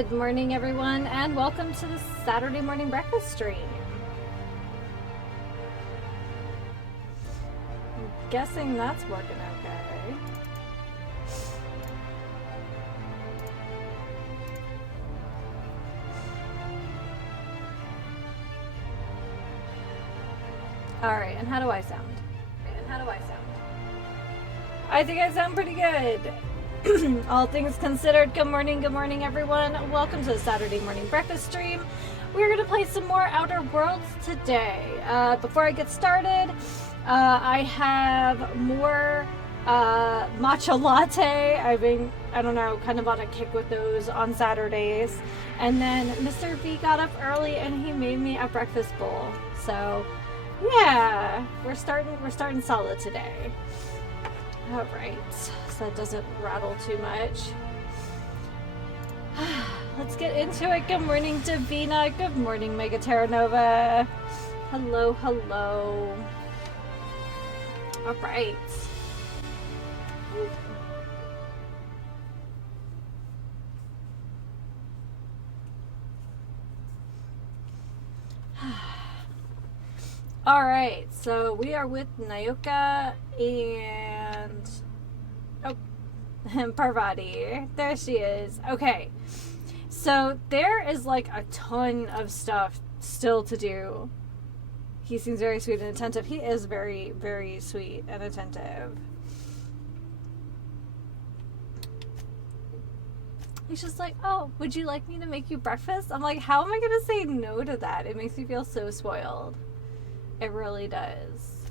Good morning, everyone, and welcome to the Saturday morning breakfast stream. I'm guessing that's working okay. Alright, and how do I sound? I think I sound pretty good. All things considered, good morning, everyone. Welcome to the Saturday morning breakfast stream. We're going to play some more Outer Worlds today. Before I get started, I have more matcha latte. I've been, I don't know, kind of on a kick with those on Saturdays. And then Mr. V got up early and he made me a breakfast bowl. So, yeah, we're starting solid today. All right, so that doesn't rattle too much. Let's get into it. Good morning, Davina. Good morning, Mega Terra Nova. Hello, hello. All right. All right, so we are with Nayoka and Parvati. There she is. Okay, so there is like a ton of stuff still to do. He seems very sweet and attentive. He is very, very sweet and attentive. He's just like, oh, would you like me to make you breakfast? I'm like, how am I gonna say no to that? It makes me feel so spoiled. It really does.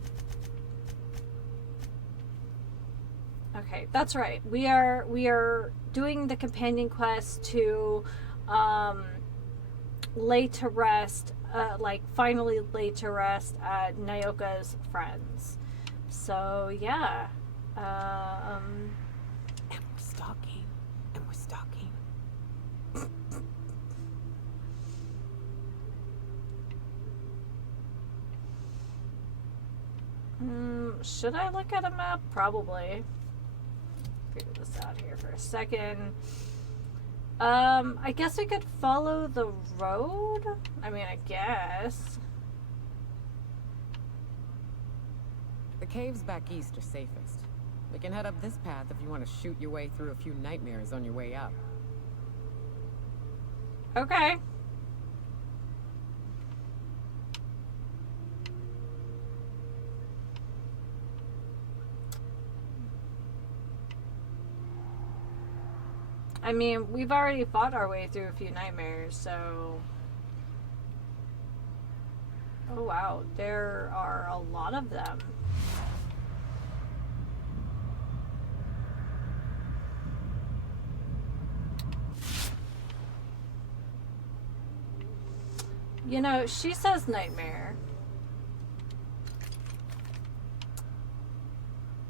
Okay, that's right. We are doing the companion quest to lay to rest, finally lay to rest Nayoka's friends. So yeah. And we're stalking. Should I look at a map? Probably. Figure this out here for a second. I guess we could follow the road? I mean, I guess. The caves back east are safest. We can head up this path if you want to shoot your way through a few nightmares on your way up. Okay. I mean, we've already fought our way through a few nightmares, so... Oh wow, there are a lot of them. You know, she says nightmare.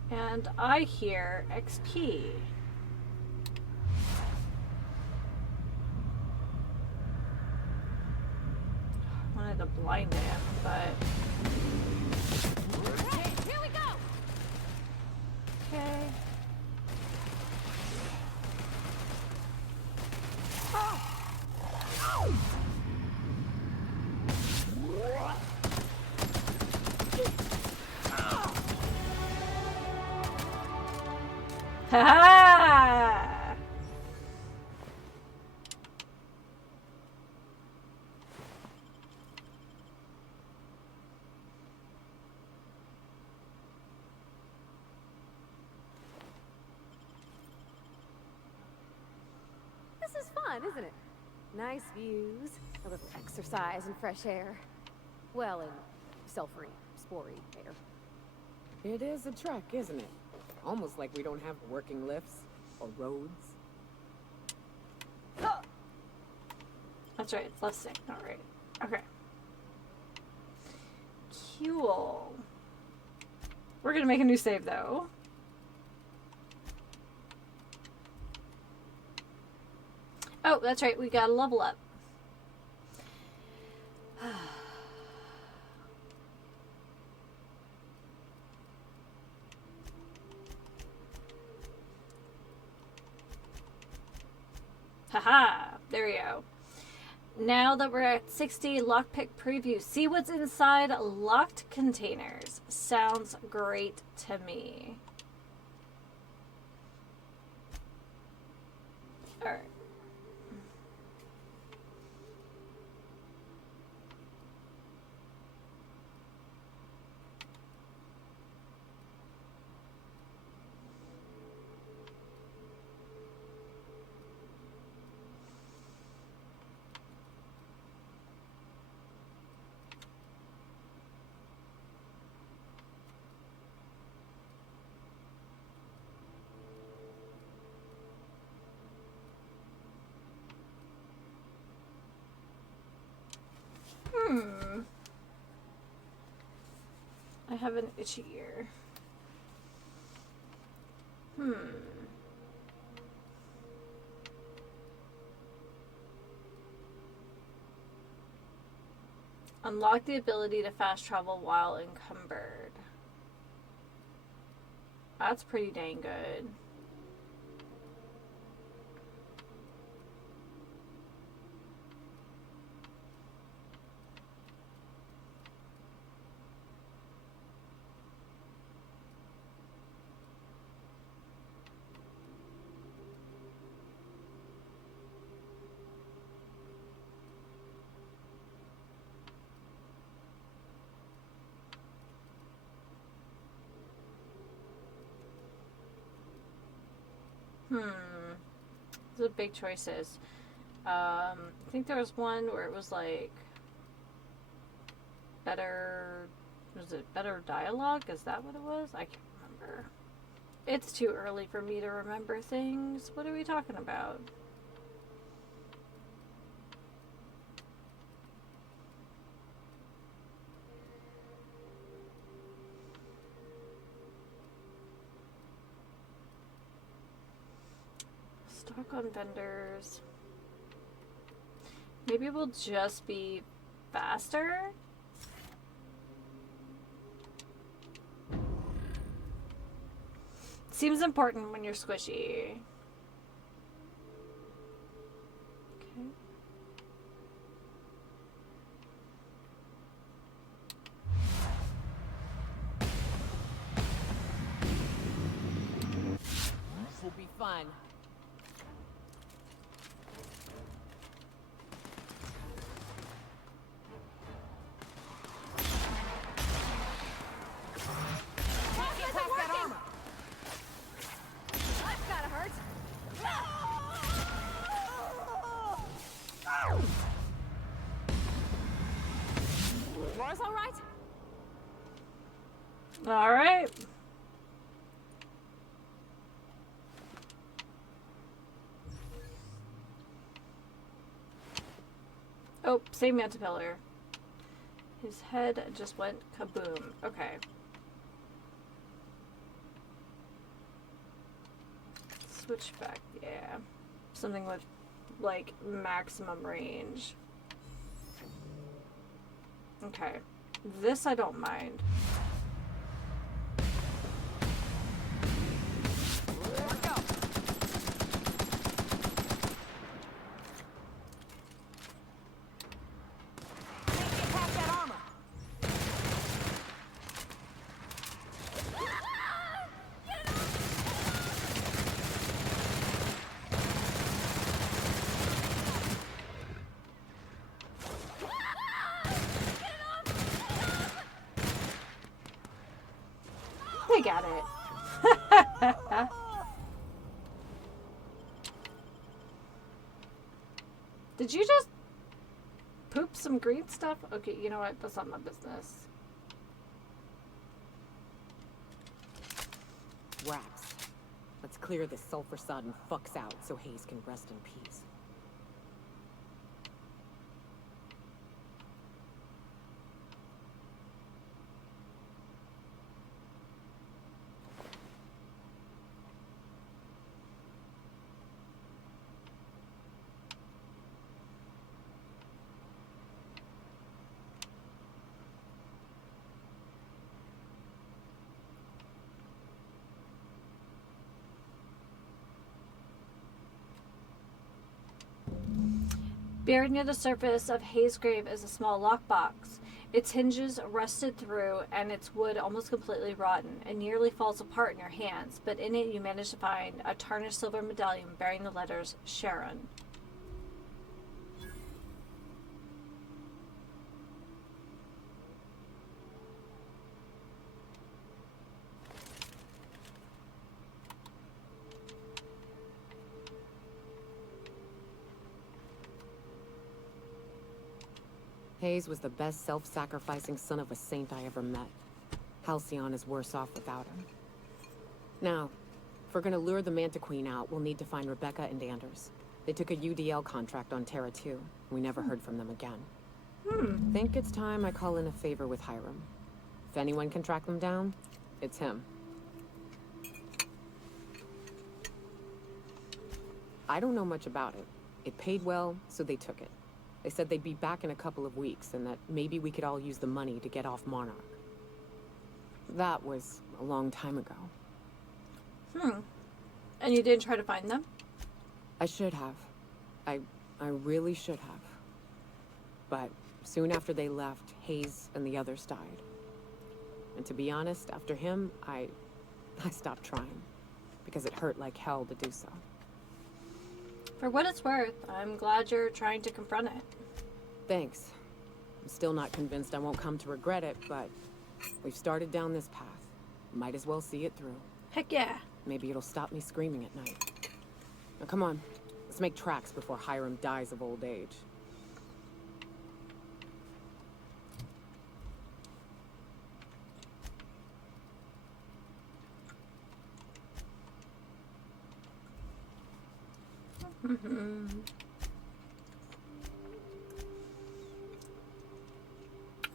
And I hear XP. Wanted to blind him, but... Okay, here we go! Okay. Ha-ha! This is fun, isn't it? Nice views, a little exercise and fresh air. Well, and sulfury, spory air. It is a trek, isn't it? Almost like we don't have working lifts or roads. That's right, it's left stick, not right. Okay. Cool. We're gonna make a new save though. Oh, that's right, we gotta level up. Haha. There we go. Now that we're at 60, lockpick preview. See what's inside locked containers. Sounds great to me. All right. I have an itchy ear. Unlock the ability to fast travel while encumbered. That's pretty dang good. Those are big choices. I think there was one where it was like better. Was it better dialogue? Is that what it was? I can't remember. It's too early for me to remember things. What are we talking about? Stock on vendors. Maybe we'll just be faster? Seems important when you're squishy. Okay. This will be fun. All right. Oh, same Mantipillar. His head just went kaboom. Okay. Switchback, yeah. Something with, like, maximum range. Okay. This I don't mind. I got it. Did you just poop some green stuff? Okay, you know what? That's not my business. Wraps. Let's clear this sulfur sod and fucks out so Hayes can rest in peace. Buried near the surface of Hayes' grave is a small lockbox. Its hinges rusted through and its wood almost completely rotten. It nearly falls apart in your hands, but in it you manage to find a tarnished silver medallion bearing the letters Sharon. Hayes was the best self-sacrificing son of a saint I ever met. Halcyon is worse off without him. Now, if we're gonna lure the Manta Queen out, we'll need to find Rebecca and Anders. They took a UDL contract on Terra 2. We never heard from them again. Think it's time I call in a favor with Hiram. If anyone can track them down, it's him. I don't know much about it. It paid well, so they took it. They said they'd be back in a couple of weeks, and that maybe we could all use the money to get off Monarch. That was a long time ago. And you didn't try to find them? I should have. I really should have. But soon after they left, Hayes and the others died. And to be honest, after him, I stopped trying. Because it hurt like hell to do so. For what it's worth, I'm glad you're trying to confront it. Thanks. I'm still not convinced I won't come to regret it, but we've started down this path. Might as well see it through. Heck yeah. Maybe it'll stop me screaming at night. Now come on, let's make tracks before Hiram dies of old age.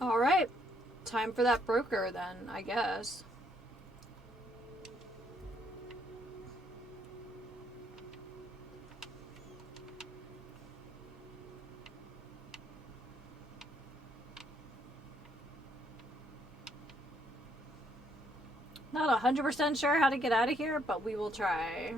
All right. Time for that broker then, I guess. Not 100% sure how to get out of here, but we will try.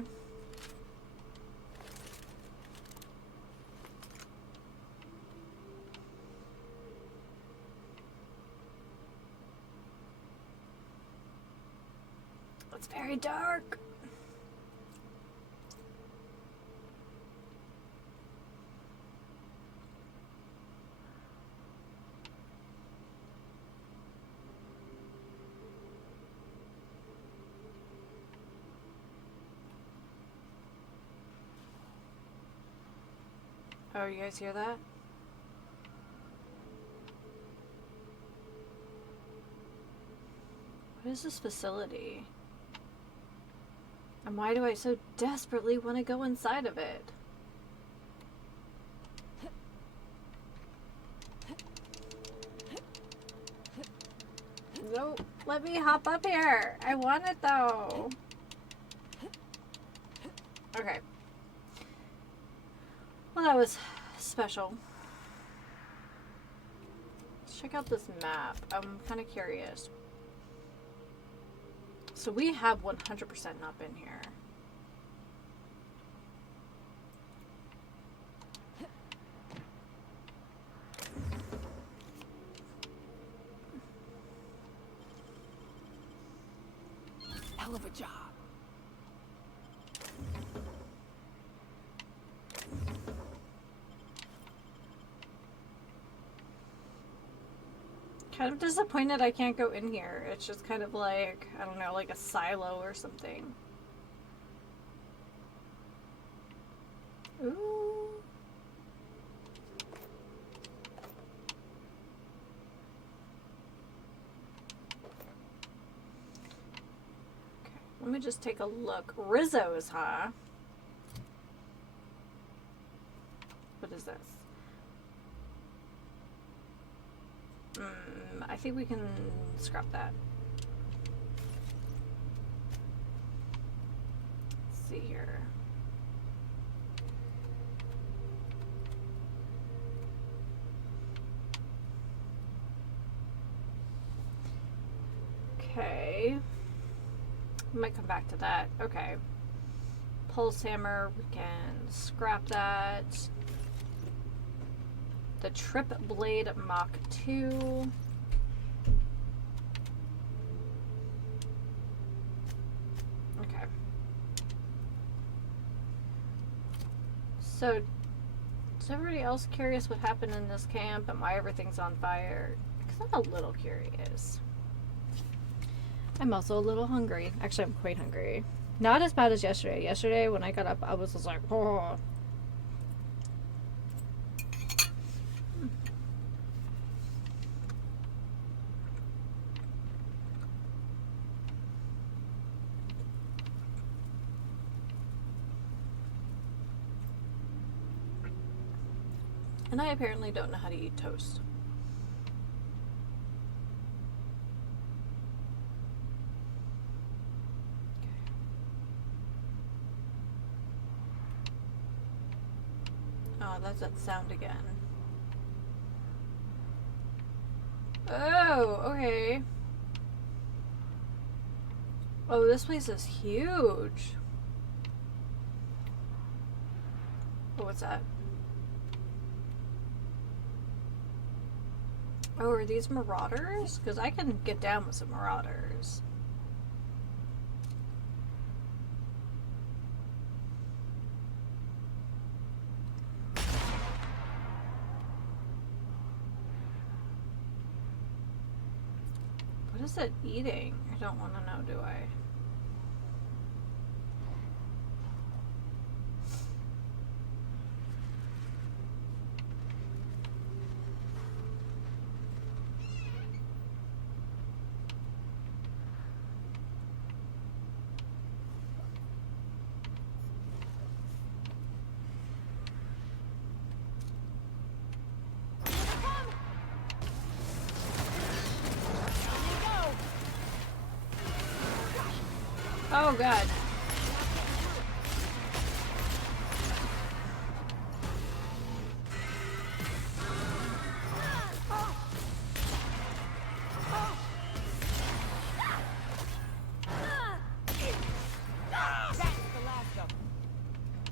It's very dark. Oh, you guys hear that? What is this facility? And why do I so desperately want to go inside of it? No, let me hop up here. I want it though. Okay. Well, that was special. Let's check out this map. I'm kind of curious. So we have 100% not been here. Hell of a job. Kind of disappointed I can't go in here. It's just kind of like, I don't know, like a silo or something. Ooh. Okay, let me just take a look. Rizzo's, huh? What is this? I think we can scrap that. Let's see here. Okay. We might come back to that. Okay. Pulse hammer, we can scrap that. The Trip Blade Mach 2. Okay. So, is everybody else curious what happened in this camp and why everything's on fire? Because I'm a little curious. I'm also a little hungry. Actually, I'm quite hungry. Not as bad as yesterday. Yesterday, when I got up, I was just like, oh. And I apparently don't know how to eat toast. Oh, that's that sound again. Oh, okay. Oh, this place is huge. Oh, what's that? Oh, are these marauders? Because I can get down with some marauders. What is it eating? I don't want to know, do I? Oh god.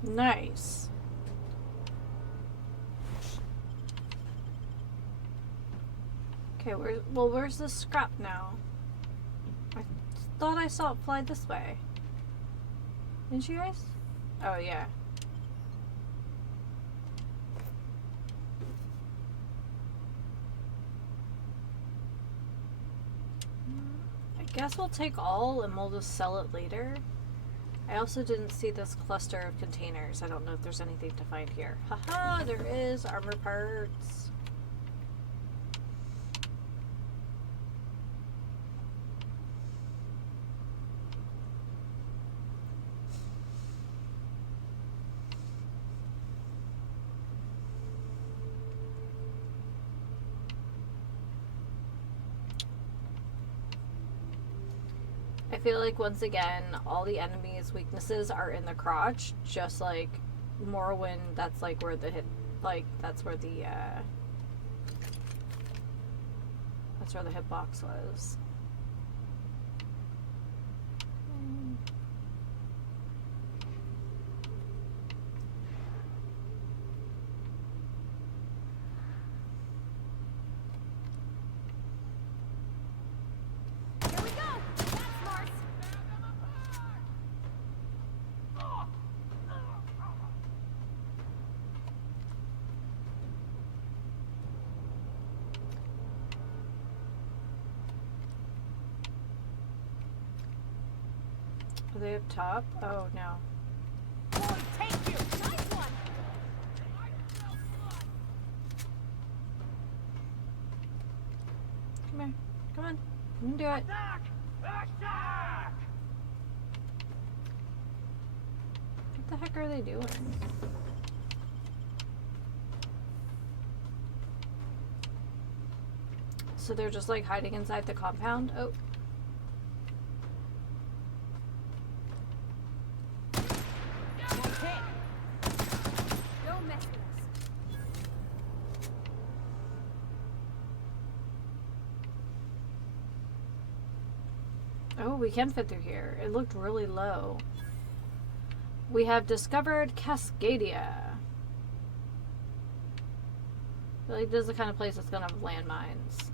Nice. Okay, where's the scrap now? I thought I saw it fly this way. Didn't you guys? Oh, yeah. I guess we'll take all and we'll just sell it later. I also didn't see this cluster of containers. I don't know if there's anything to find here. Haha, there is armor parts. I feel like once again, all the enemies' weaknesses are in the crotch, just like Morrowind. That's like where the that's where the hitbox was. Are they up top? Oh no. Boy, take you! Nice one! Come here. Come on. You can do it. What the heck are they doing? So they're just like hiding inside the compound? Oh. Oh, we can fit through here. It looked really low. We have discovered Cascadia. Like, this is the kind of place that's gonna have landmines.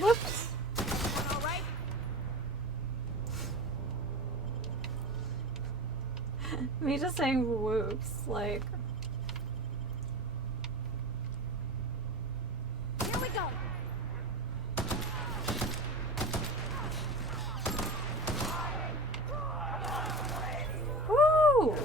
Whoops. All right. Me just saying whoops, like... Here we go. Woo!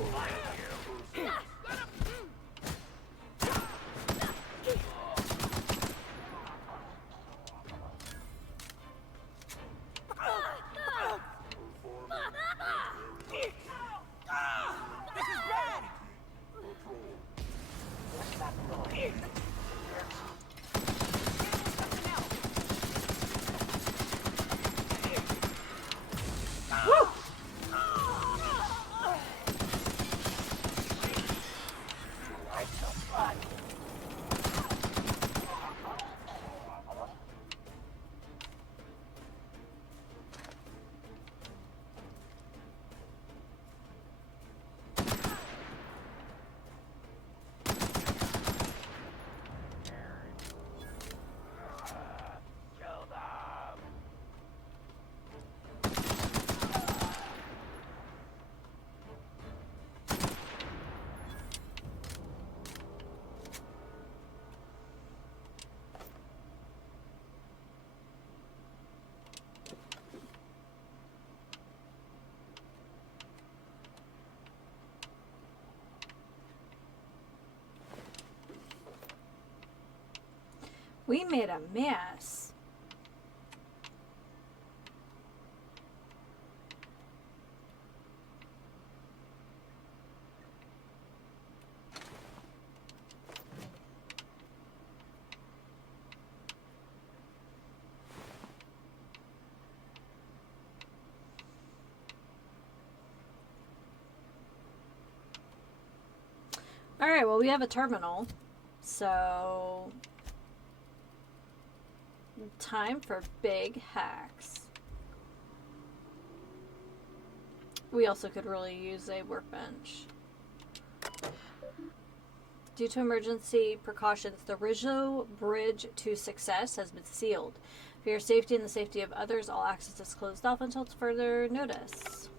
We made a mess. Alright, well, we have a terminal, so time for big hacks. We also could really use a workbench. Due to emergency precautions, the Rizzo Bridge to Success has been sealed. For your safety and the safety of others, all access is closed off until further notice.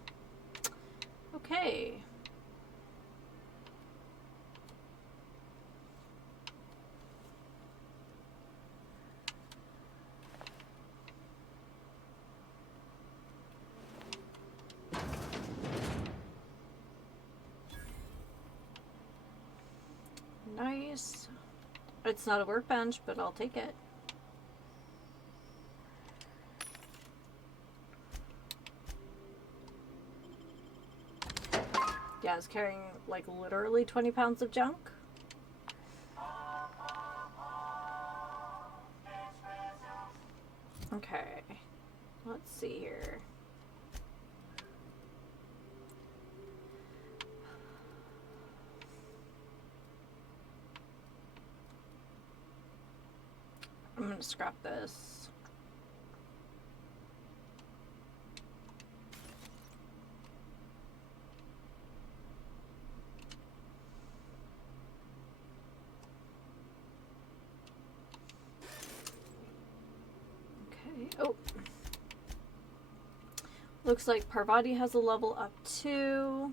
Okay. Nice. It's not a workbench, but I'll take it. Yeah, I was carrying like literally 20 pounds of junk. Okay. Let's see here. I'm gonna scrap this. Okay. Oh. Looks like Parvati has a level up too.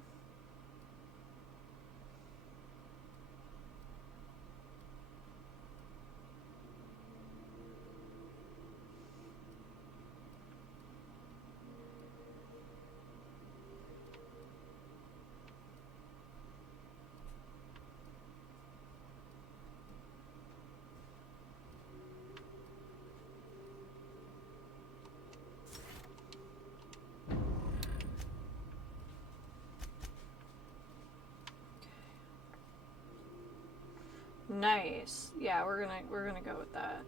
Nice. Yeah, we're gonna go with that.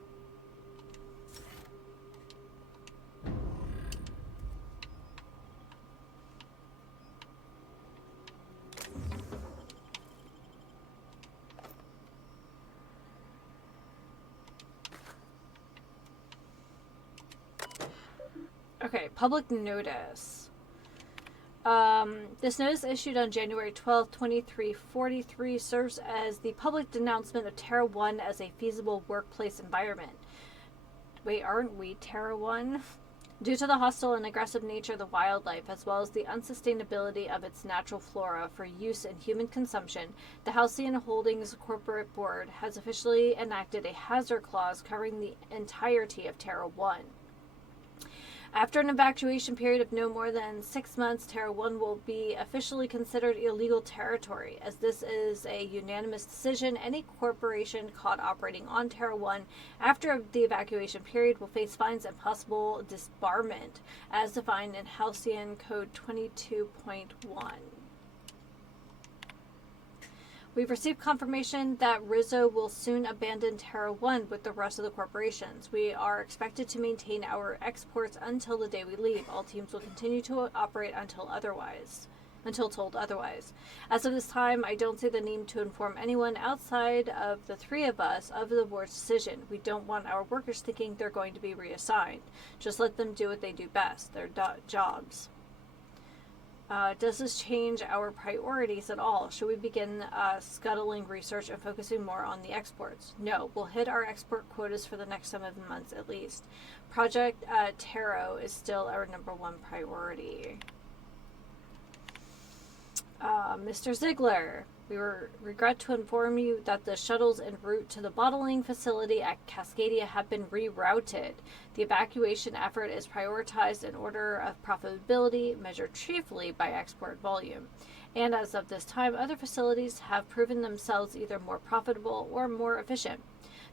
public notice. This notice issued on January 12th, 2343 serves as the public denouncement of Terra 1 as a feasible workplace environment. Wait, aren't we Terra 1? Due to the hostile and aggressive nature of the wildlife, as well as the unsustainability of its natural flora for use in human consumption, the Halcyon Holdings Corporate Board has officially enacted a hazard clause covering the entirety of Terra 1. After an evacuation period of no more than 6 months, Terra 1 will be officially considered illegal territory. As this is a unanimous decision, any corporation caught operating on Terra 1 after the evacuation period will face fines and possible disbarment, as defined in Halcyon Code 22.1. We've received confirmation that Rizzo will soon abandon Terra 1 with the rest of the corporations. We are expected to maintain our exports until the day we leave. All teams will continue to operate until told otherwise. As of this time, I don't see the need to inform anyone outside of the three of us of the board's decision. We don't want our workers thinking they're going to be reassigned. Just let them do what they do best, their jobs. Does this change our priorities at all? Should we begin scuttling research and focusing more on the exports? No, we'll hit our export quotas for the next 7 months at least. Project Tarot is still our #1 priority. Mr. Ziegler, we regret to inform you that the shuttles en route to the bottling facility at Cascadia have been rerouted. The evacuation effort is prioritized in order of profitability, measured chiefly by export volume. And as of this time, other facilities have proven themselves either more profitable or more efficient.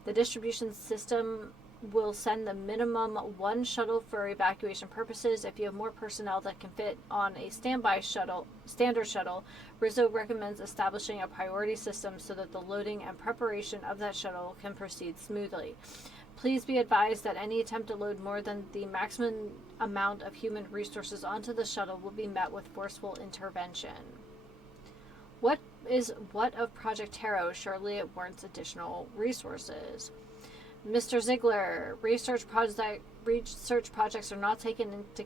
The distribution system will send the minimum 1 shuttle for evacuation purposes. If you have more personnel that can fit on a standard shuttle, Rizzo recommends establishing a priority system so that the loading and preparation of that shuttle can proceed smoothly. Please be advised that any attempt to load more than the maximum amount of human resources onto the shuttle will be met with forceful intervention. What of Project Tarot? Surely it warrants additional resources. Mr. Ziegler, research projects are not taken into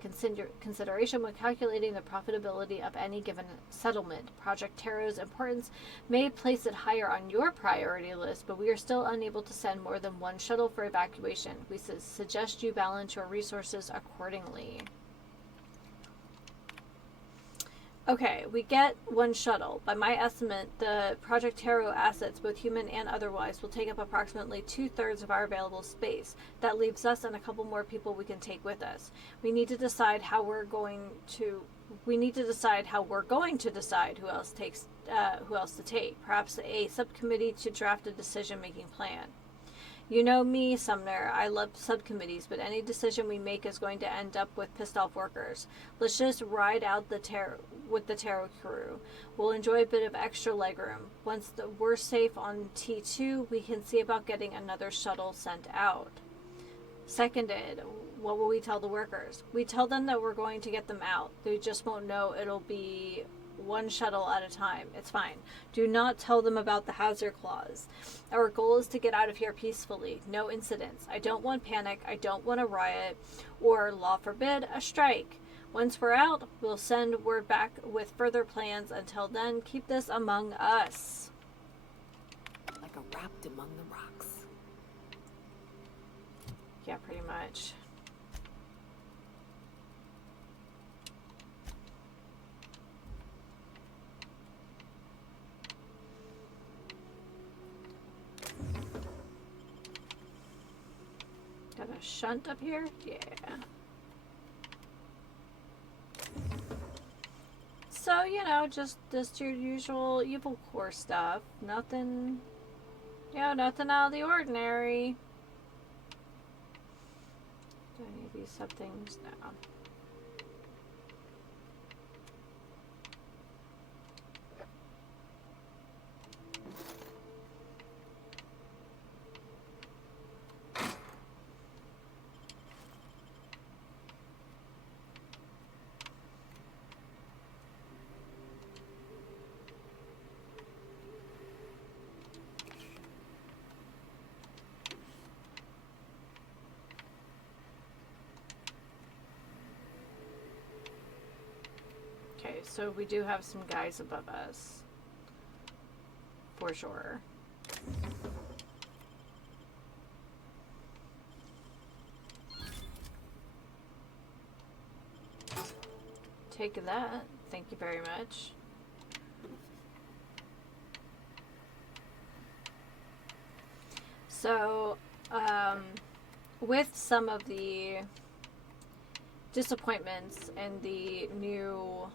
consideration when calculating the profitability of any given settlement. Project Tarot's importance may place it higher on your priority list, but we are still unable to send more than 1 shuttle for evacuation. We suggest you balance your resources accordingly. Okay, we get 1 shuttle. By my estimate, the Project Tarot assets, both human and otherwise, will take up approximately 2/3 of our available space. That leaves us and a couple more people we can take with us. We need to decide how we're going to decide who else to take. Perhaps a subcommittee to draft a decision-making plan. You know me, Sumner. I love subcommittees, but any decision we make is going to end up with pissed off workers. Let's just ride out with the Tarot crew. We'll enjoy a bit of extra legroom. Once we're safe on T2, we can see about getting another shuttle sent out. Seconded. What will we tell the workers? We tell them that we're going to get them out. They just won't know it'll be 1 shuttle at a time. It's fine. Do not tell them about the hazard clause. Our goal is to get out of here peacefully. No incidents. I don't want panic. I don't want a riot. Or, law forbid, a strike. Once we're out, we'll send word back with further plans. Until then, keep this among us. Like a wrapped among the rocks. Yeah, pretty much. Got a shunt up here? Yeah. So, just your usual evil core stuff. Nothing, nothing out of the ordinary. Do any of these sub things? No. So we do have some guys above us. For sure. Take that. Thank you very much. So, with some of the disappointments and the new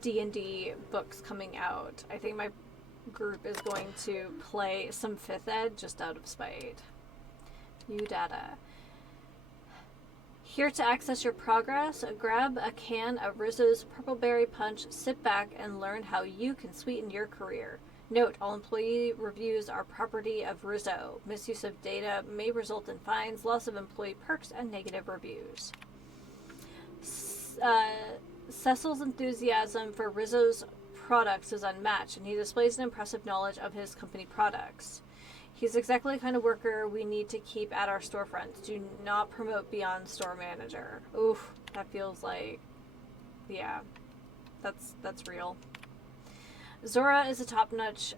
D&D books coming out, I think my group is going to play some 5th Ed just out of spite. New data. Here to access your progress, grab a can of Rizzo's Purple Berry Punch, sit back, and learn how you can sweeten your career. Note, all employee reviews are property of Rizzo. Misuse of data may result in fines, loss of employee perks, and negative reviews. Cecil's enthusiasm for Rizzo's products is unmatched, and he displays an impressive knowledge of his company products. He's exactly the kind of worker we need to keep at our storefronts. Do not promote beyond store manager. Oof, that feels like, yeah, that's real. Zora is a top-notch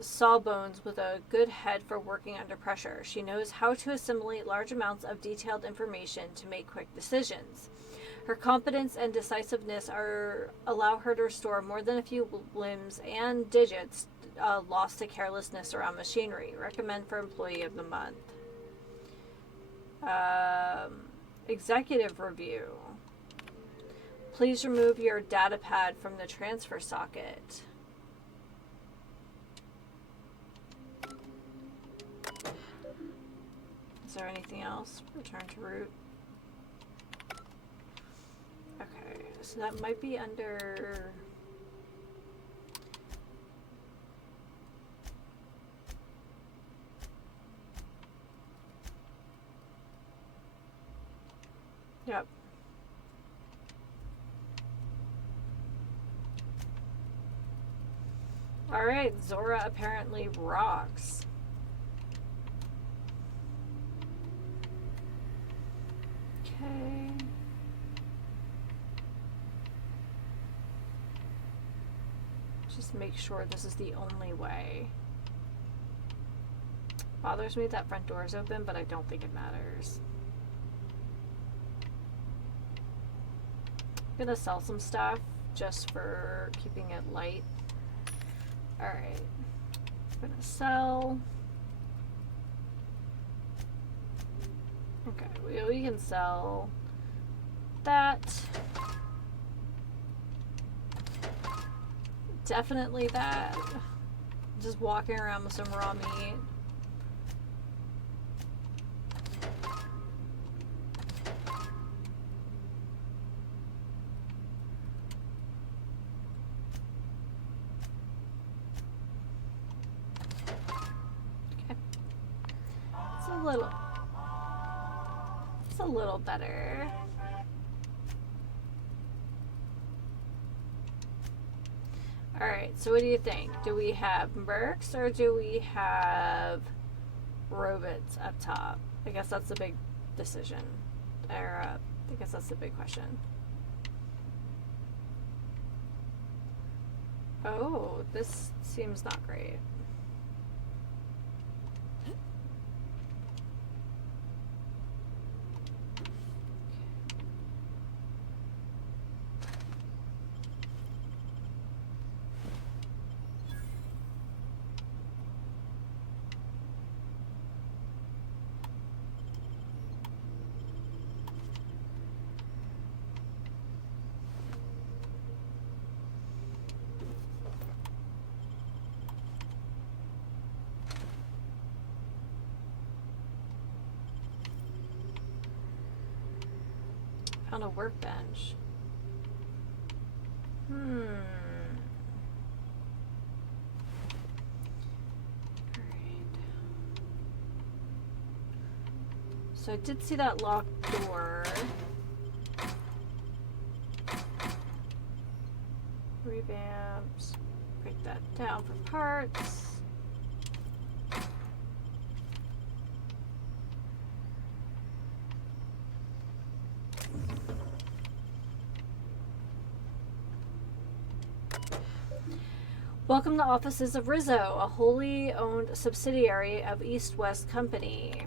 sawbones with a good head for working under pressure. She knows how to assimilate large amounts of detailed information to make quick decisions. Her competence and decisiveness allow her to restore more than a few limbs and digits lost to carelessness around machinery. Recommend for Employee of the Month. Executive review. Please remove your data pad from the transfer socket. Is there anything else? Return to root. Okay, so that might be under... Yep. Alright, Zora apparently rocks. Okay. Just make sure this is the only way. Bothers me that front door is open, but I don't think it matters. I'm gonna sell some stuff just for keeping it light. Alright. I'm gonna sell. Okay, we can sell that. Definitely that. Just walking around with some raw meat. It's a little better. Alright, so what do you think? Do we have mercs or do we have robots up top? I guess that's the big decision. Or, I guess that's the big question. Oh, this seems not great. On a workbench. Alright. So I did see that locked door. Revamps. Break that down for parts. Welcome to offices of Rizzo, a wholly owned subsidiary of East West Company.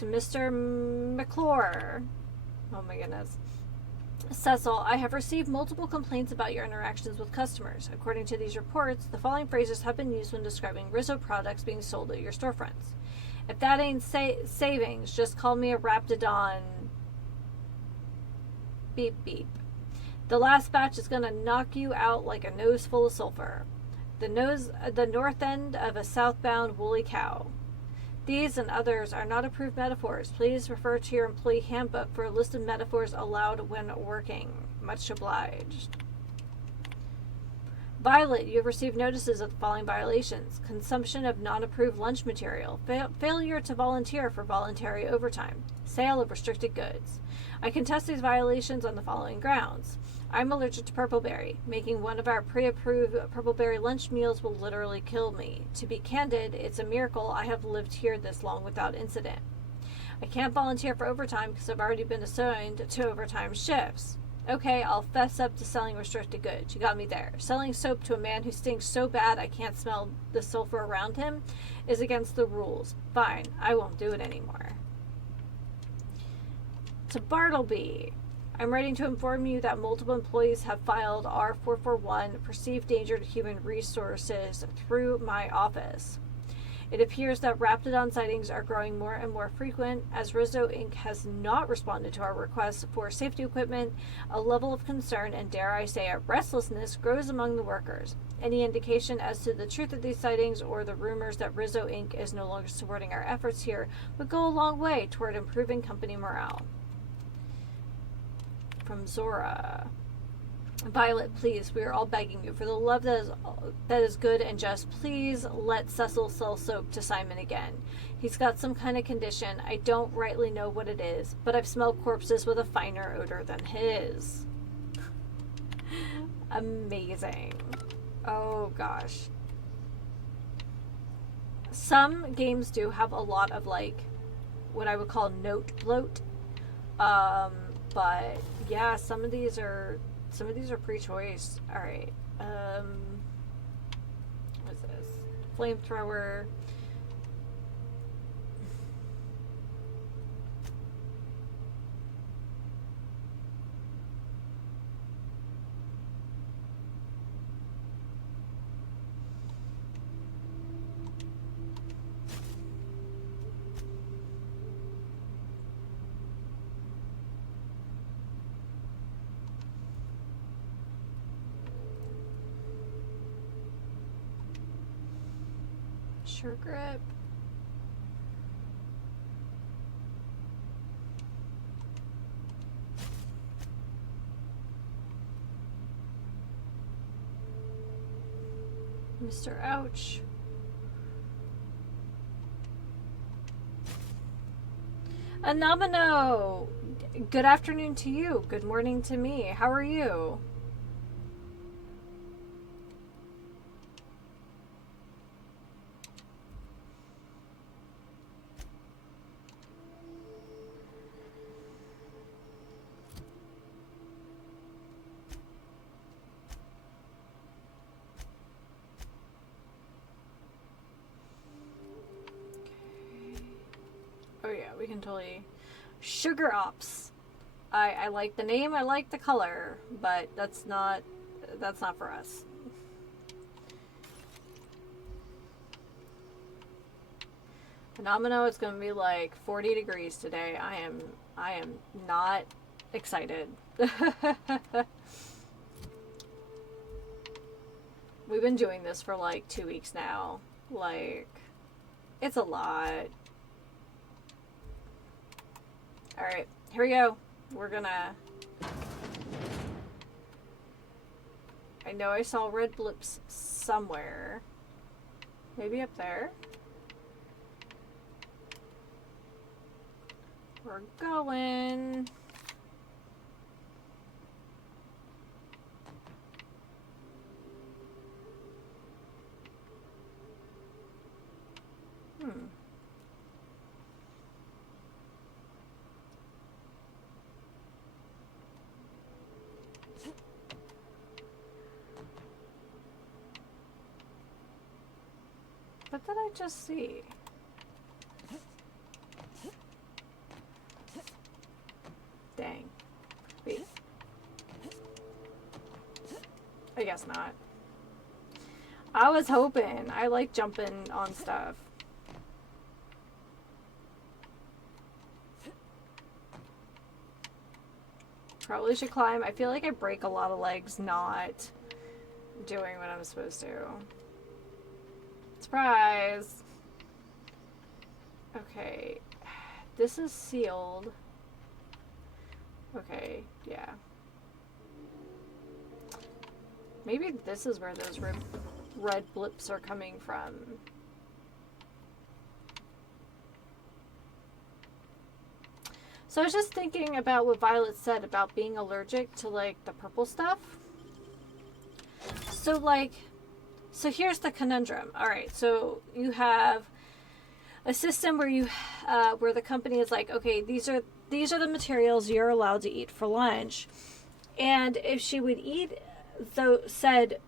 To Mr. McClure. Oh my goodness. Cecil, I have received multiple complaints about your interactions with customers. According to these reports, the following phrases have been used when describing Rizzo products being sold at your storefronts. If that ain't savings, just call me a Raptidon. Beep beep. The last batch is gonna knock you out like a nose full of sulfur. The north end of a southbound woolly cow. These and others are not approved metaphors. Please refer to your employee handbook for a list of metaphors allowed when working. Much obliged. Violet, you have received notices of the following violations. Consumption of non-approved lunch material. Failure to volunteer for voluntary overtime. Sale of restricted goods. I contest these violations on the following grounds. I'm allergic to purpleberry. Making one of our pre-approved purpleberry lunch meals will literally kill me. To be candid, it's a miracle I have lived here this long without incident. I can't volunteer for overtime because I've already been assigned to overtime shifts. Okay, I'll fess up to selling restricted goods. You got me there. Selling soap to a man who stinks so bad I can't smell the sulfur around him is against the rules. Fine, I won't do it anymore. To Bartleby, I'm writing to inform you that multiple employees have filed R441 perceived danger to human resources through my office. It appears that Raptidon sightings are growing more and more frequent as Rizzo Inc. has not responded to our requests for safety equipment. A level of concern and, dare I say, a restlessness grows among the workers. Any indication as to the truth of these sightings or the rumors that Rizzo Inc. is no longer supporting our efforts here would go a long way toward improving company morale. From Zora. Violet, please, we are all begging you, for the love that is good and just, please let Cecil sell soap to Simon again. He's got some kind of condition. I don't rightly know what it is, but I've smelled corpses with a finer odor than his. Amazing. Oh gosh. Some games do have a lot of, like, what I would call note bloat. But yeah, some of these are pre-choice. Alright. What's this? Flamethrower. Sure grip. Mr. Ouch. Anomino! Good afternoon to you. Good morning to me. How are you? Oh yeah, we can totally... Sugar Ops. I like the name, I like the color, but that's not for us. Phenomeno, it's gonna be like 40 degrees today. I am not excited. We've been doing this for like 2 weeks now. Like, it's a lot. Alright, here we go. We're gonna... I know I saw red blips somewhere. Maybe up there? We're going... What did I just see? Dang. Wait. I guess not. I was hoping. I like jumping on stuff. Probably should climb. I feel like I break a lot of legs not doing what I'm supposed to. Surprise! Okay. This is sealed. Okay, yeah. Maybe this is where those red blips are coming from. So I was just thinking about what Violet said about being allergic to, like, the purple stuff. So, like, so here's the conundrum. All right, so you have a system where you, where the company is like, okay, these are the materials you're allowed to eat for lunch, and if she would eat said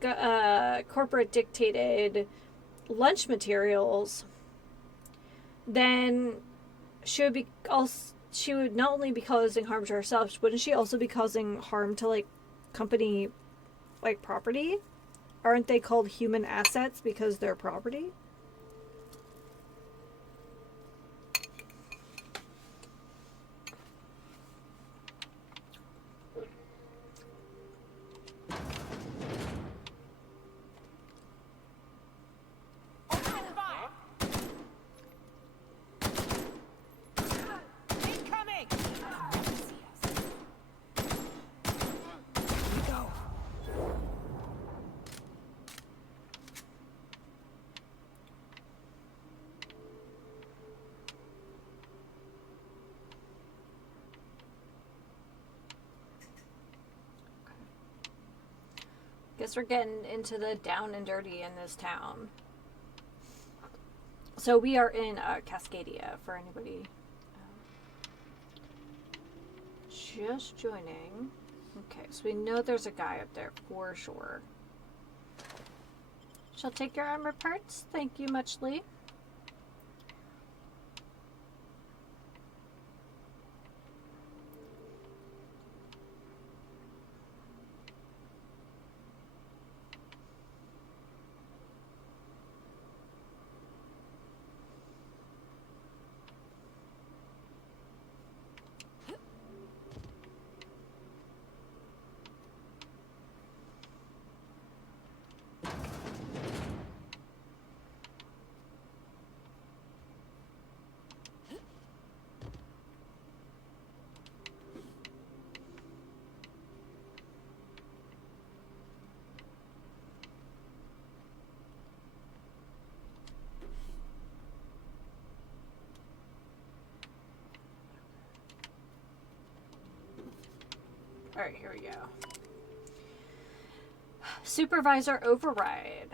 corporate dictated lunch materials, then she would not only be causing harm to herself, wouldn't she also be causing harm to, like, company, like, property? Aren't they called human assets because they're property? Guess we're getting into the down and dirty in this town. So we are in Cascadia, for anybody just joining. Okay, so we know there's a guy up there for sure. Shall take your armor parts. Thank you muchly. Alright, here we go. Supervisor override.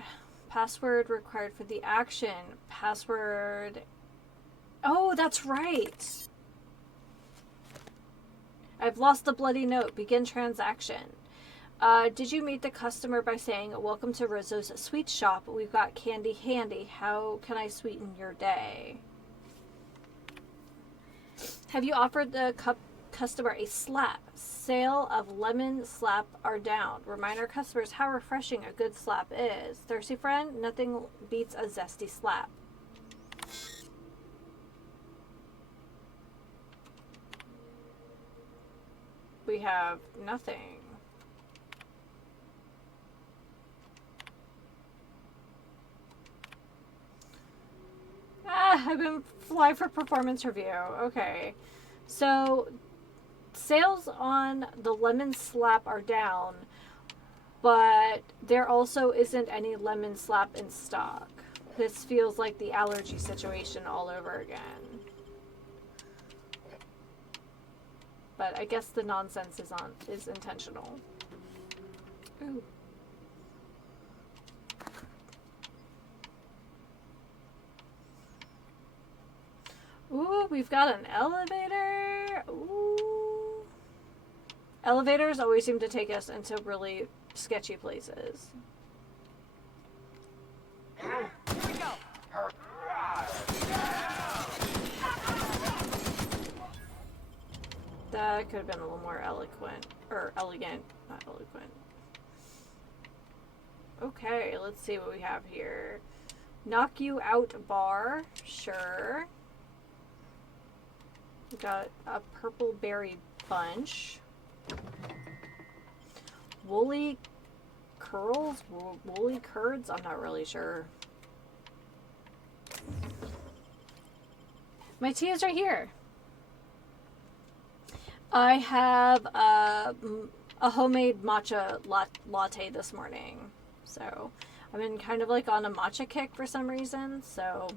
Password required for the action. Password. Oh, that's right. I've lost the bloody note. Begin transaction. Did you meet the customer by saying, "Welcome to Rizzo's sweet shop. We've got candy handy. How can I sweeten your day?" Have you offered the customer a slap? Sale of lemon slap are down. Remind our customers how refreshing a good slap is. Thirsty friend, nothing beats a zesty slap. We have nothing. I've been fly for performance review. Okay. So, sales on the lemon slap are down, but there also isn't any lemon slap in stock. This feels like the allergy situation all over again. But I guess the nonsense is intentional. Ooh. Ooh, we've got an elevator. Ooh. Elevators always seem to take us into really sketchy places. could have been a little more eloquent. Or elegant. Not eloquent. Okay, let's see what we have here. Knock you out bar. Sure. We got a purple berry bunch. Woolly curls? Woolly curds? I'm not really sure. My tea is right here. I have a homemade matcha latte this morning. So I've been kind of like on a matcha kick for some reason. So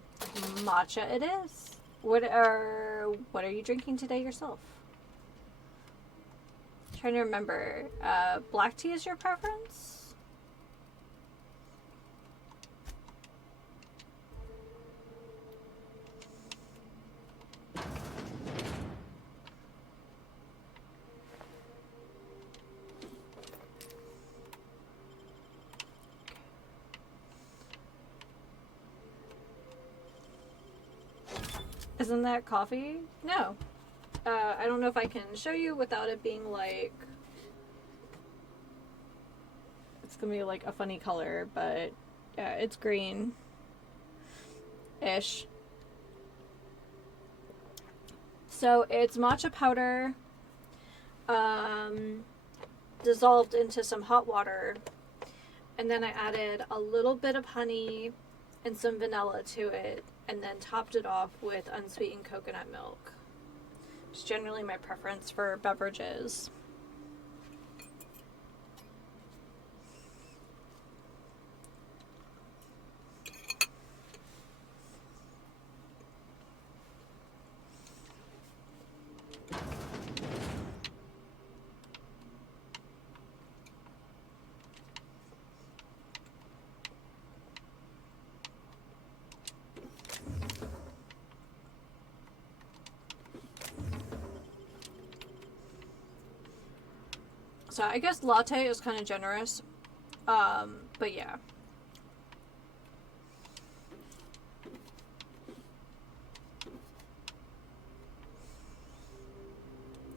matcha it is. What are you drinking today yourself? Trying to remember. Black tea is your preference? Isn't that coffee? No. I don't know if I can show you without it being like... It's gonna be like a funny color, but yeah, it's green-ish. So it's matcha powder dissolved into some hot water, and then I added a little bit of honey and some vanilla to it, and then topped it off with unsweetened coconut milk. It's generally my preference for beverages. So I guess latte is kind of generous, but yeah.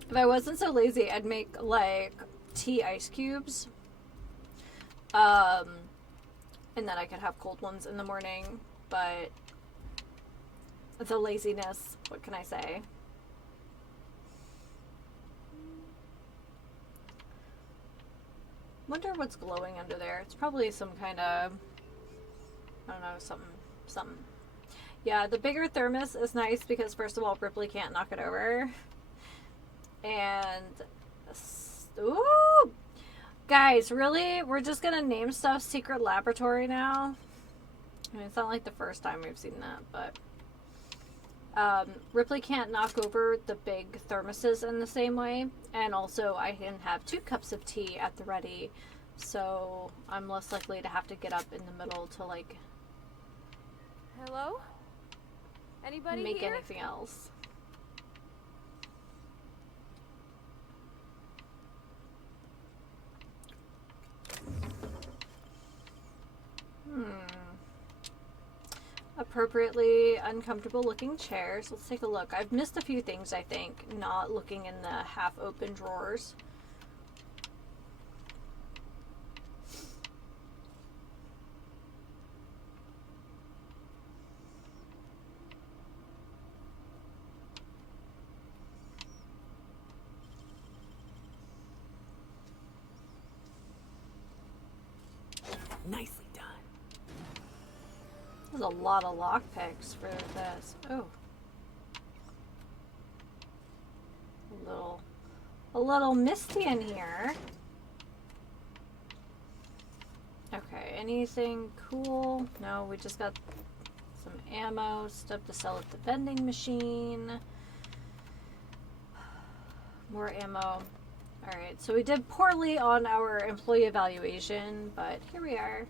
If I wasn't so lazy, I'd make like tea ice cubes, and then I could have cold ones in the morning, but the laziness, what can I say? Wonder what's glowing under there. It's probably some kind of, I don't know, something. Yeah, the bigger thermos is nice because first of all, Ripley can't knock it over. And, ooh! Guys, really? We're just gonna name stuff Secret Laboratory now? I mean, it's not like the first time we've seen that, but... Ripley can't knock over the big thermoses in the same way, and also I can have 2 cups of tea at the ready, so I'm less likely to have to get up in the middle to like Hello? Anybody make here? anything else. Appropriately uncomfortable looking chairs. Let's take a look. I've missed a few things, I think, not looking in the half open drawers. Nicely done. There's a lot of lockpicks for this. Oh. A little misty in here. Okay, anything cool? No, we just got some ammo, stuff to sell at the vending machine. More ammo. Alright, so we did poorly on our employee evaluation, but here we are.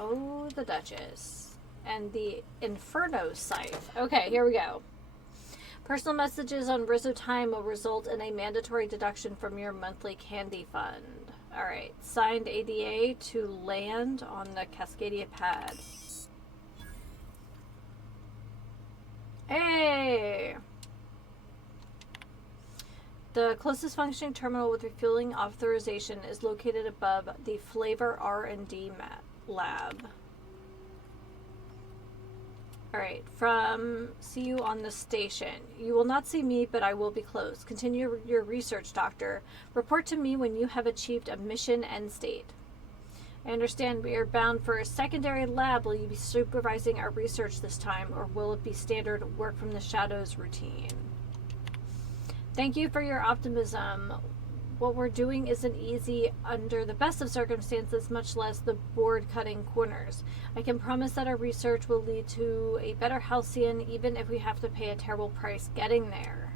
Oh, the Duchess. And the Inferno Scythe. Okay, here we go. Personal messages on Rizzo Time will result in a mandatory deduction from your monthly candy fund. Alright, signed ADA to land on the Cascadia pad. Hey! The closest functioning terminal with refueling authorization is located above the Flavor R&D lab. Alright, see you on the station. You will not see me, but I will be close. Continue your research, Doctor. Report to me when you have achieved a mission end state. I understand we are bound for a secondary lab. Will you be supervising our research this time, or will it be standard work from the shadows routine? Thank you for your optimism. What we're doing isn't easy under the best of circumstances, much less the board-cutting corners. I can promise that our research will lead to a better Halcyon, even if we have to pay a terrible price getting there.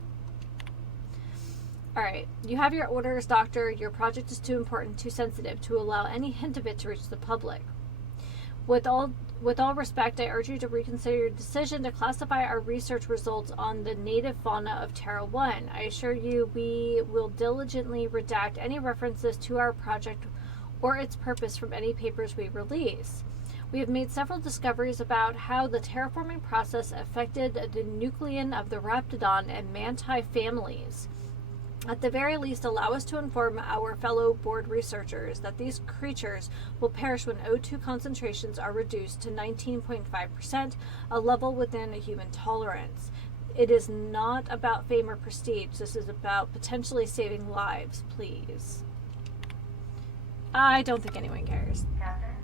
Alright, you have your orders, Doctor. Your project is too important, too sensitive, to allow any hint of it to reach the public. With all respect, I urge you to reconsider your decision to classify our research results on the native fauna of Terra 1. I assure you we will diligently redact any references to our project or its purpose from any papers we release. We have made several discoveries about how the terraforming process affected the nucleon of the Raptidon and Manti families. At the very least, allow us to inform our fellow board researchers that these creatures will perish when O2 concentrations are reduced to 19.5%, a level within a human tolerance. It is not about fame or prestige. This is about potentially saving lives, please. I don't think anyone cares. Captain,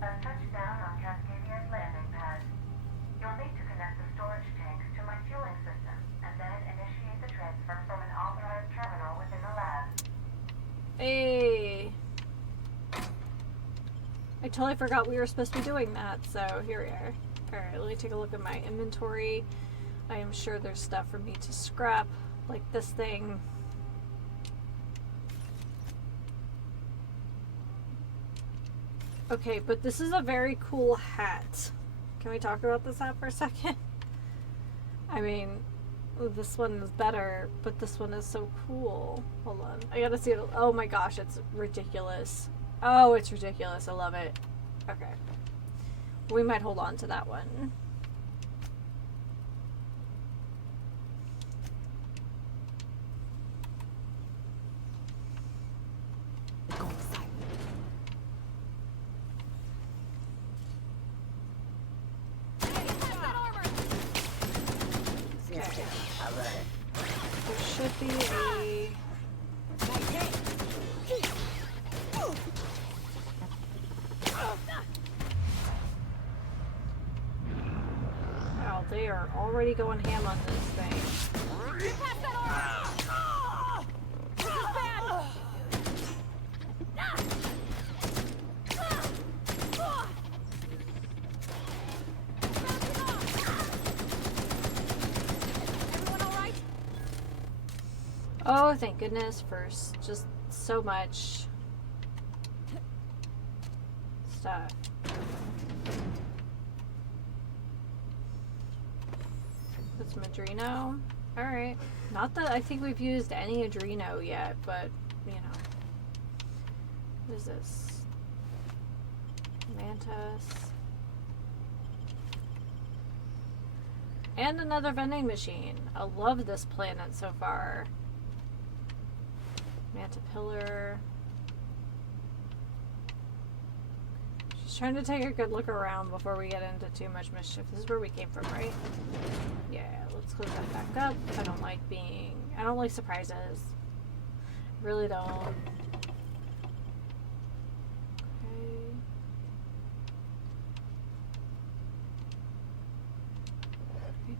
touchdown on Cascadia's landing pad. You'll need to connect the storage tanks to my fueling system and then initiate the transfer from an authorized terminal within the lab. Hey. I totally forgot we were supposed to be doing that, so here we are. Alright, let me take a look at my inventory. I am sure there's stuff for me to scrap, like this thing. Okay, but this is a very cool hat. Can we talk about this hat for a second? I mean, this one is better, but this one is so cool. Hold on. I gotta see it. Oh my gosh, it's ridiculous. Oh, it's ridiculous. I love it. Okay. We might hold on to that one. They are already going ham on this thing. Oh, thank goodness for just so much stuff. That's Madrino. Alright. Not that I think we've used any Adreno yet, but, you know. What is this? Mantis. And another vending machine. I love this planet so far. Mantipillar. Just trying to take a good look around before we get into too much mischief. This is where we came from, right? Yeah, let's close that back up. I don't like surprises. Really don't. Okay.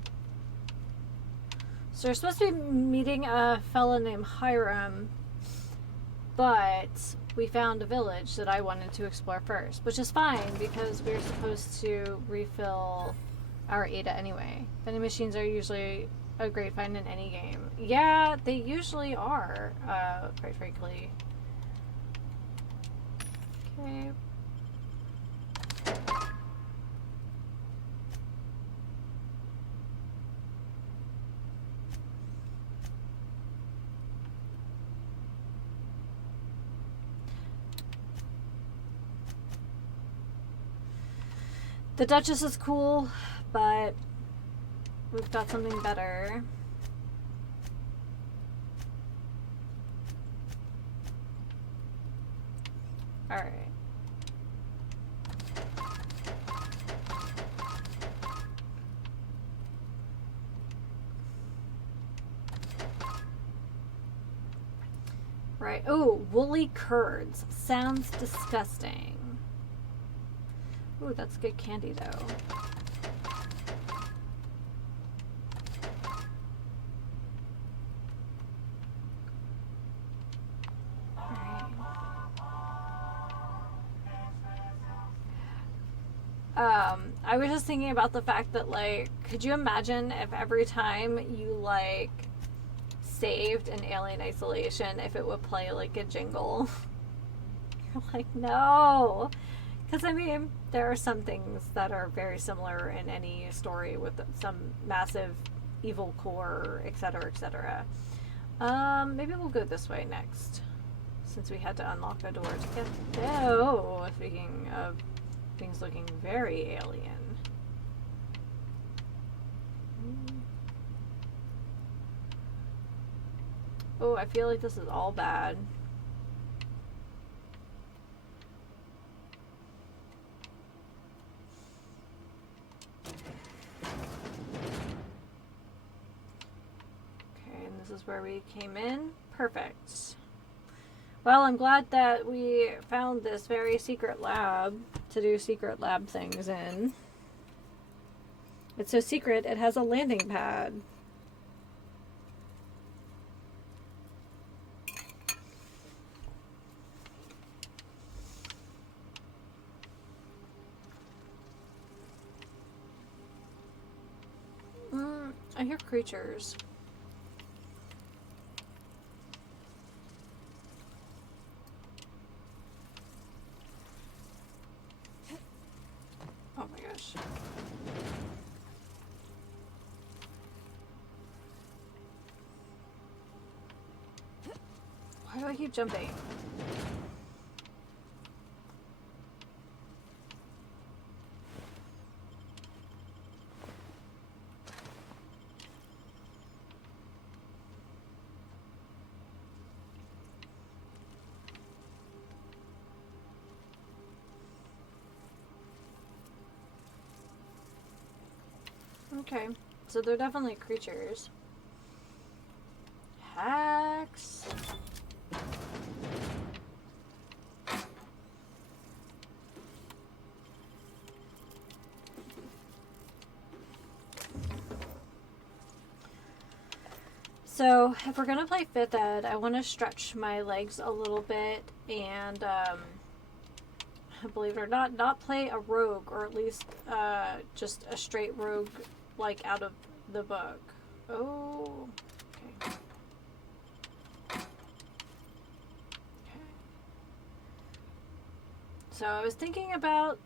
So we're supposed to be meeting a fella named Hiram, but we found a village that I wanted to explore first, which is fine because we're supposed to refill our Ada anyway. Vending machines are usually a great find in any game. Yeah, they usually are, quite frankly. Okay. The Duchess is cool, but we've got something better. Right. Oh, woolly curds. Sounds disgusting. Ooh, that's good candy though. I was just thinking about the fact that, like, could you imagine if every time you, like, saved in Alien Isolation, if it would play, like, a jingle? You're like, no! Because, I mean, there are some things that are very similar in any story with some massive evil core, etc., etc. Maybe we'll go this way next, since we had to unlock a door to get there. Oh, speaking of things looking very alien. Oh, I feel like this is all bad. Okay, and this is where we came in. Perfect. Well, I'm glad that we found this very secret lab to do secret lab things in. It's so secret, it has a landing pad. I hear creatures. Oh my gosh. Why do I keep jumping? Okay, so they're definitely creatures. Hacks. So, if we're gonna play 5th Ed, I want to stretch my legs a little bit and, believe it or not play a rogue, or at least just a straight rogue, like out of the book. Oh, okay. So I was thinking about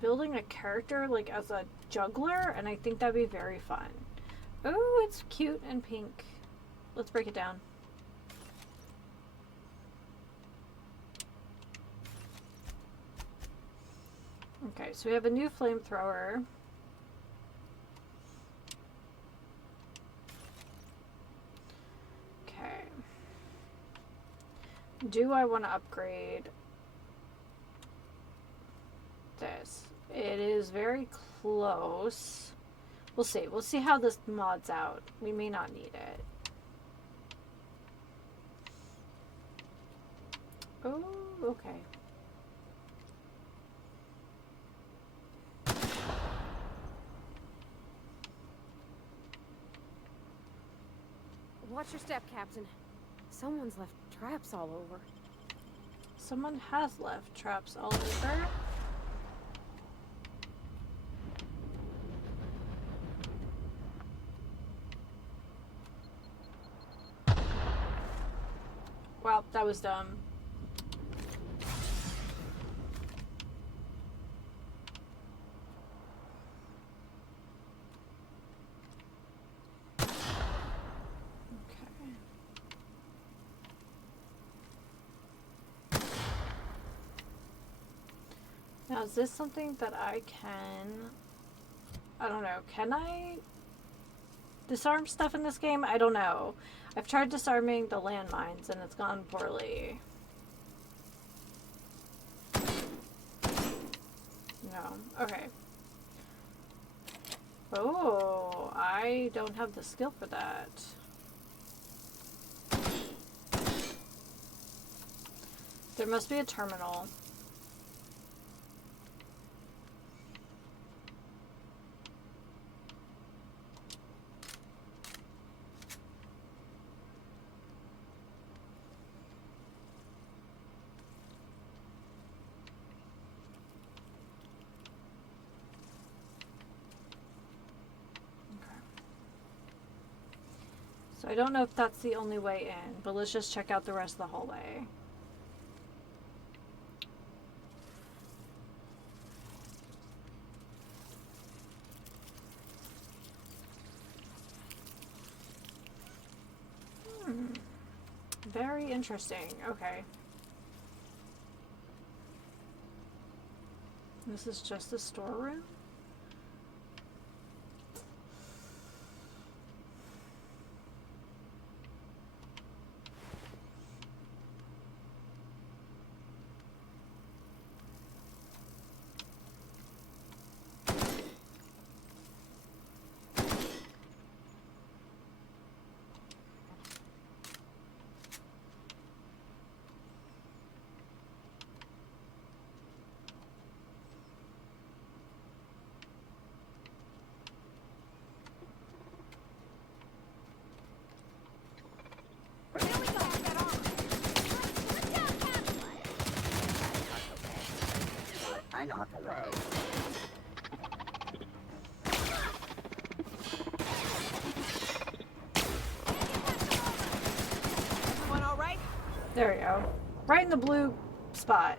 building a character like as a juggler, and I think that'd be very fun. Oh, it's cute and pink. Let's break it down. Okay, so we have a new flamethrower. Okay. Do I want to upgrade this? It is very close. We'll see. We'll see how this mods out. We may not need it. Oh, okay. Watch your step, Captain. Someone's left traps all over. Someone has left traps all over. Wow, that was dumb. Now, is this something that I don't know, can I disarm stuff in this game? I don't know. I've tried disarming the landmines and it's gone poorly. No. Okay. Oh, I don't have the skill for that. There must be a terminal. So I don't know if that's the only way in, but let's just check out the rest of the hallway. Very interesting. Okay. This is just a storeroom? Everyone all right? There we go. Right in the blue spot.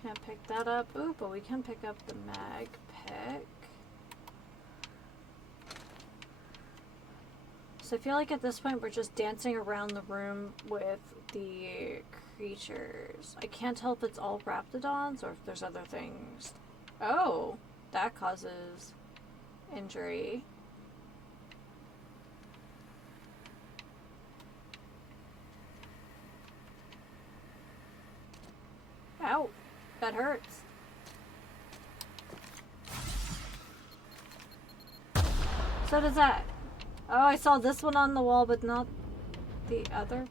Can't pick that up. Ooh, but we can pick up the mag pick. So I feel like at this point we're just dancing around the room with the creatures. I can't tell if it's all raptidons or if there's other things. Oh, that causes injury. Ow, that hurts. So does that. Oh, I saw this one on the wall, but not the other.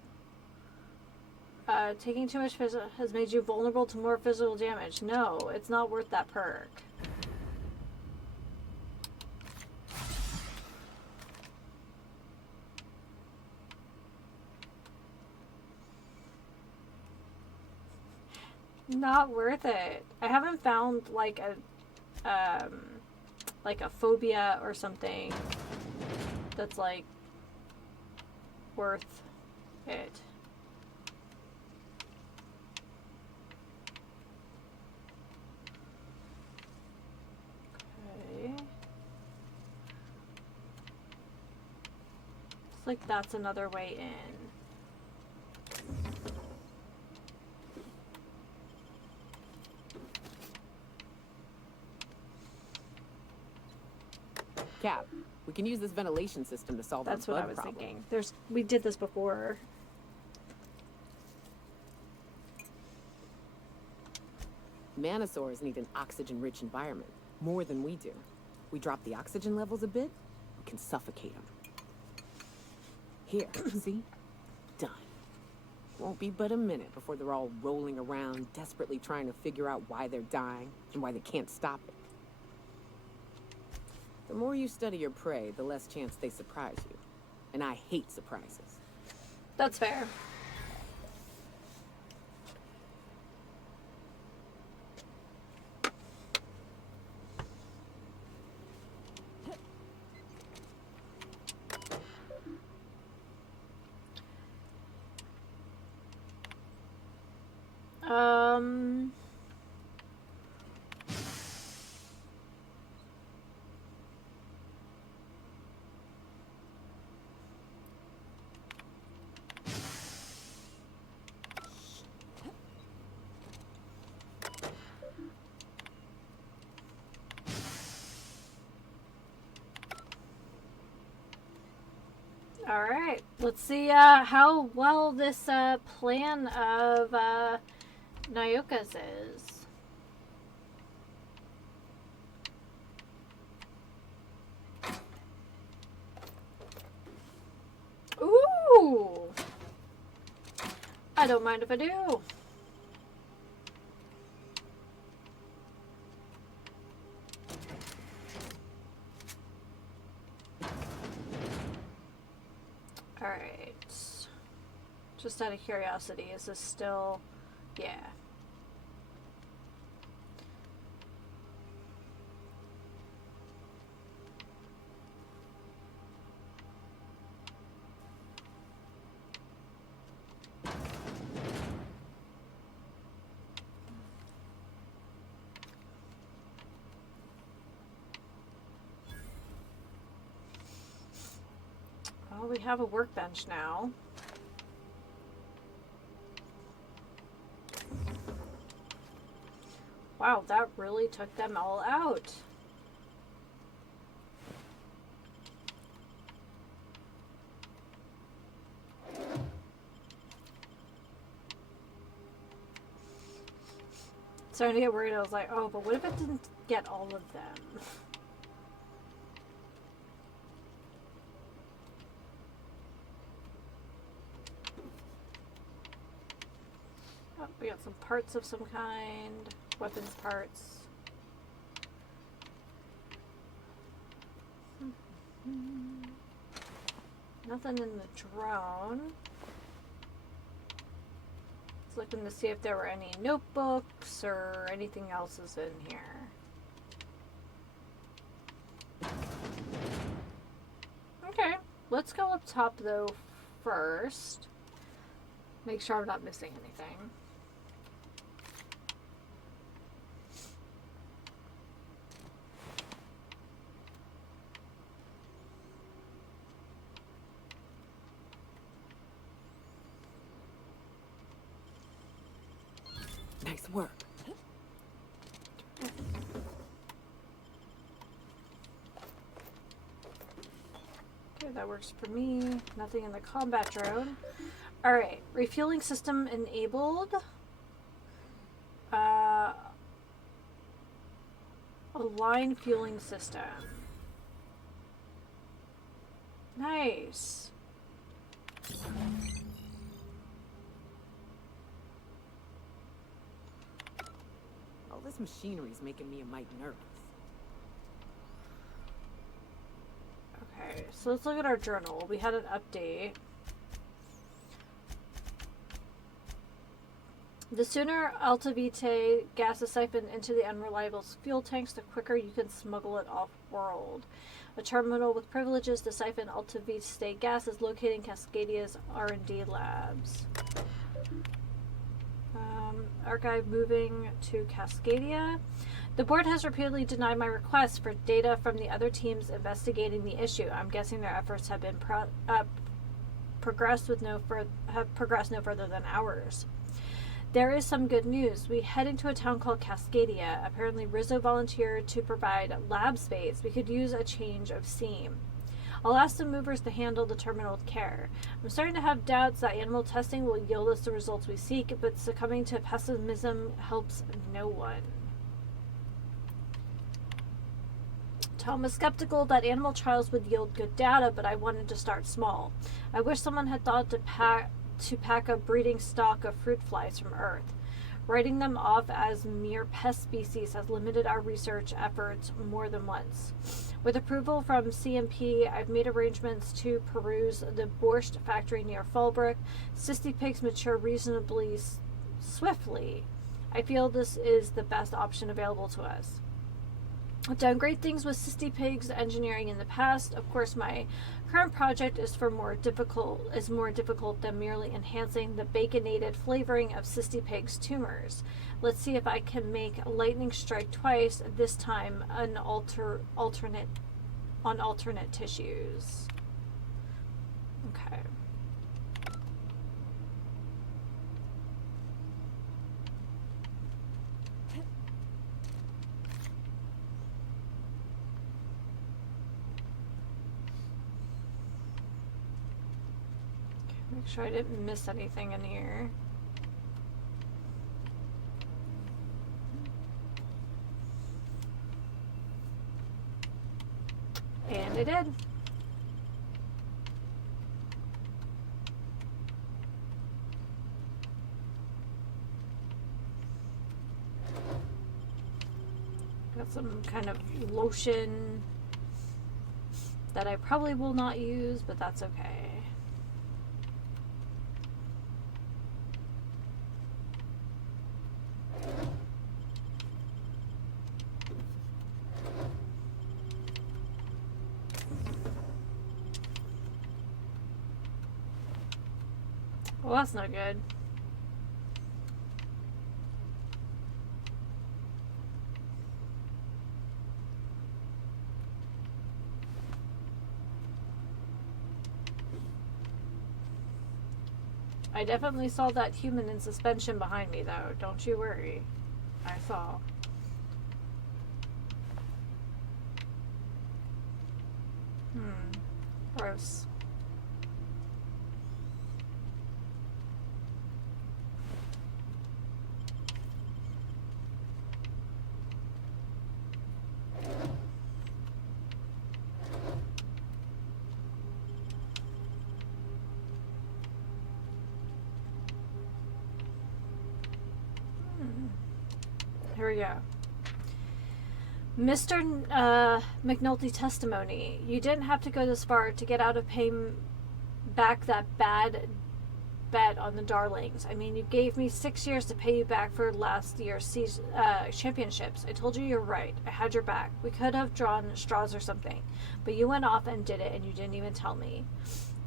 Taking too much physical has made you vulnerable to more physical damage. No, it's not worth that perk. Not worth it. I haven't found like a phobia or something that's like worth it. Okay. Looks like that's another way in. Cap, we can use this ventilation system to solve That's the what bug I was problem. thinking. We did this before. Manosaurs need an oxygen-rich environment, more than we do. We drop the oxygen levels a bit, we can suffocate them. Here, see? Done. Won't be but a minute before they're all rolling around, desperately trying to figure out why they're dying and why they can't stop it. The more you study your prey, the less chance they surprise you. And I hate surprises. That's fair. Alright, let's see how well this plan of Nyoka's is. Ooh! I don't mind if I do. Alright. Just out of curiosity, is this still... Yeah. Well, we have a workbench now. Wow, that really took them all out. Starting to get worried. I was like, oh, but what if it didn't get all of them? Oh, we got some parts of some kind. Weapons parts. Nothing in the drone. Just looking to see if there were any notebooks or anything else is in here. Okay, let's go up top though first. Make sure I'm not missing anything. Nice work. Okay, that works for me. Nothing in the combat drone. Alright, refueling system enabled. Align fueling system. Nice. All this machinery's making me a mite nervous. Okay, so let's look at our journal. We had an update. The sooner Alta Vitae gas is siphoned into the unreliable fuel tanks, the quicker you can smuggle it off-world. A terminal with privileges to siphon Alta Vitae gas is located in Cascadia's R&D labs. Archive moving to Cascadia. The board has repeatedly denied my request for data from the other teams investigating the issue. I'm guessing their efforts have been progressed no further than ours. There is some good news. We head into a town called Cascadia. Apparently Rizzo volunteered to provide lab space. We could use a change of scene. I'll ask the movers to handle the terminal with care. I'm starting to have doubts that animal testing will yield us the results we seek, but succumbing to pessimism helps no one. Tom was skeptical that animal trials would yield good data, but I wanted to start small. I wish someone had thought to pack a breeding stock of fruit flies from Earth. Writing them off as mere pest species has limited our research efforts more than once. With approval from CMP, I've made arrangements to peruse the borscht factory near Fallbrook. Cysty pigs mature reasonably swiftly. I feel this is the best option available to us. I've done great things with cysty pigs engineering in the past. Of course, my current project is more difficult than merely enhancing the baconated flavoring of cysty pigs' tumors. Let's see if I can make lightning strike twice, this time on alternate tissues. Okay. Make sure I didn't miss anything in here. And I did. Got some kind of lotion that I probably will not use, but that's okay. Well, that's not good. I definitely saw that human in suspension behind me, though. Don't you worry. I saw. Gross. Here we go. Mr. McNulty testimony. You didn't have to go this far to get out of paying back that bad bet on the Darlings. I mean, you gave me 6 years to pay you back for last year's championships. I told you you're right. I had your back. We could have drawn straws or something. But you went off and did it, and you didn't even tell me.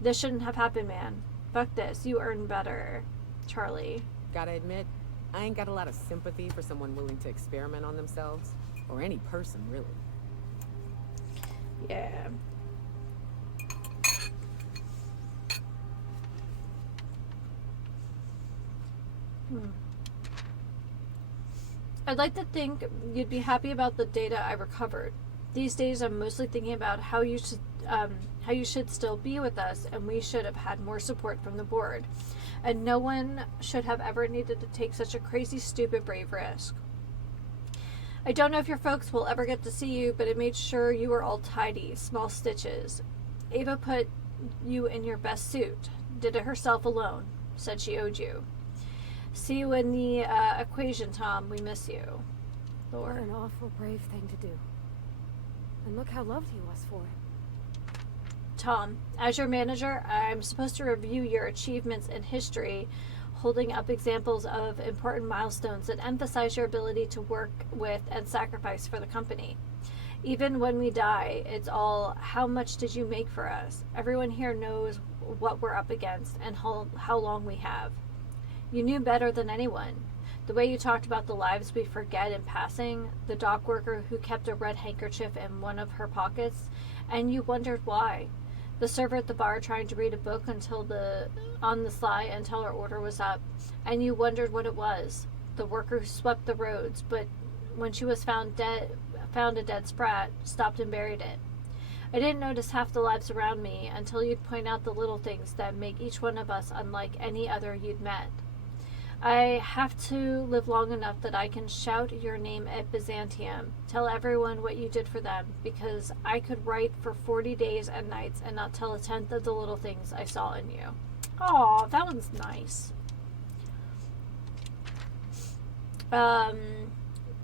This shouldn't have happened, man. Fuck this. You earn better. Charlie. Gotta admit, I ain't got a lot of sympathy for someone willing to experiment on themselves. Or any person, really. Yeah. I'd like to think you'd be happy about the data I recovered. These days I'm mostly thinking about how you should still be with us, and we should have had more support from the board. And no one should have ever needed to take such a crazy, stupid, brave risk. I don't know if your folks will ever get to see you, but I made sure you were all tidy, small stitches. Ava put you in your best suit. Did it herself alone. Said she owed you. See you in the equation, Tom. We miss you. Lord. What an awful brave thing to do. And look how loved he was for it. Tom, as your manager, I'm supposed to review your achievements in history, holding up examples of important milestones that emphasize your ability to work with and sacrifice for the company. Even when we die, it's all, how much did you make for us? Everyone here knows what we're up against and how long we have. You knew better than anyone. The way you talked about the lives we forget in passing, the dock worker who kept a red handkerchief in one of her pockets, and you wondered why. The server at the bar trying to read a book on the sly until her order was up, and you wondered what it was. The worker who swept the roads, but when she was found a dead sprat, stopped and buried it. I didn't notice half the lives around me until you'd point out the little things that make each one of us unlike any other you'd met. I have to live long enough that I can shout your name at Byzantium, tell everyone what you did for them, because I could write for 40 days and nights and not tell a tenth of the little things I saw in you. Aw, that one's nice.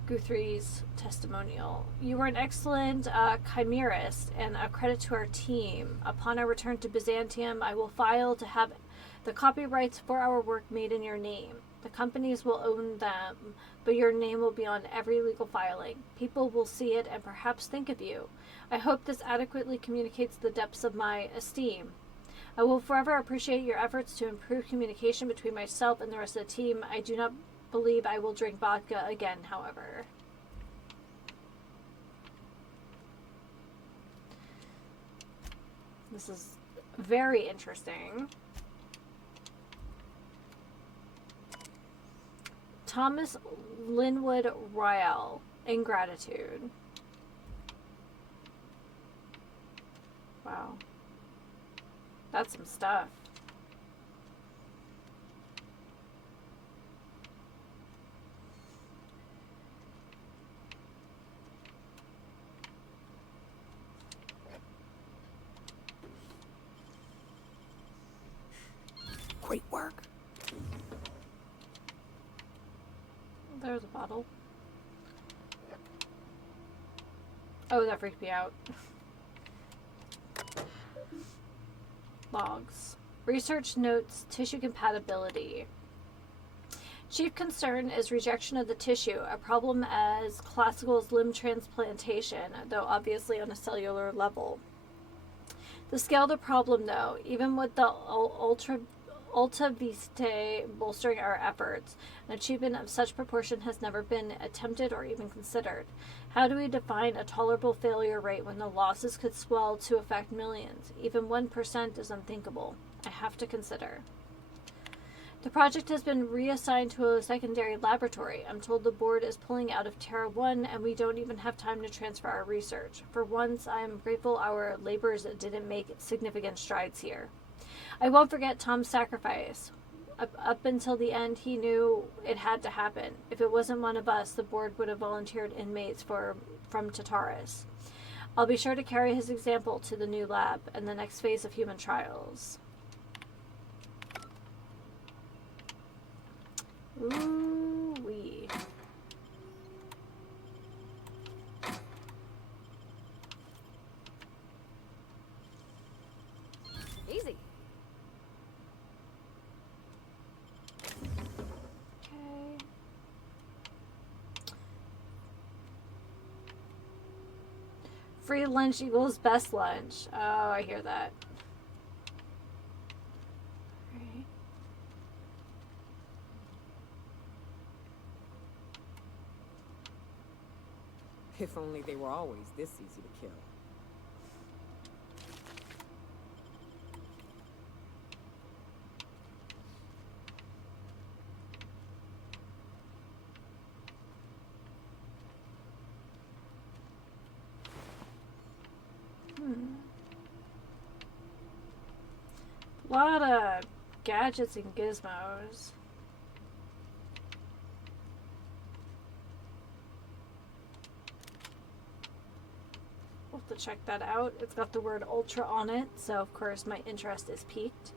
Guthrie's testimonial. You were an excellent chimerist and a credit to our team. Upon our return to Byzantium, I will file to have the copyrights for our work made in your name. The companies will own them, but your name will be on every legal filing. People will see it and perhaps think of you. I hope this adequately communicates the depths of my esteem. I will forever appreciate your efforts to improve communication between myself and the rest of the team. I do not believe I will drink vodka again, however. This is very interesting. Thomas Linwood Royale, in gratitude. Wow. That's some stuff. Great work. There's a bottle. Oh, that freaked me out. Logs. Research notes tissue compatibility. Chief concern is rejection of the tissue, a problem as classical as limb transplantation, though obviously on a cellular level. The scale of the problem, though, even with the Ultra Vitae bolstering our efforts, an achievement of such proportion has never been attempted or even considered. How do we define a tolerable failure rate when the losses could swell to affect millions? Even 1% is unthinkable. I have to consider. The project has been reassigned to a secondary laboratory. I'm told the board is pulling out of Terra 1 and we don't even have time to transfer our research. For once, I am grateful our labors didn't make significant strides here. I won't forget Tom's sacrifice. Up until the end, he knew it had to happen. If it wasn't one of us, the board would have volunteered inmates from Tartarus. I'll be sure to carry his example to the new lab and the next phase of human trials. Ooh-wee. Easy. Okay. Free lunch equals best lunch. Oh, I hear that. Right. If only they were always this easy to kill. A lot of gadgets and gizmos. We'll have to check that out. It's got the word ultra on it, so of course my interest is piqued.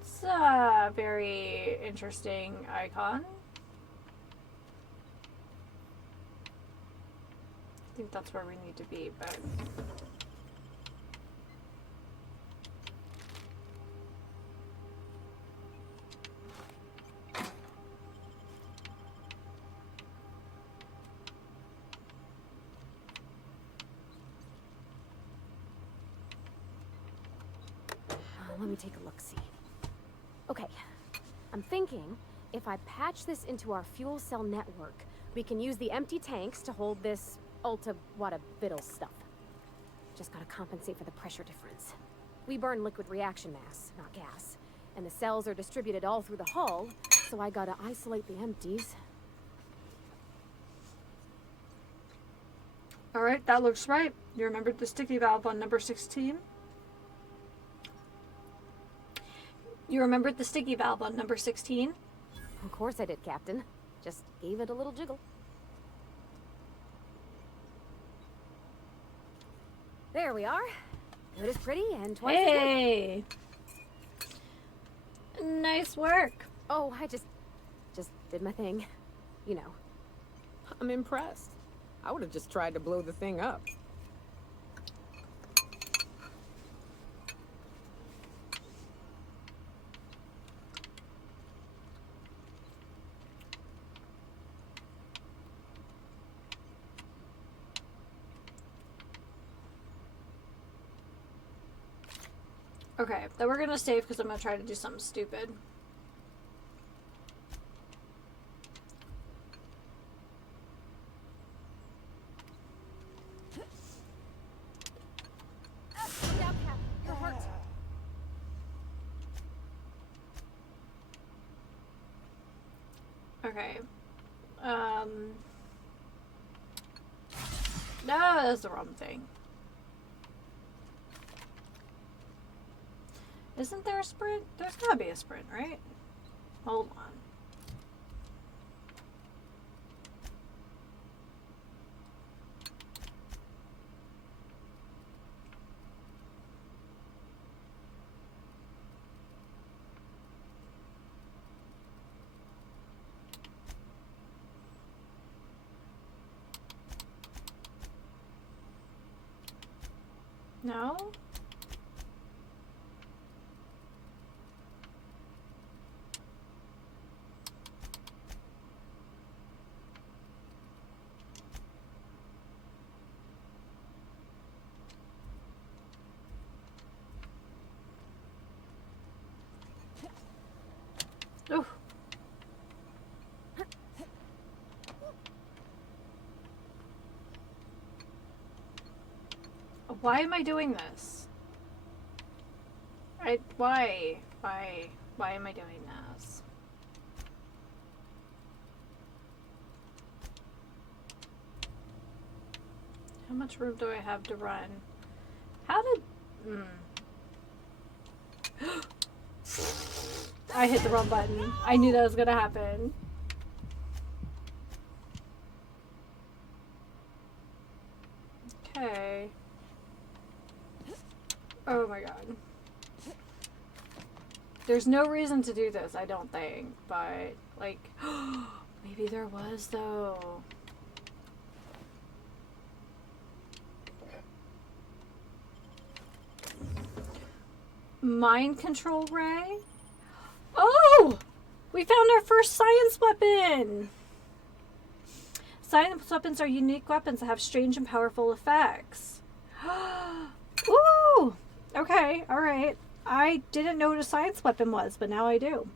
It's a very interesting icon. I think that's where we need to be, but... Let me take a look-see. Okay, I'm thinking if I patch this into our fuel cell network, we can use the empty tanks to hold this ulta-wada-biddle stuff. Just gotta compensate for the pressure difference. We burn liquid reaction mass, not gas, and the cells are distributed all through the hull, so I gotta isolate the empties. Alright, that looks right. You remembered the sticky valve on number 16? You remembered the sticky valve on number 16? Of course I did, Captain. Just gave it a little jiggle. There we are. Good as pretty and twice as good. Hey! Nice work. Oh, I just did my thing. You know. I'm impressed. I would have just tried to blow the thing up. Okay, then we're gonna save because I'm gonna try to do something stupid. Get out, Cap. You're hurt. Okay. No, that's the wrong thing. Isn't there a sprint? There's gotta be a sprint, right? Hold on. No? Oh. Why am I doing this? Why am I doing this? How much room do I have to run? How did... I hit the wrong button. I knew that was gonna happen. Okay. Oh my god. There's no reason to do this, I don't think, but, like, maybe there was, though. Mind control ray? Oh! We found our first science weapon! Science weapons are unique weapons that have strange and powerful effects. Ooh! Okay, alright. I didn't know what a science weapon was, but now I do.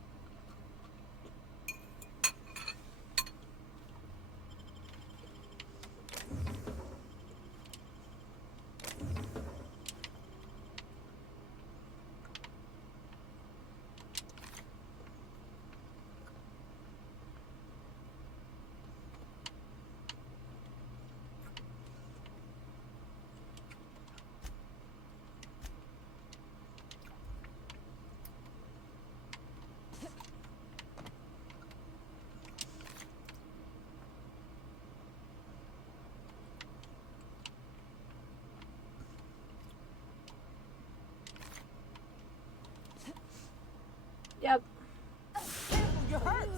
Yep. You're hurt.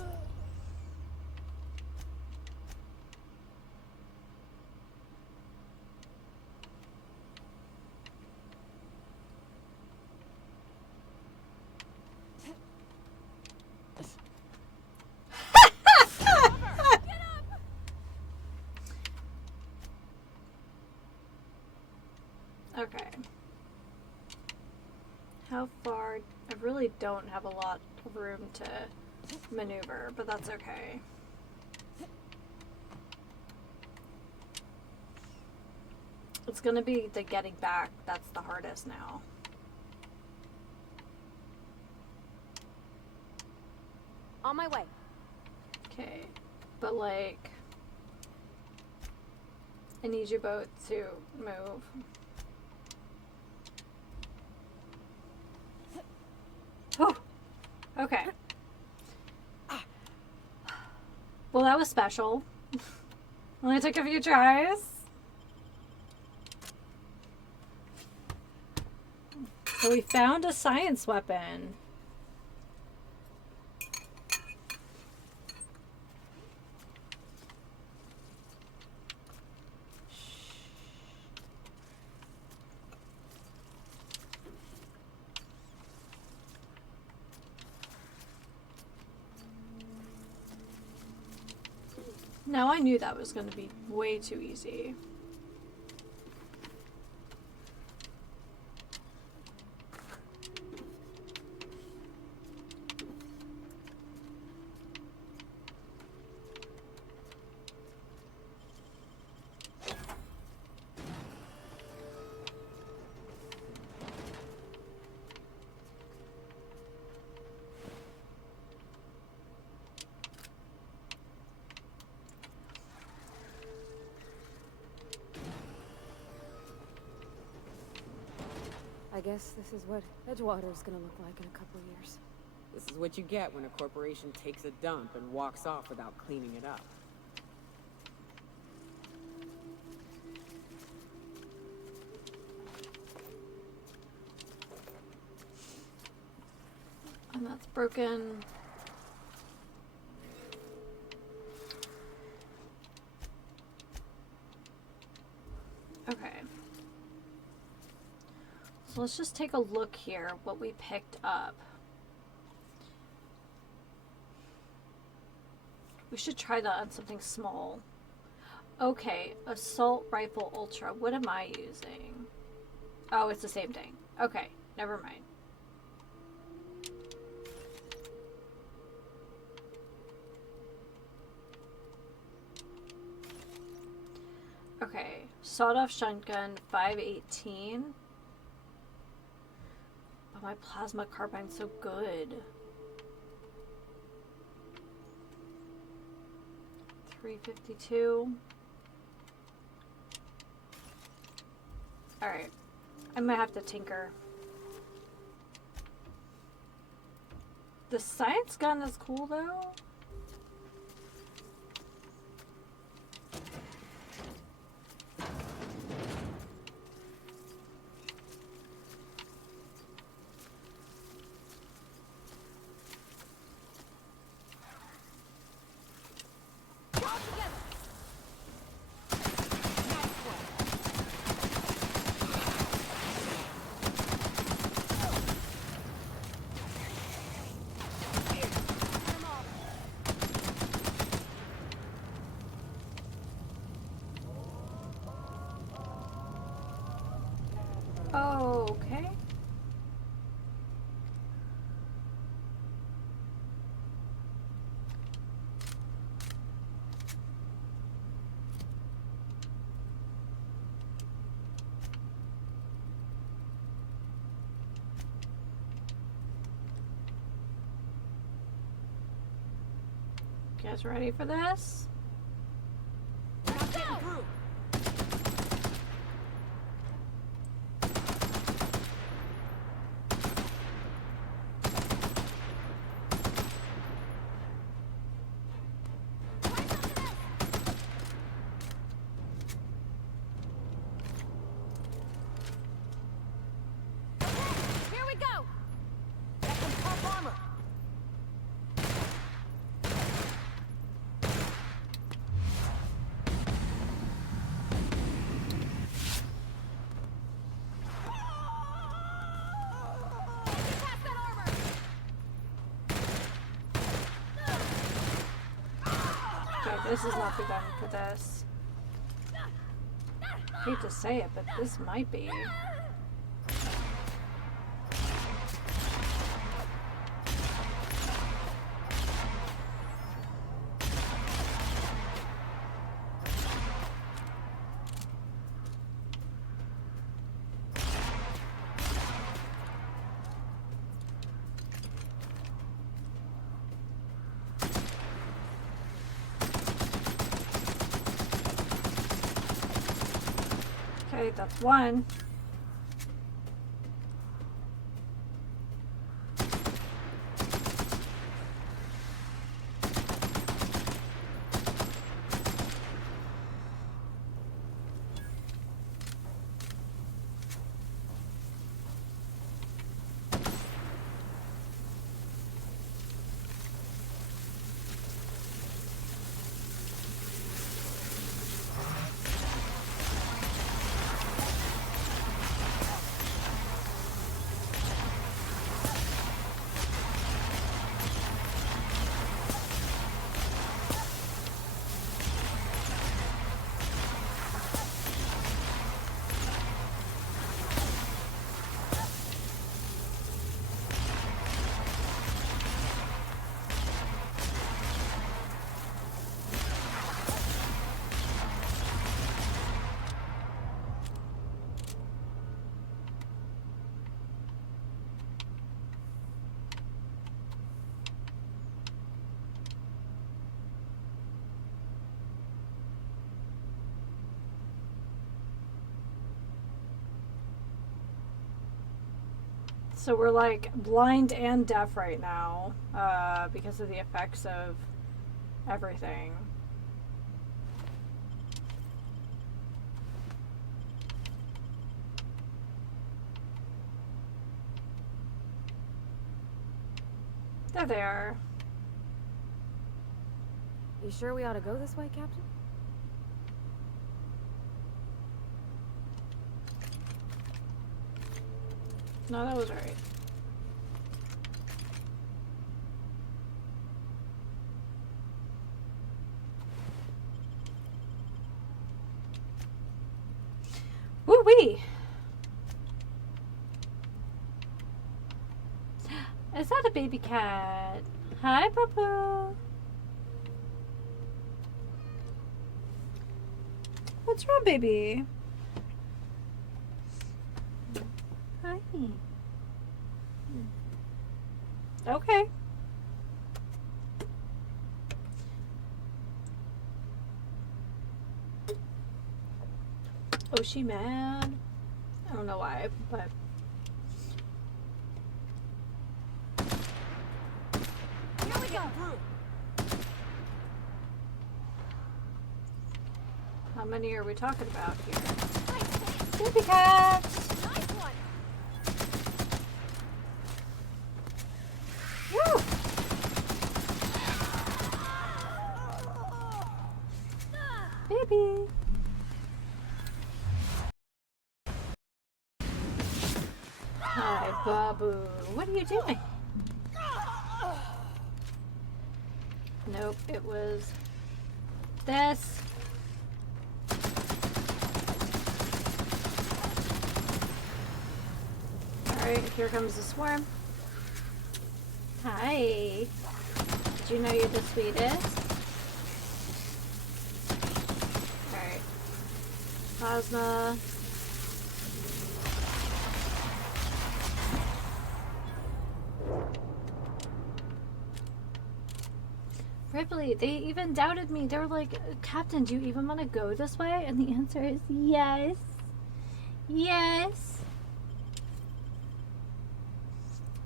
Okay. How far? I really don't have a lot of room to maneuver, but that's okay. It's gonna be the getting back that's the hardest now. On my way. Okay. But like, I need you both to move. Oh, okay. Well, that was special. Only took a few tries. So we found a science weapon. Now I knew that was going to be way too easy. I guess this is what Edgewater's gonna look like in a couple of years. This is what you get when a corporation takes a dump and walks off without cleaning it up. And that's broken. Okay. So let's just take a look here what we picked up. We should try that on something small. Okay, assault rifle ultra. What am I using? Oh, it's the same thing. Okay, never mind. Okay, sawed-off shotgun, 518. But my plasma carbine's so good. 352. Alright. I might have to tinker. The science gun is cool though. Okay. You guys ready for this? This is not the gun for this. Hate to say it, but this might be. Okay, that's one. So we're like blind and deaf right now because of the effects of everything. There they are. You sure we ought to go this way, Captain? No, that was right. Woo-wee! Is that a baby cat? Hi, Papa. What's wrong, baby? Hi. Okay. Oh, she mad? I don't know why, but... Here we go. How many are we talking about here? Baby cat! Nice one. Woo! Baby! Hi, Babu. What are you doing? Nope, it was this. Alright, here comes the swarm. Hi. Did you know you're the sweetest? Alright. Plasma. Ripley, they even doubted me. They were like, Captain, do you even want to go this way? And the answer is yes. Yes.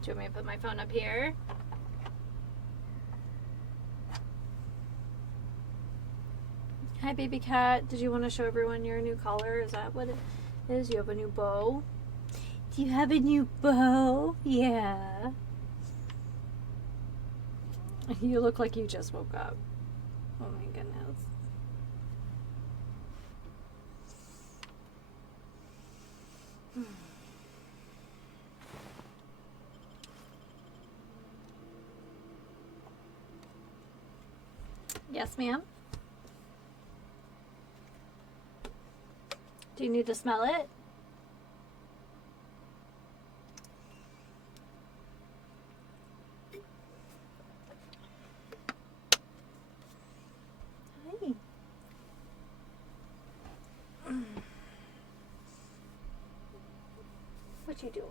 Do you want me to put my phone up here? Hi, baby cat. Did you want to show everyone your new collar? Is that what it is? You have a new bow? Do you have a new bow? Yeah. You look like you just woke up. Oh my goodness. Yes, ma'am. Do you need to smell it? Hi. What you doing?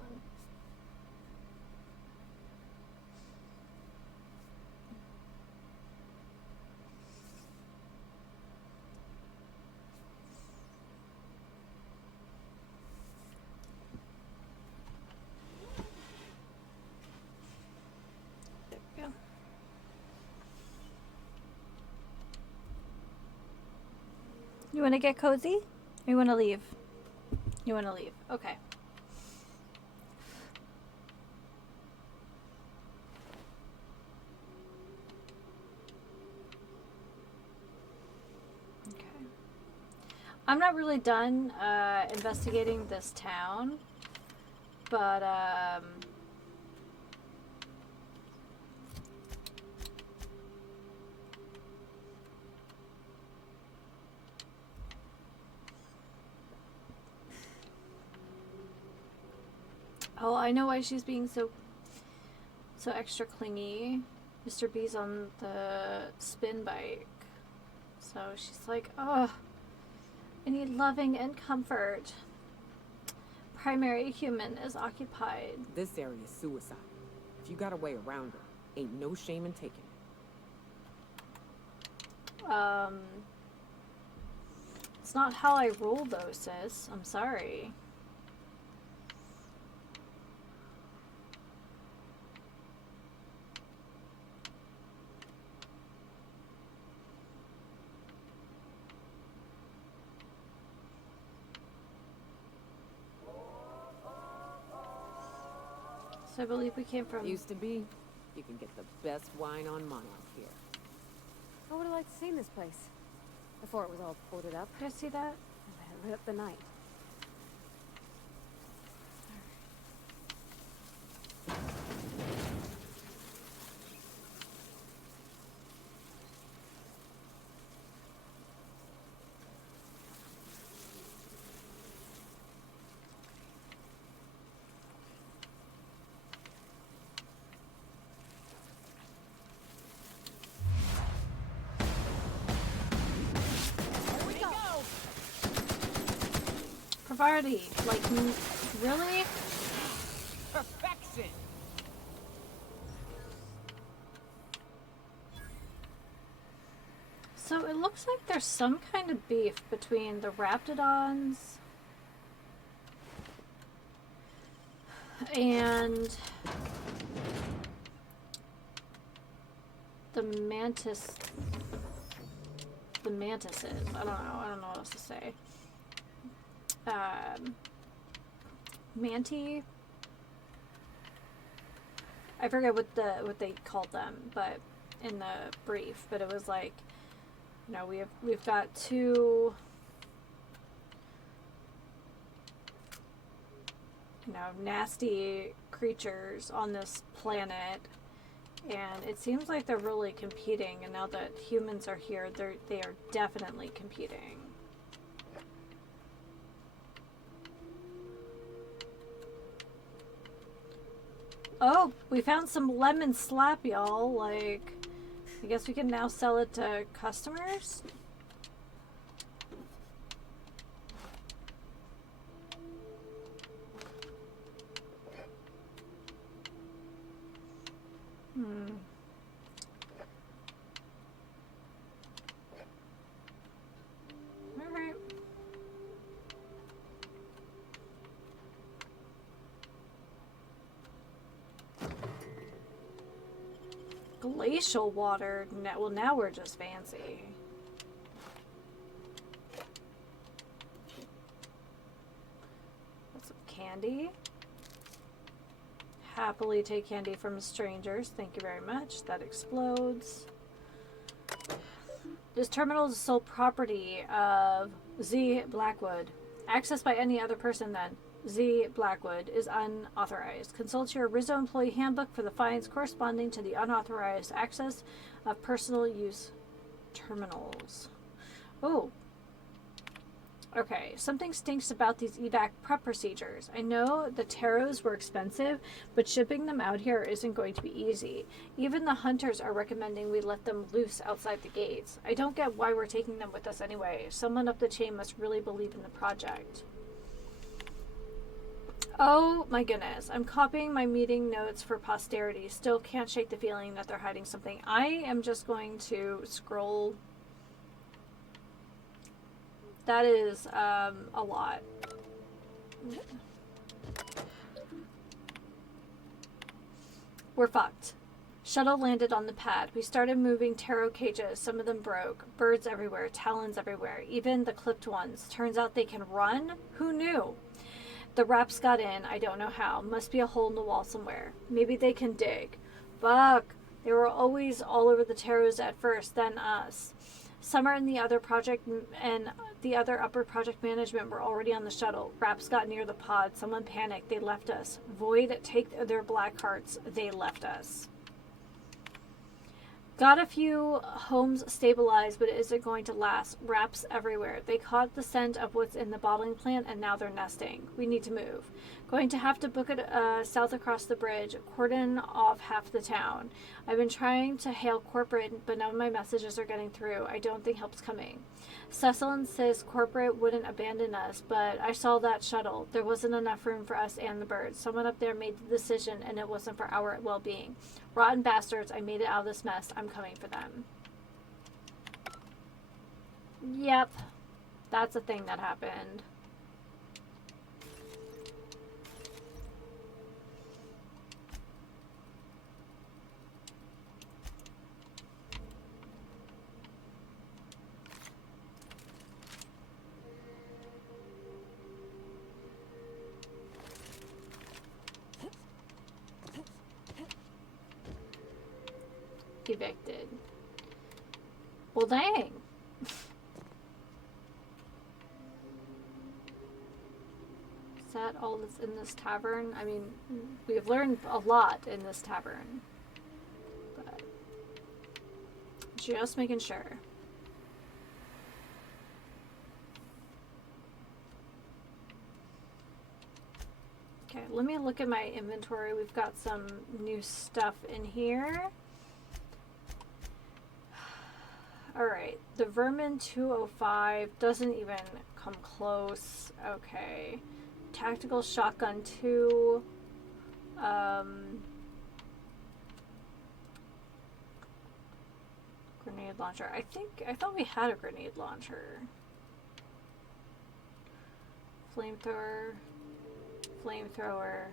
There we go. You want to get cozy? Or you want to leave? You want to leave. Okay. Okay. I'm not really done investigating this town, but oh, I know why she's being so extra clingy. Mr. B's on the spin bike. So she's like, oh, I need loving and comfort. Primary human is occupied. This area is suicide. If you got a way around her, ain't no shame in taking it. It's not how I roll though, sis. I'm sorry. So I believe we came from... Used to be. You can get the best wine on Monarch here. I would have liked to see this place before it was all boarded up. Did I see that? Lit up the night. I've already, like, really? Perfection. So it looks like there's some kind of beef between the Raptidons and the mantises. I don't know what else to say. Manti. I forget what they called them, but in the brief, but it was like, you know, we've got two, you know, nasty creatures on this planet, and it seems like they're really competing, and now that humans are here, they are definitely competing. Oh, we found some lemon slap, y'all. Like, I guess we can now sell it to customers? Alright. Glacial water. Well, now we're just fancy. That's some candy. Happily take candy from strangers. Thank you very much. That explodes. This terminal is the sole property of Z Blackwood. Accessed by any other person then. Z Blackwood is unauthorized. Consult your Rizzo employee handbook for the fines corresponding to the unauthorized access of personal use terminals. Oh. Okay, something stinks about these evac prep procedures. I know the taros were expensive, but shipping them out here isn't going to be easy. Even the hunters are recommending we let them loose outside the gates. I don't get why we're taking them with us anyway. Someone up the chain must really believe in the project. Oh my goodness, I'm copying my meeting notes for posterity. Still can't shake the feeling that they're hiding something. I am just going to scroll. That is a lot. We're fucked. Shuttle landed on the pad. We started moving taro cages. Some of them broke. Birds everywhere, talons everywhere, even the clipped ones. Turns out they can run? Who knew? The raps got in. I don't know how. Must be a hole in the wall somewhere. Maybe they can dig. Fuck. They were always all over the taros at first, then us. Summer and the other upper project management were already on the shuttle. Raps got near the pod. Someone panicked. They left us. Void, take their black hearts. They left us. Got a few homes stabilized, but it isn't going to last. Raps everywhere. They caught the scent of what's in the bottling plant, and now they're nesting. We need to move. Going to have to book it south across the bridge, cordon off half the town. I've been trying to hail corporate, but none of my messages are getting through. I don't think help's coming. Cecil insists corporate wouldn't abandon us, but I saw that shuttle. There wasn't enough room for us and the birds. Someone up there made the decision, and it wasn't for our well-being. Rotten bastards, I made it out of this mess. I'm coming for them. Yep. That's a thing that happened. Evicted. Well, dang. Is that all that's in this tavern? I mean, we've learned a lot in this tavern. But just making sure. Okay, let me look at my inventory. We've got some new stuff in here. Alright, the Vermin 205 doesn't even come close. Okay. Tactical shotgun 2. Grenade launcher. I thought we had a grenade launcher. Flamethrower. Flamethrower.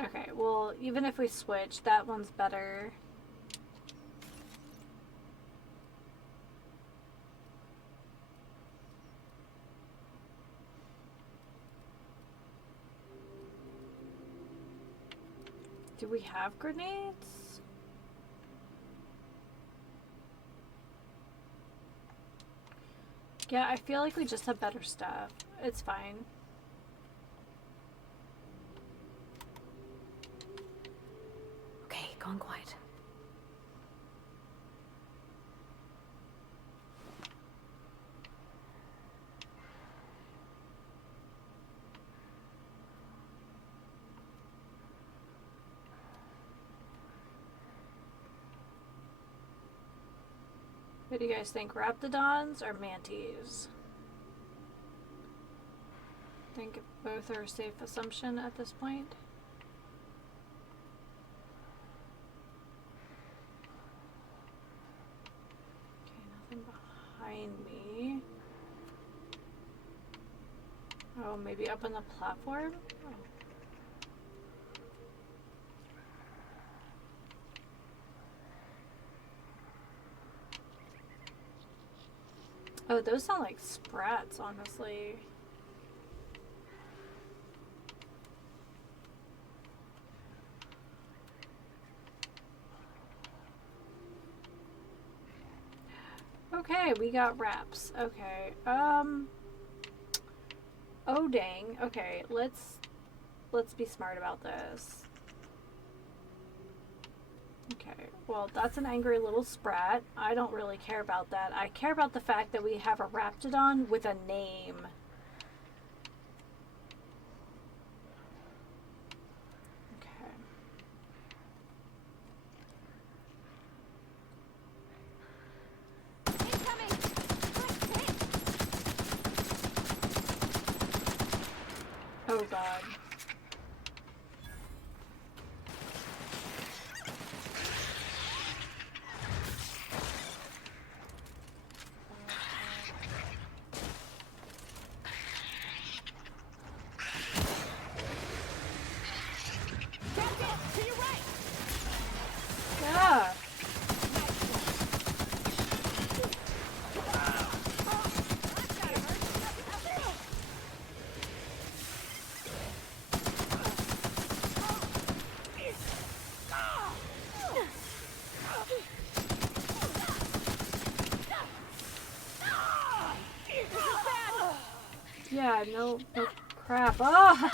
Okay, well, even if we switch, that one's better. Do we have grenades? Yeah, I feel like we just have better stuff. It's fine. Okay, gone quiet. What do you guys think? Raptidons or manties? I think both are a safe assumption at this point. Okay, nothing behind me. Oh, maybe up on the platform? Oh. Oh, those sound like sprats, honestly. Okay, we got wraps. Okay. Oh dang. Okay, let's be smart about this. Okay, well, that's an angry little sprat. I don't really care about that. I care about the fact that we have a Raptidon with a name. Okay. Oh god. Yeah. Yeah, no crap. Oh!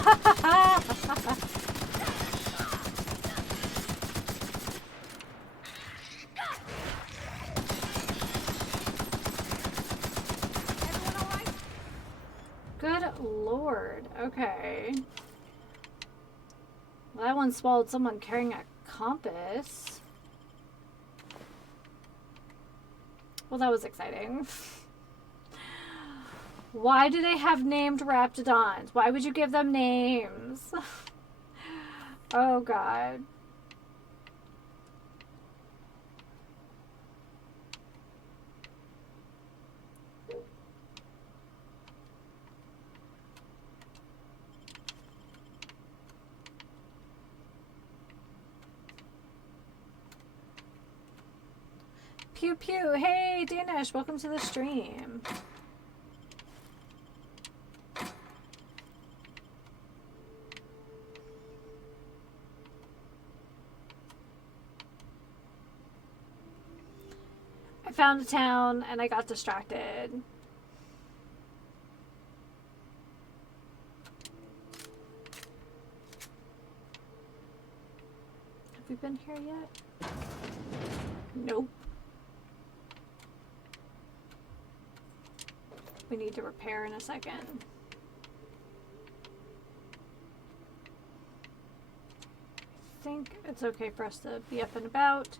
Good lord. Okay. Well, that one swallowed someone carrying a compass. Well, that was exciting. Why do they have named Raptidons? Why would you give them names? Oh god. Pew pew. Hey, Danish, welcome to the stream. I found a town and I got distracted. Have we been here yet? Nope. We need to repair in a second. think it's okay for us to be up and about.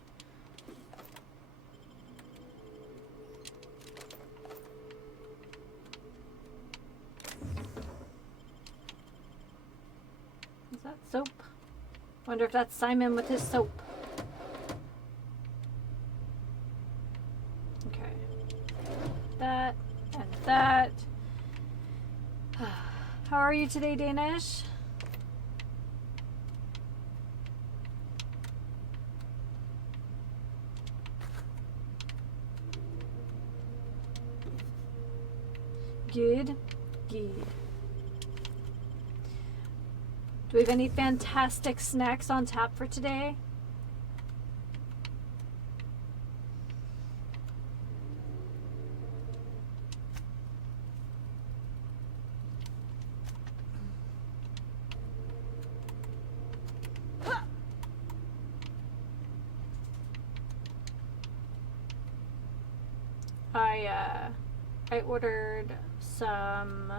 Is that soap? Wonder if that's Simon with his soap. Okay. That and that. How are you today, Danish? Good. Good. Do we have any fantastic snacks on tap for today? I ordered some.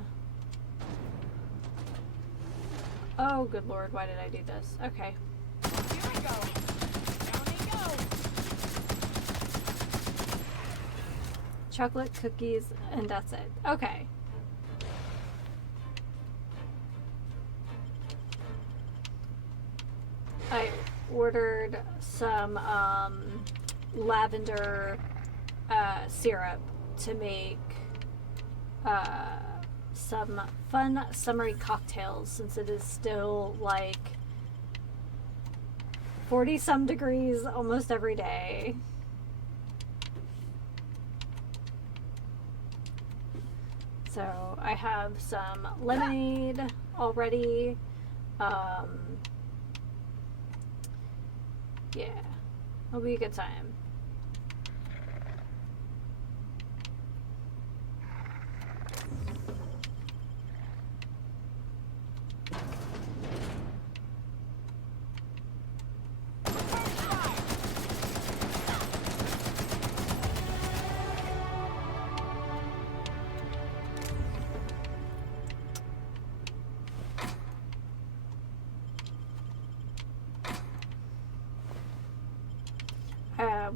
Oh, good lord, why did I do this? Okay. Here we go. Down we go. Chocolate cookies, and that's it. Okay. I ordered some lavender syrup to make some fun summery cocktails, since it is still like 40 some degrees almost every day. So I have some lemonade already. Yeah, it'll be a good time.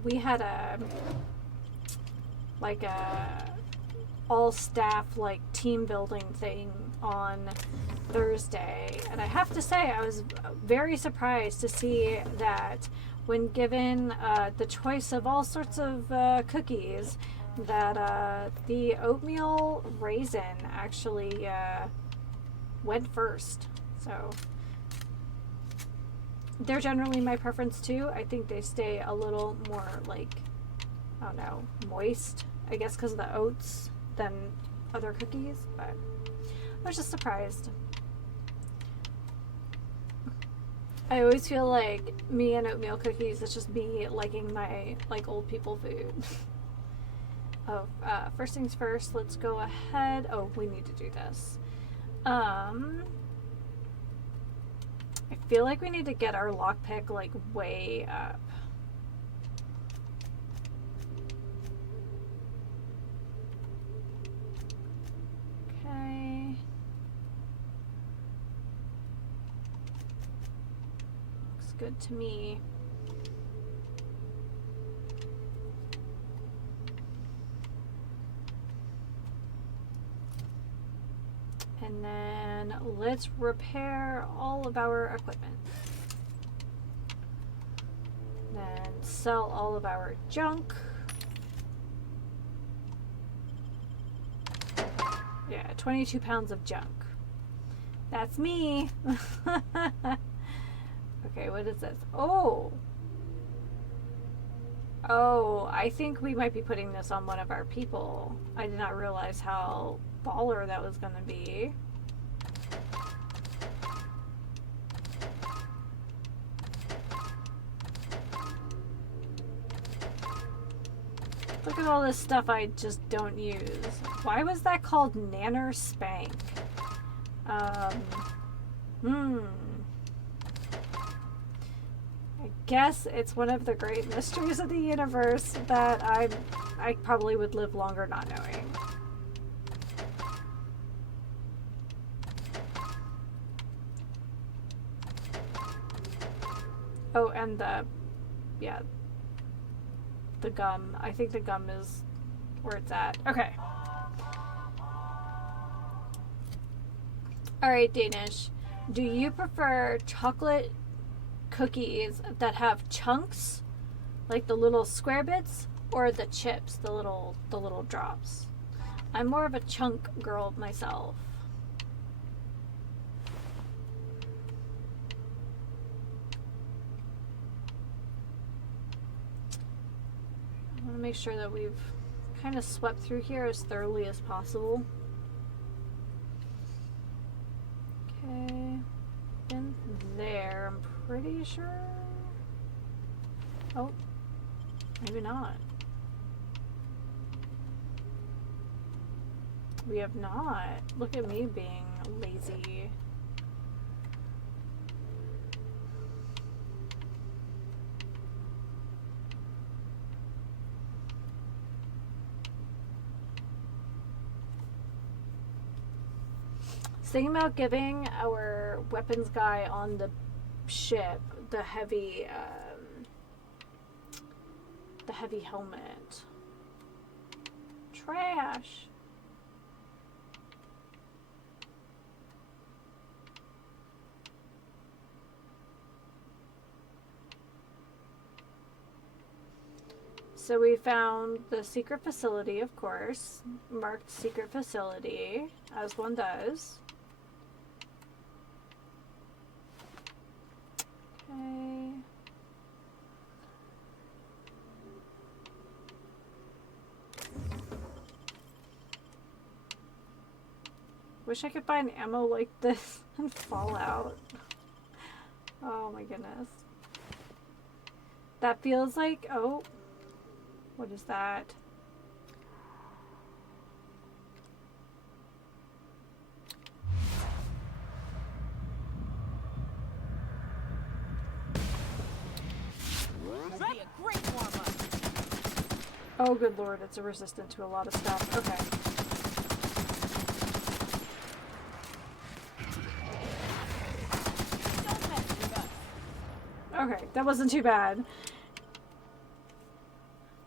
We had a all staff like team building thing on Thursday, and I have to say I was very surprised to see that when given the choice of all sorts of cookies, that the oatmeal raisin actually went first. So they're generally my preference too. I think they stay a little more like, I don't know, moist, I guess because of the oats, than other cookies, but I was just surprised. I always feel like me and oatmeal cookies, it's just me liking my like old people food. Oh, first things first, let's go ahead. Oh, we need to do this. I feel like we need to get our lockpick like way up. Okay. Looks good to me. And then let's repair all of our equipment. Then sell all of our junk. Yeah, 22 pounds of junk. That's me. Okay, what is this? Oh, I think we might be putting this on one of our people. I did not realize how baller that was gonna be. Look at all this stuff I just don't use. Why was that called Nanner Spank? I guess it's one of the great mysteries of the universe that I probably would live longer not knowing. Oh, and yeah, the gum. I think the gum is where it's at. Okay. Alright, Danish. Do you prefer chocolate cookies that have chunks, like the little square bits, or the chips, the little drops? I'm more of a chunk girl myself. I want to make sure that we've kind of swept through here as thoroughly as possible. Okay, in there, I'm pretty sure. Oh, maybe not. We have not. Look at me being lazy. Thinking about giving our weapons guy on the ship the heavy helmet. Trash. So we found the secret facility, of course. Marked secret facility, as one does. Okay. Wish I could find ammo like this in Fallout. Oh my goodness. That feels like, oh, what is that? That'd be a great warm-up. Oh, good lord, it's a resistant to a lot of stuff. Okay. Don't mess with us. Okay, that wasn't too bad.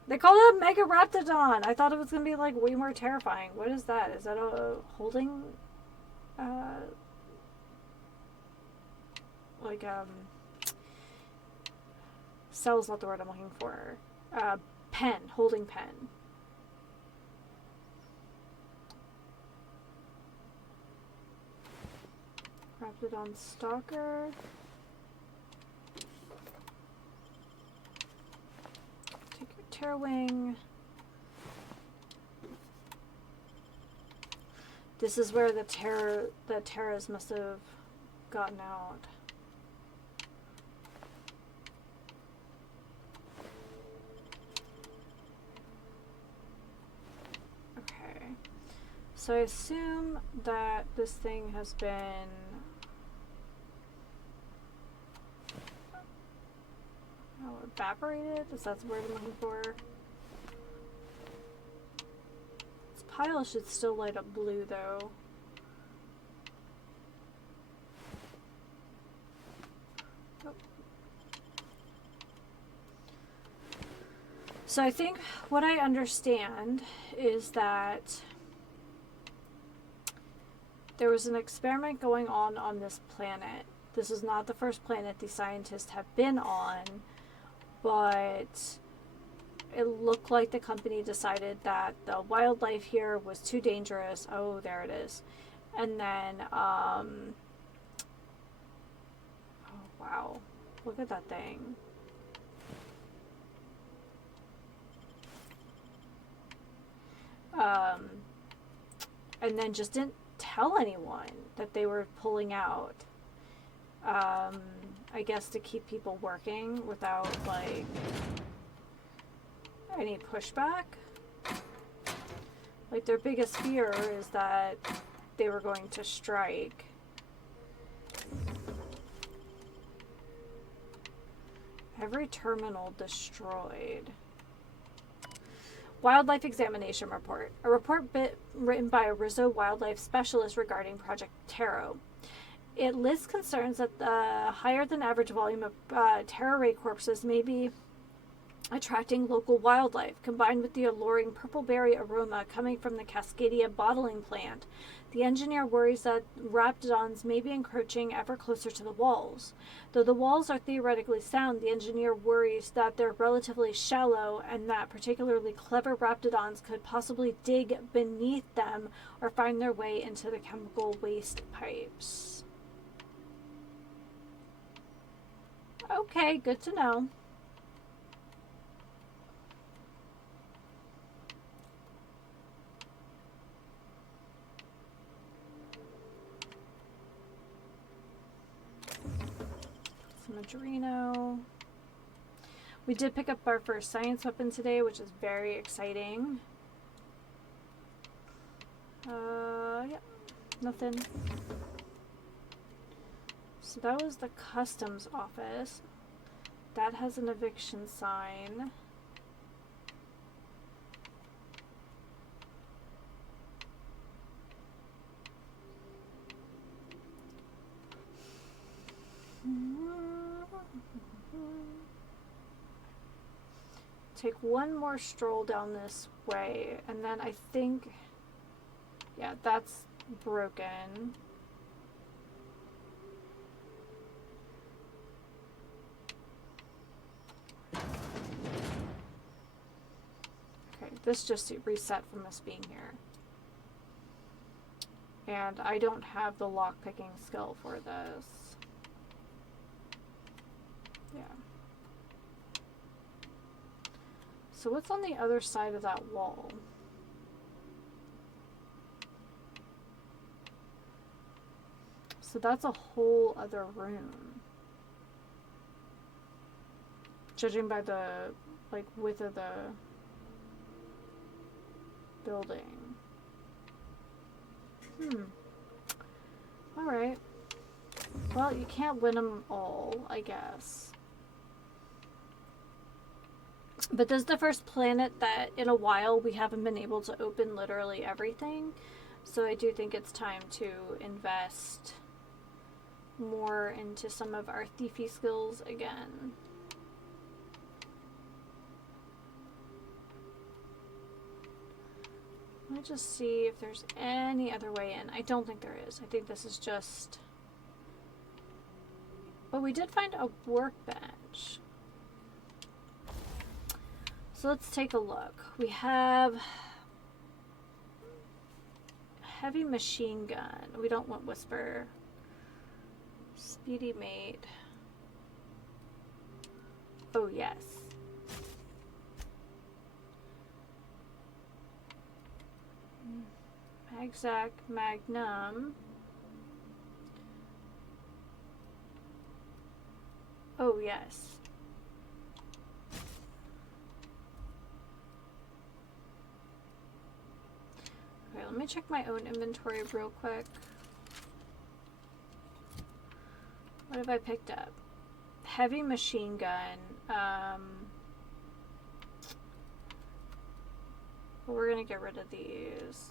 They call it Mega Raptidon. I thought it was gonna be like way more terrifying. What is that? Is that a holding? Like cell's not the word I'm looking for. Pen, holding pen. Raptidon Stalker. Take your Terrawing. This is where the Terras must have gotten out. Okay. So I assume that this thing has been evaporated? Is that the word I'm looking for? This pile should still light up blue though. Oh. So I think what I understand is that there was an experiment going on this planet. This is not the first planet these scientists have been on, but it looked like the company decided that the wildlife here was too dangerous. Oh, there it is. And then, oh wow, look at that thing. And then just didn't tell anyone that they were pulling out. I guess to keep people working without like any pushback. Like their biggest fear is that they were going to strike. Every terminal destroyed. Wildlife Examination Report. A report written by a Rizzo wildlife specialist regarding Project Taro. It lists concerns that the higher than average volume of Terra Ray corpses may be attracting local wildlife, combined with the alluring purple berry aroma coming from the Cascadia bottling plant. The engineer worries that raptidons may be encroaching ever closer to the walls. Though the walls are theoretically sound, the engineer worries that they're relatively shallow and that particularly clever raptidons could possibly dig beneath them or find their way into the chemical waste pipes. Okay, good to know. Adreno. We did pick up our first science weapon today, which is very exciting. Yeah, nothing. So that was the customs office. That has an eviction sign. Take one more stroll down this way, and then I think, yeah, that's broken. Okay, this just reset from us being here. And I don't have the lockpicking skill for this. Yeah. So what's on the other side of that wall? So that's a whole other room. Judging by the, like, width of the building. Alright. Well, you can't win them all, I guess. But this is the first planet that in a while we haven't been able to open literally everything. So I do think it's time to invest more into some of our thiefy skills again. Let me just see if there's any other way in. I don't think there is. I think this is just... But we did find a workbench. So let's take a look. We have heavy machine gun. We don't want whisper. Speedy mate. Oh yes. Magzac Magnum. Oh yes. Okay, let me check my own inventory real quick. What have I picked up? Heavy machine gun. But we're gonna get rid of these.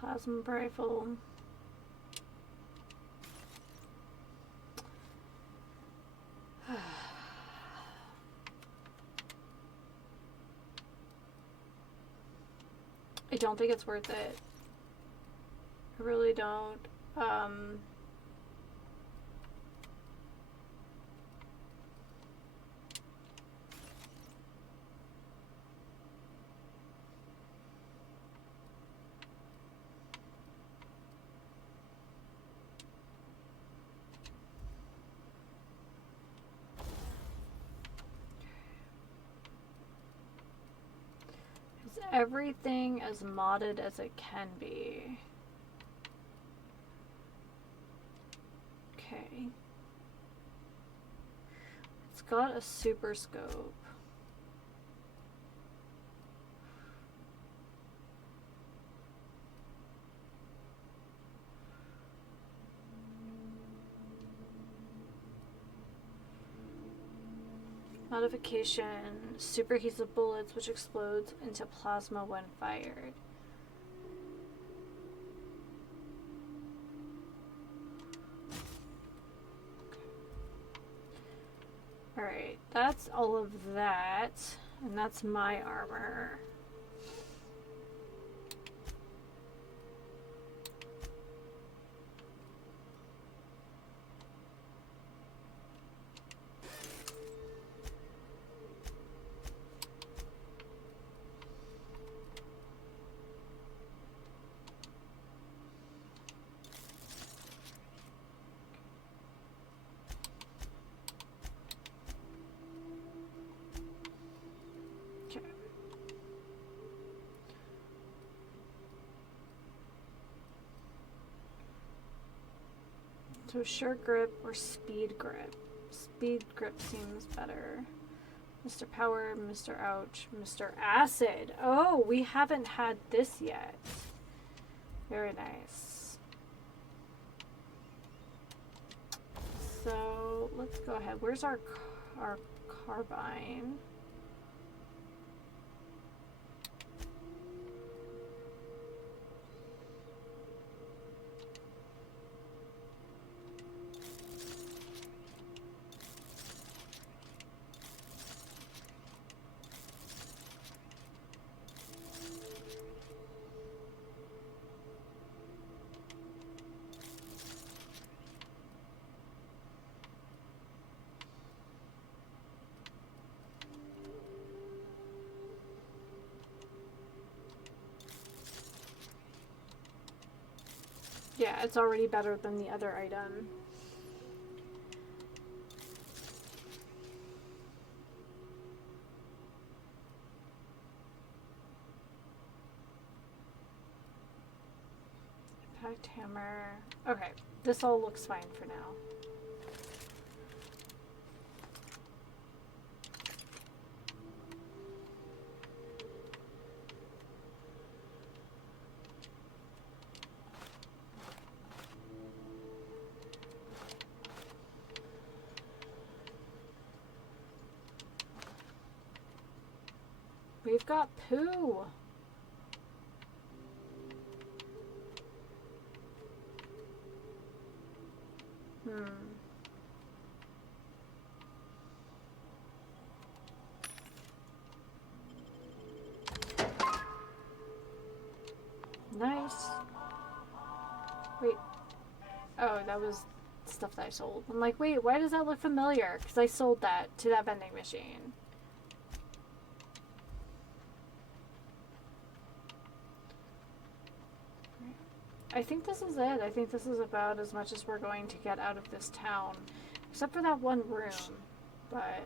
Plasma rifle. I don't think it's worth it. I really don't. Everything as modded as it can be. Okay. It's got a super scope. Modification. Superheats the bullets, which explodes into plasma when fired. Alright, that's all of that. And that's my armor. So sure grip or speed grip. Speed grip seems better. Mr. Power, Mr. Ouch, Mr. Acid. Oh, we haven't had this yet. Very nice. So let's go ahead. Where's our carbine? Yeah, it's already better than the other item. Impact hammer. Okay, this all looks fine for now. We've got poo. Nice. Wait. Oh, that was stuff that I sold. I'm like, wait, why does that look familiar? Because I sold that to that vending machine. I think this is it. I think this is about as much as we're going to get out of this town. Except for that one room. But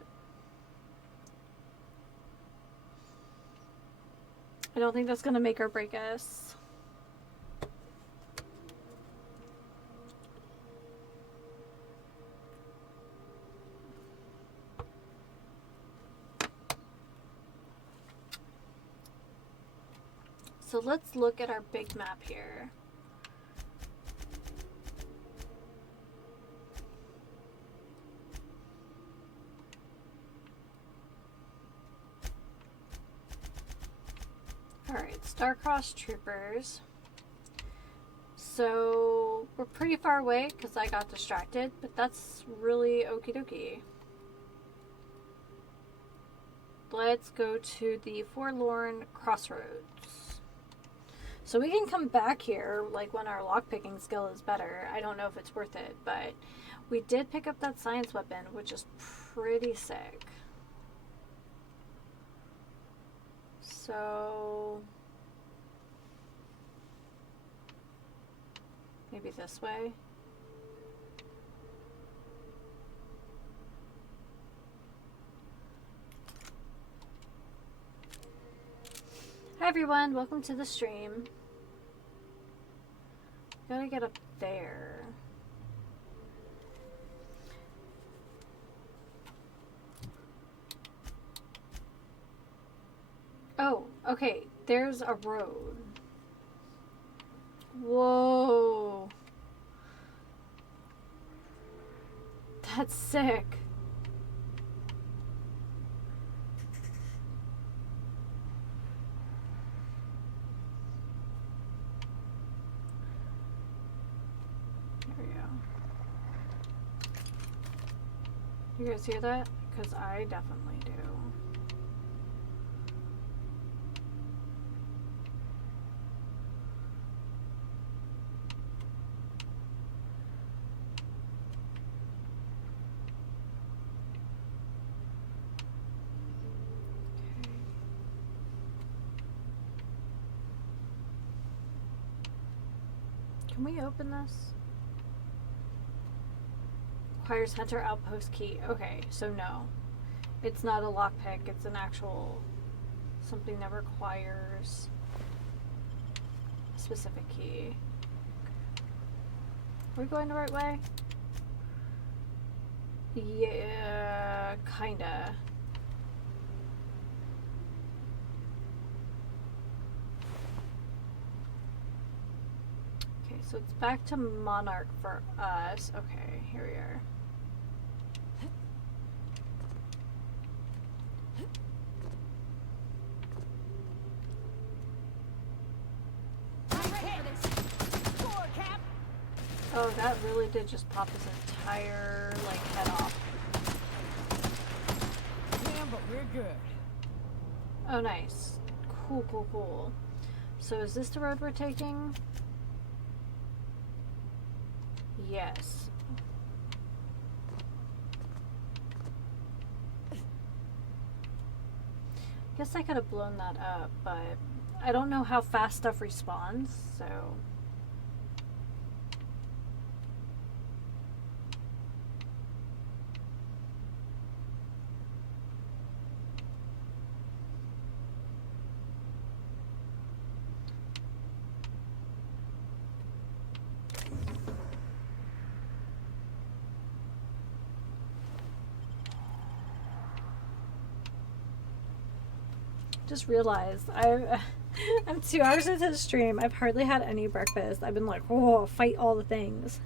I don't think that's going to make or break us. So let's look at our big map here. Alright, Star-Crossed Troopers. So we're pretty far away because I got distracted, but that's really okie dokie. Let's go to the Forlorn Crossroads. So we can come back here like when our lockpicking skill is better. I don't know if it's worth it, but we did pick up that science weapon, which is pretty sick. So maybe this way. Hi everyone, welcome to the stream. Gotta get up there. Oh, okay, there's a road. Whoa. That's sick. You guys hear that? Because I definitely do. Can we open this? Requires Hunter Outpost key. Okay, so no. It's not a lockpick, it's an actual something that requires a specific key. Are we going the right way? Yeah, kinda. Okay, so it's back to Monarch for us. Okay, here we are. Oh, that really did just pop his entire, like, head off. Damn, but we're good. Oh, nice. Cool, cool, cool. So is this the road we're taking? Yes. Guess I could have blown that up, but I don't know how fast stuff respawns, so... Just realized I'm 2 hours into the stream. I've hardly had any breakfast. I've been like, oh, fight all the things.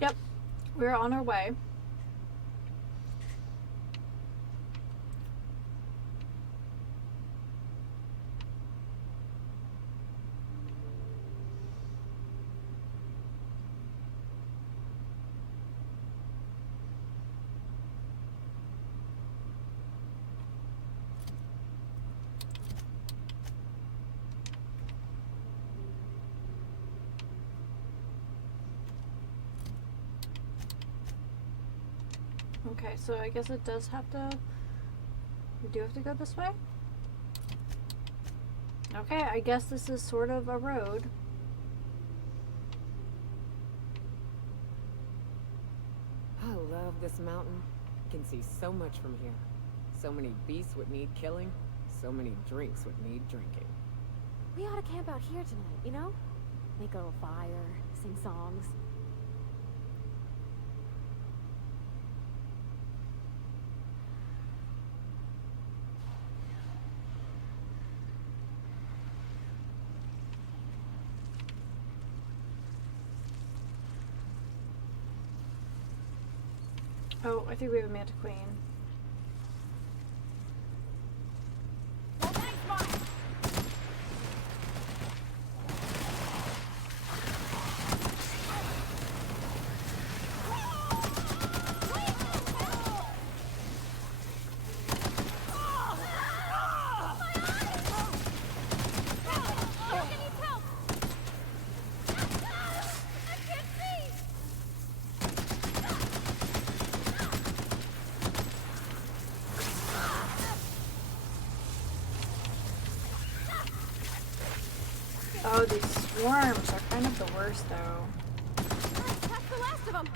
Yep, we're on our way. Okay, so I guess it does have to... We do have to go this way? Okay, I guess this is sort of a road. I love this mountain. You can see so much from here. So many beasts would need killing. So many drinks would need drinking. We ought to camp out here tonight, you know? Make a little fire, sing songs. Oh, I think we have a Manta Queen. Well, thanks, Mike. Oh, these swarms are kind of the worst, though. That's the last of them.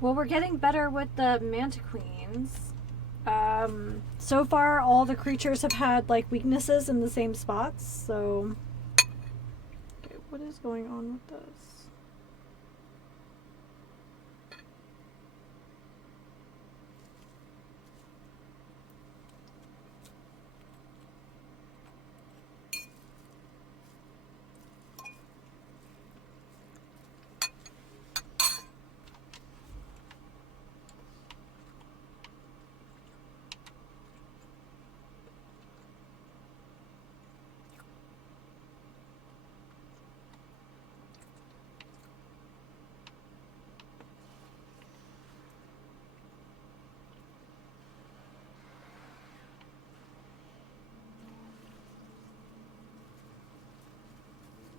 Well, we're getting better with the Manta Queens. So far, all the creatures have had, like, weaknesses in the same spots, so... Okay, what is going on with this?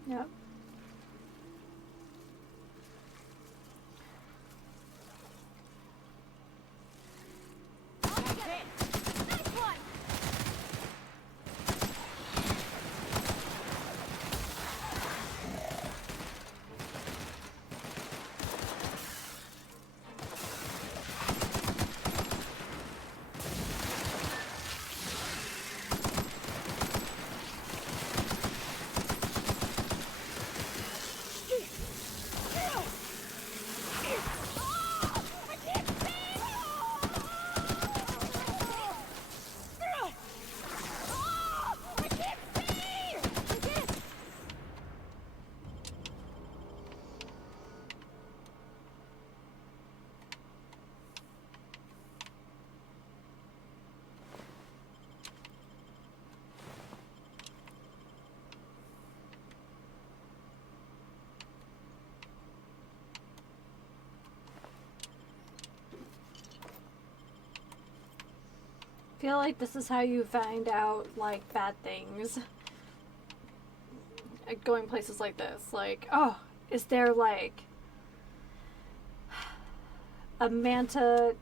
Yep. Feel like this is how you find out, like, bad things. Going places like this. Like, oh, is there, like, a manta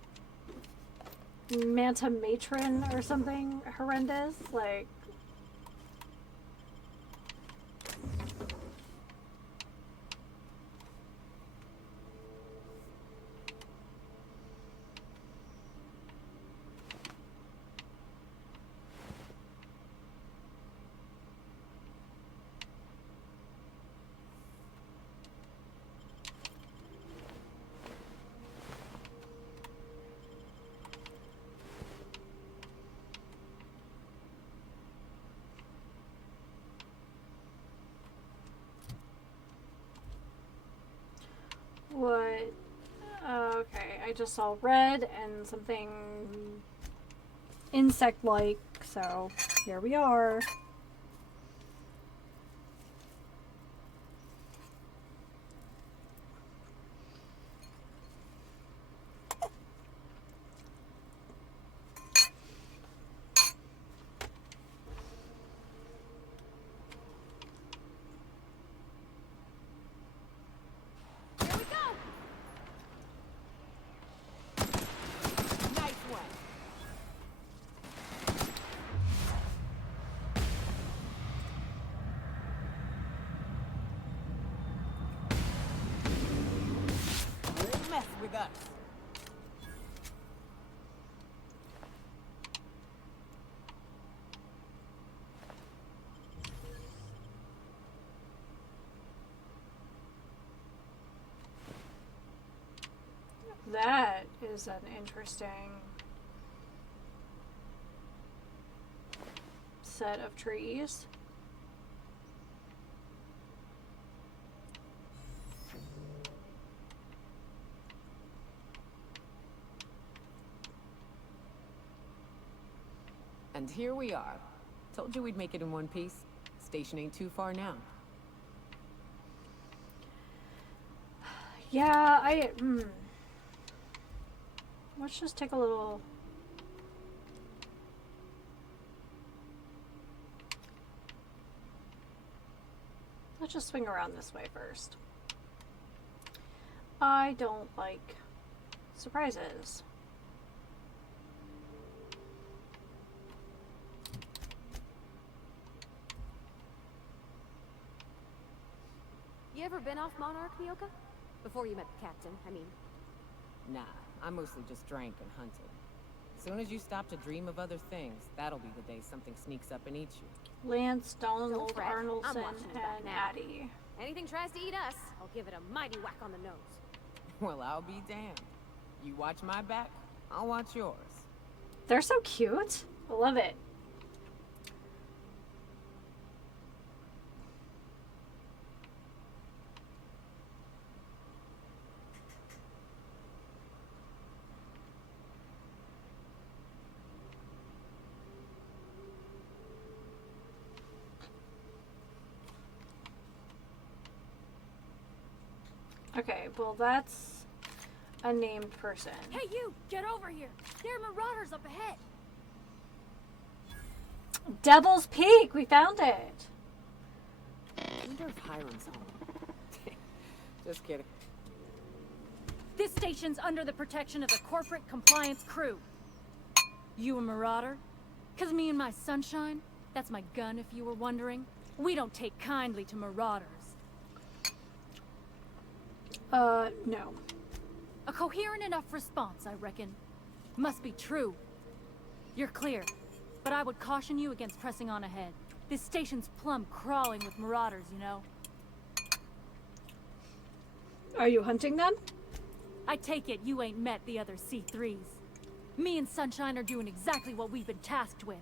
matron or something horrendous? Like... What? Okay, I just saw red and something insect-like, so here we are. With us. That is an interesting set of trees. And here we are. Told you we'd make it in one piece. Station ain't too far now. Yeah, let's just take a little... Let's just swing around this way first. I don't like surprises. You ever been off Monarch, Myoka? Before you met the captain, I mean. Nah, I mostly just drank and hunted. Soon as you stop to dream of other things, that'll be the day something sneaks up and eats you. Lance, Donald, Don't fret. I'm Arnoldson, watching you back and now. Addie. Anything tries to eat us, I'll give it a mighty whack on the nose. Well, I'll be damned. You watch my back, I'll watch yours. They're so cute. I love it. Okay, well that's a named person. Hey you, get over here. There are marauders up ahead. Devil's Peak, we found it. I wonder if Hiram's home. Just kidding. This station's under the protection of the corporate compliance crew. You a marauder? 'Cause me and my sunshine, that's my gun if you were wondering, we don't take kindly to marauders. No. A coherent enough response, I reckon. Must be true. You're clear, but I would caution you against pressing on ahead. This station's plumb crawling with marauders, you know. Are you hunting them? I take it you ain't met the other C3s. Me and Sunshine are doing exactly what we've been tasked with.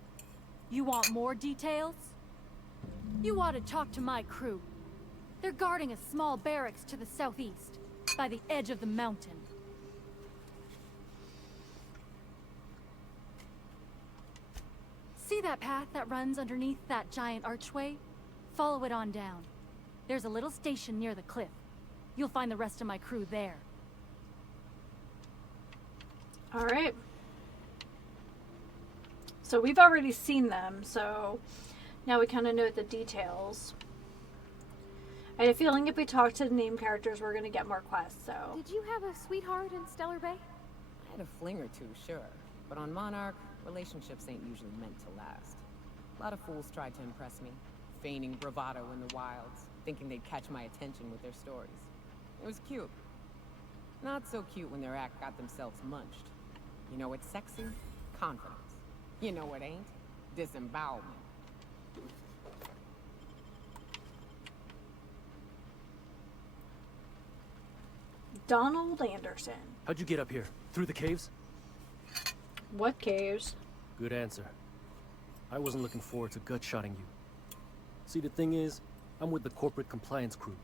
You want more details? You ought to talk to my crew. They're guarding a small barracks to the southeast, by the edge of the mountain. See that path that runs underneath that giant archway? Follow it on down. There's a little station near the cliff. You'll find the rest of my crew there. All right. So we've already seen them, so now we kind of know the details. I had a feeling if we talk to the named characters, we're going to get more quests, so. Did you have a sweetheart in Stellar Bay? I had a fling or two, sure. But on Monarch, relationships ain't usually meant to last. A lot of fools tried to impress me, feigning bravado in the wilds, thinking they'd catch my attention with their stories. It was cute. Not so cute when their act got themselves munched. You know what's sexy? Confidence. You know what ain't? Disembowelment. Donald Anderson. How'd you get up here? Through the caves? What caves? Good answer. I wasn't looking forward to gut-shotting you. See, the thing is, I'm with the corporate compliance crew.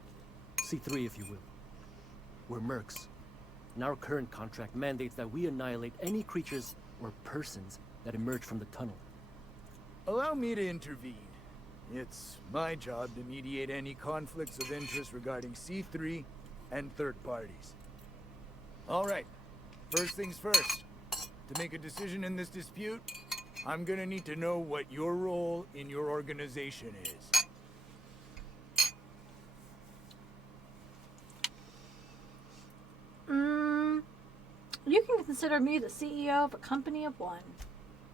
C3, if you will. We're mercs. And our current contract mandates that we annihilate any creatures or persons that emerge from the tunnel. Allow me to intervene. It's my job to mediate any conflicts of interest regarding C3 and third parties. All right, first things first. To make a decision in this dispute, I'm gonna need to know what your role in your organization is. You can consider me the CEO of a company of one.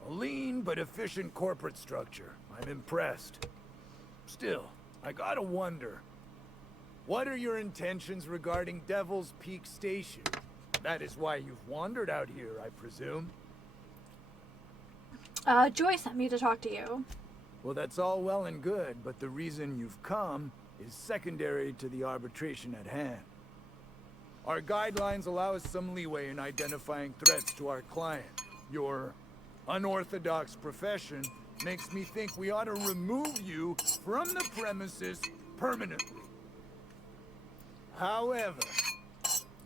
A lean but efficient corporate structure. I'm impressed. Still, I gotta wonder, what are your intentions regarding Devil's Peak Station? That is why you've wandered out here, I presume. Joy sent me to talk to you. Well, that's all well and good, but the reason you've come is secondary to the arbitration at hand. Our guidelines allow us some leeway in identifying threats to our client. Your unorthodox profession makes me think we ought to remove you from the premises permanently. However,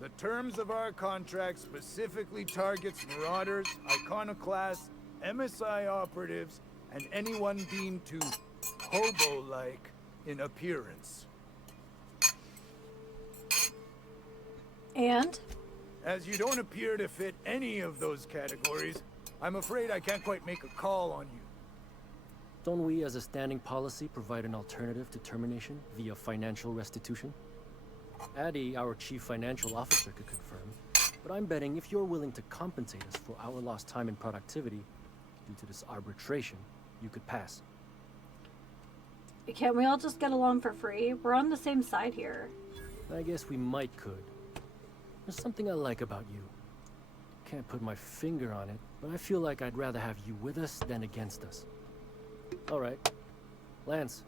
the terms of our contract specifically targets marauders, iconoclasts, MSI operatives, and anyone deemed too hobo-like in appearance. And? As you don't appear to fit any of those categories, I'm afraid I can't quite make a call on you. Don't we, as a standing policy, provide an alternative to termination via financial restitution? Addie, our chief financial officer, could confirm, but I'm betting if you're willing to compensate us for our lost time and productivity due to this arbitration, you could pass. Can't we all just get along for free? We're on the same side here. I guess we might could. There's something I like about you. Can't put my finger on it, but I feel like I'd rather have you with us than against us. Alright. Lance,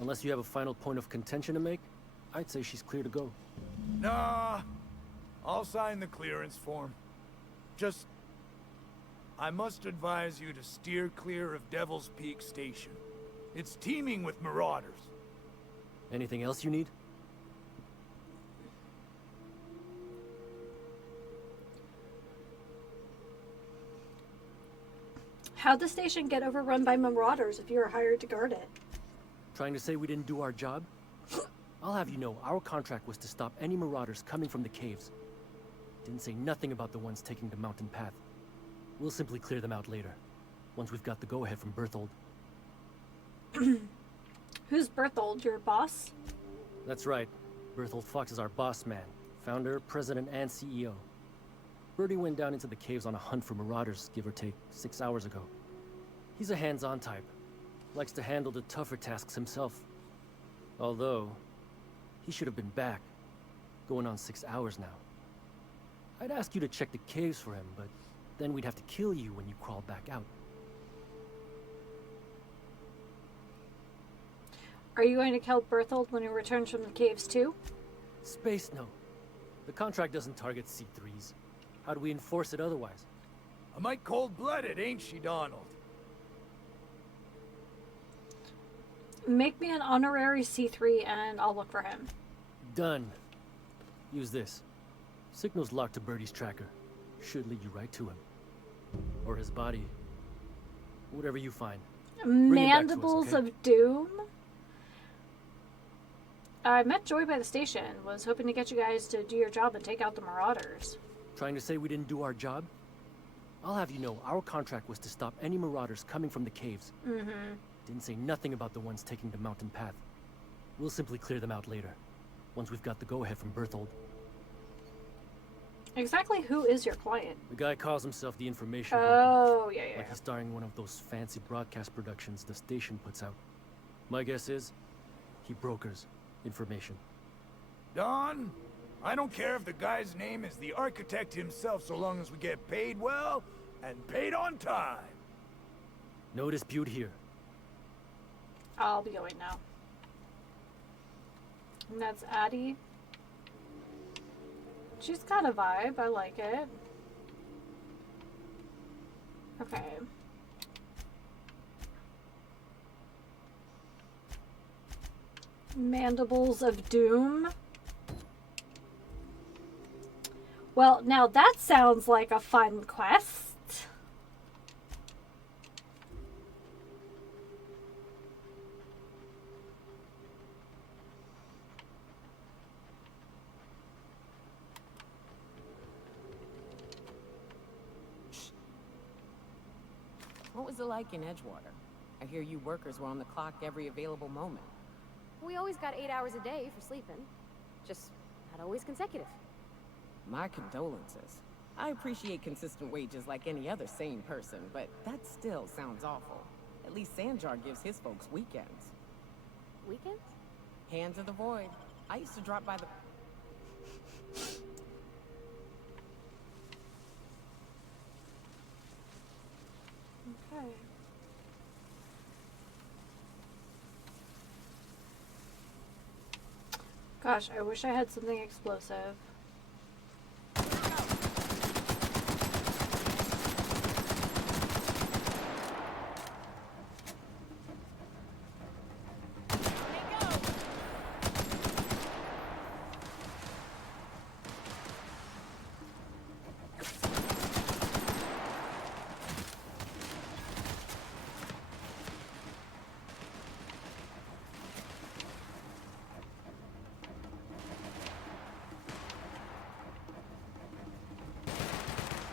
unless you have a final point of contention to make, I'd say she's clear to go. Nah, I'll sign the clearance form. Just, I must advise you to steer clear of Devil's Peak Station. It's teeming with marauders. Anything else you need? How'd the station get overrun by marauders if you were hired to guard it? Trying to say we didn't do our job? I'll have you know, our contract was to stop any marauders coming from the caves. Didn't say nothing about the ones taking the mountain path. We'll simply clear them out later, once we've got the go-ahead from Berthold. Who's Berthold, your boss? That's right. Berthold Fox is our boss man, founder, president, and CEO. Bertie went down into the caves on a hunt for marauders, give or take, 6 hours ago. He's a hands-on type. Likes to handle the tougher tasks himself. Although, he should have been back. Going on 6 hours now. I'd ask you to check the caves for him, but then we'd have to kill you when you crawl back out. Are you going to kill Berthold when he returns from the caves too? Space, no. The contract doesn't target C3s. How do we enforce it otherwise? A mite cold-blooded, ain't she, Donald? Make me an honorary C3 and I'll look for him. Done. Use this. Signal's locked to Bertie's tracker. Should lead you right to him. Or his body. Whatever you find. Mandibles okay? of Doom? I met Joy by the station. Was hoping to get you guys to do your job and take out the marauders. Trying to say we didn't do our job? I'll have you know, our contract was to stop any marauders coming from the caves. Didn't say nothing about the ones taking the mountain path. We'll simply clear them out later, once we've got the go-ahead from Berthold. Exactly who is your client? The guy calls himself the information broker. Oh, yeah. Like he's starring in one of those fancy broadcast productions the station puts out. My guess is, he brokers information. Don, I don't care if the guy's name is the architect himself so long as we get paid well and paid on time. No dispute here. I'll be going now. And that's Addie. She's got a vibe. I like it. Okay. Mandibles of Doom. Well, now that sounds like a fun quest. What was it like in Edgewater? I hear you workers were on the clock every available moment. We always got 8 hours a day for sleeping. Just not always consecutive. My condolences. I appreciate consistent wages like any other sane person, but that still sounds awful. At least Sanjar gives his folks weekends. Weekends? Hands of the Void. I used to drop by the... Okay. Gosh, I wish I had something explosive.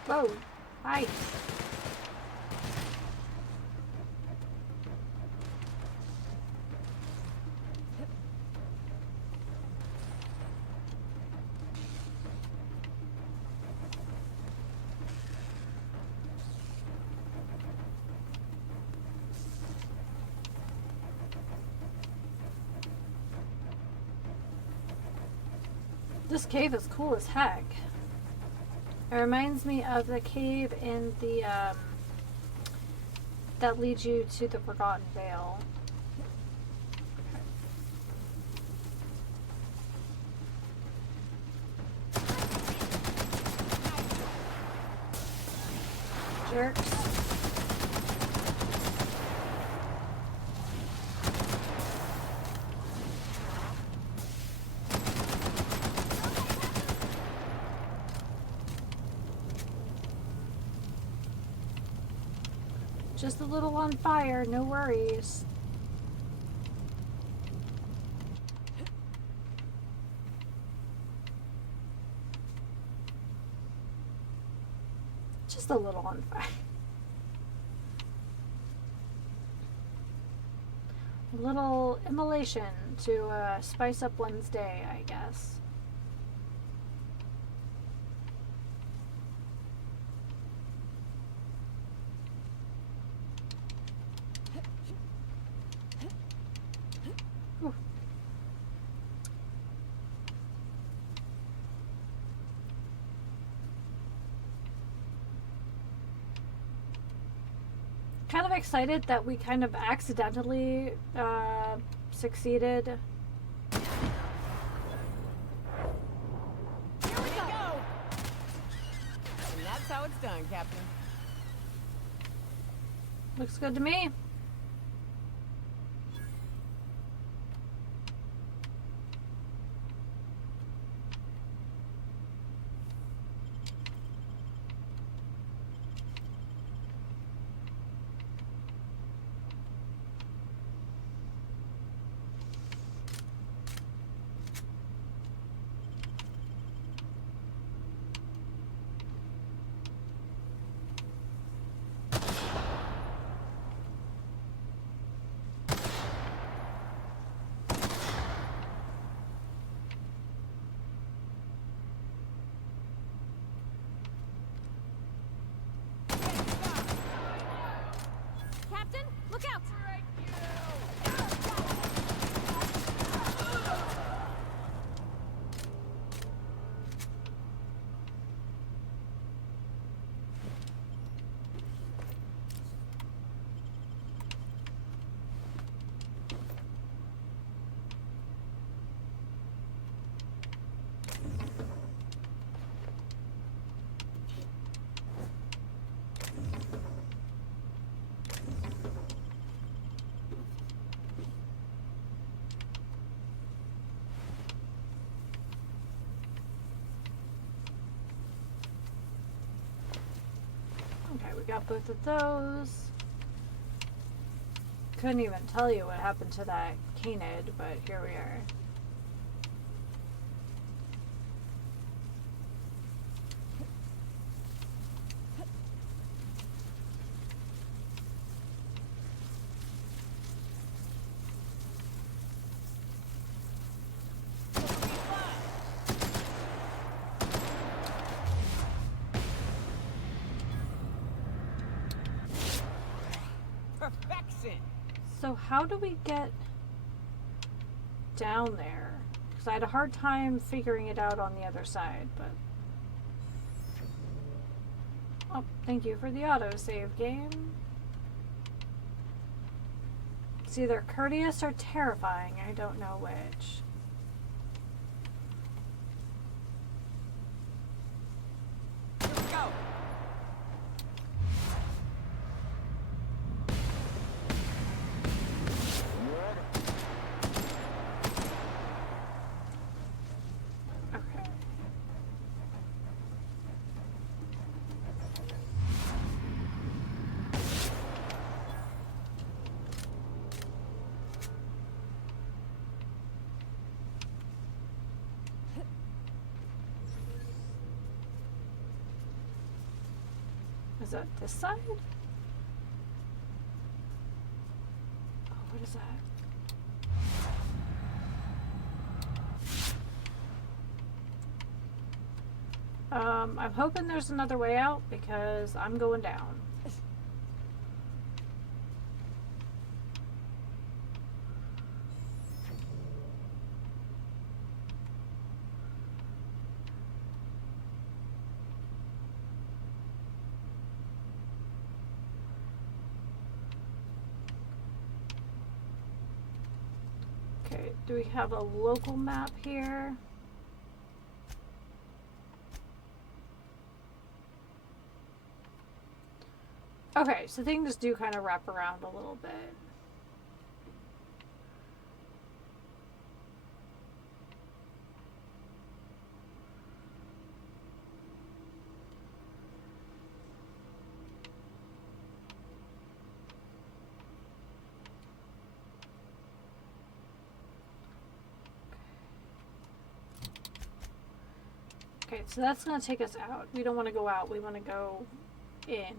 Whoa. Hi. This cave is cool as heck. It reminds me of the cave in the, that leads you to the Forgotten Vale. Jerks. Just a little on fire, no worries. Just a little on fire. A little immolation to spice up one's day, I guess. Kind of excited that we kind of accidentally succeeded. Here we go! And that's how it's done, Captain. Looks good to me. Captain, look out! Okay, we got both of those. Couldn't even tell you what happened to that canid, but here we are. Perfection! So how do we get down there? Because I had a hard time figuring it out on the other side, but... Oh, thank you for the autosave game. It's either courteous or terrifying, I don't know which. Here we go! Okay. Is that this side? Oh, what is that? I'm hoping there's another way out because I'm going down. Okay, do we have a local map here? Okay, so things do kind of wrap around a little bit. Okay, so that's going to take us out. We don't want to go out. We want to go in.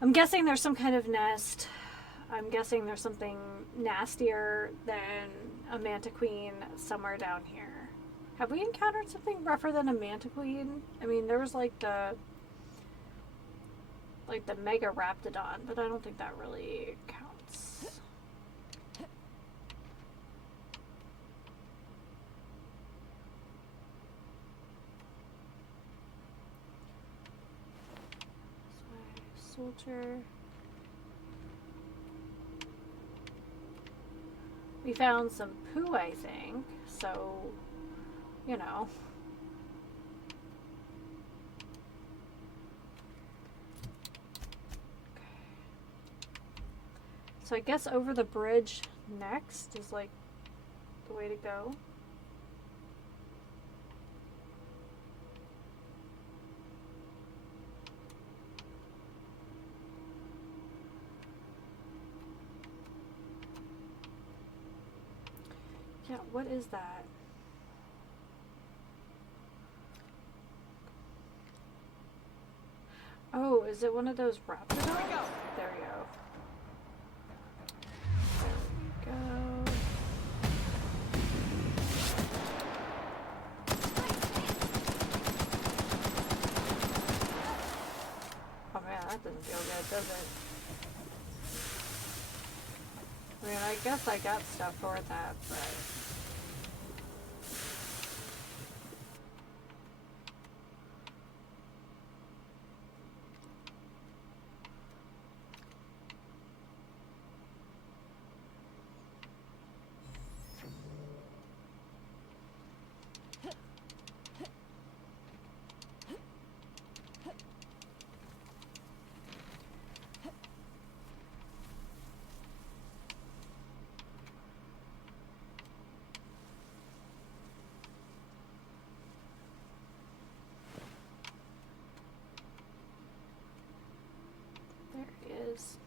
I'm guessing there's some kind of nest. I'm guessing there's something nastier than a manta queen somewhere down here. Have we encountered something rougher than a manta queen? I mean, there was like the mega raptidon, but I don't think that really counts. Soldier. We found some poo, I think, so, you know. Okay. So I guess over the bridge next is like the way to go. Yeah, what is that? Oh, is it one of those raptors? There we go. There we go. There we go. Oh man, that doesn't feel good, does it? I mean, I guess I got stuff for that, but... There he is.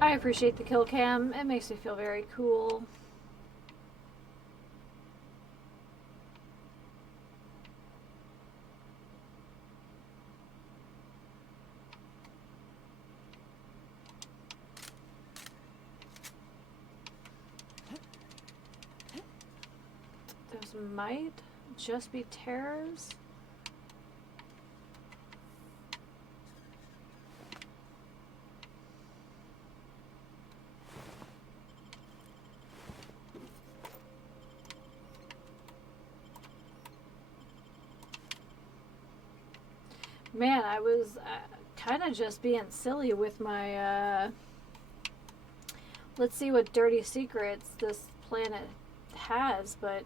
I appreciate the kill cam. It makes me feel very cool. Those might just be terrors. Man, I was kind of just being silly with my, let's see what dirty secrets this planet has, but,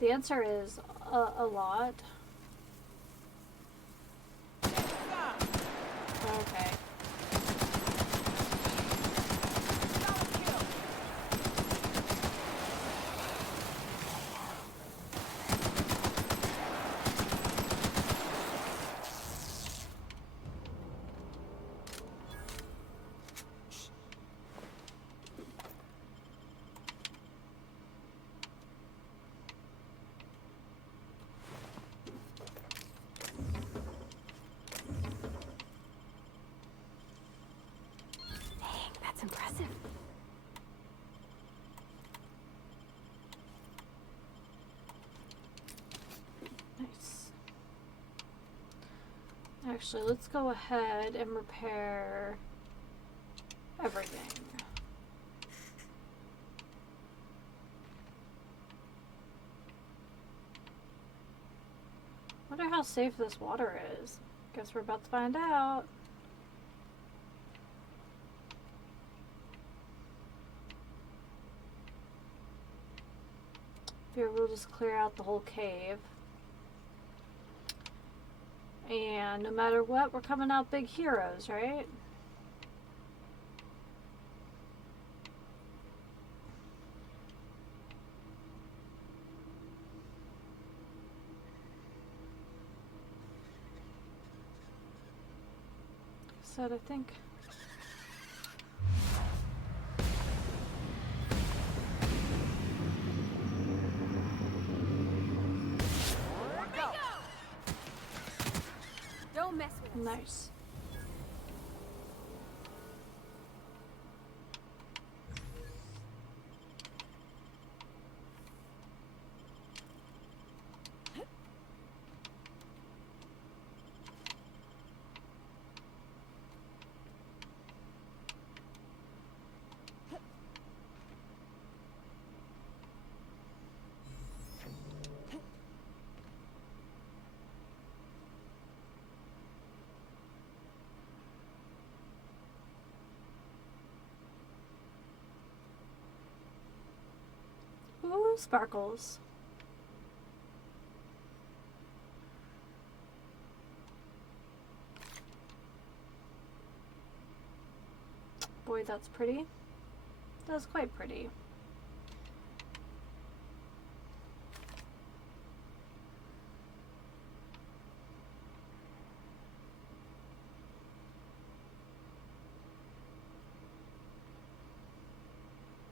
the answer is a lot. Okay. Impressive. Nice. Actually, let's go ahead and repair everything. Wonder how safe this water is. Guess we're about to find out. Here we'll just clear out the whole cave. And no matter what, we're coming out big heroes, right? Said, I think. Don't mess with us. Nice. Ooh, sparkles. Boy, that's pretty. That's quite pretty.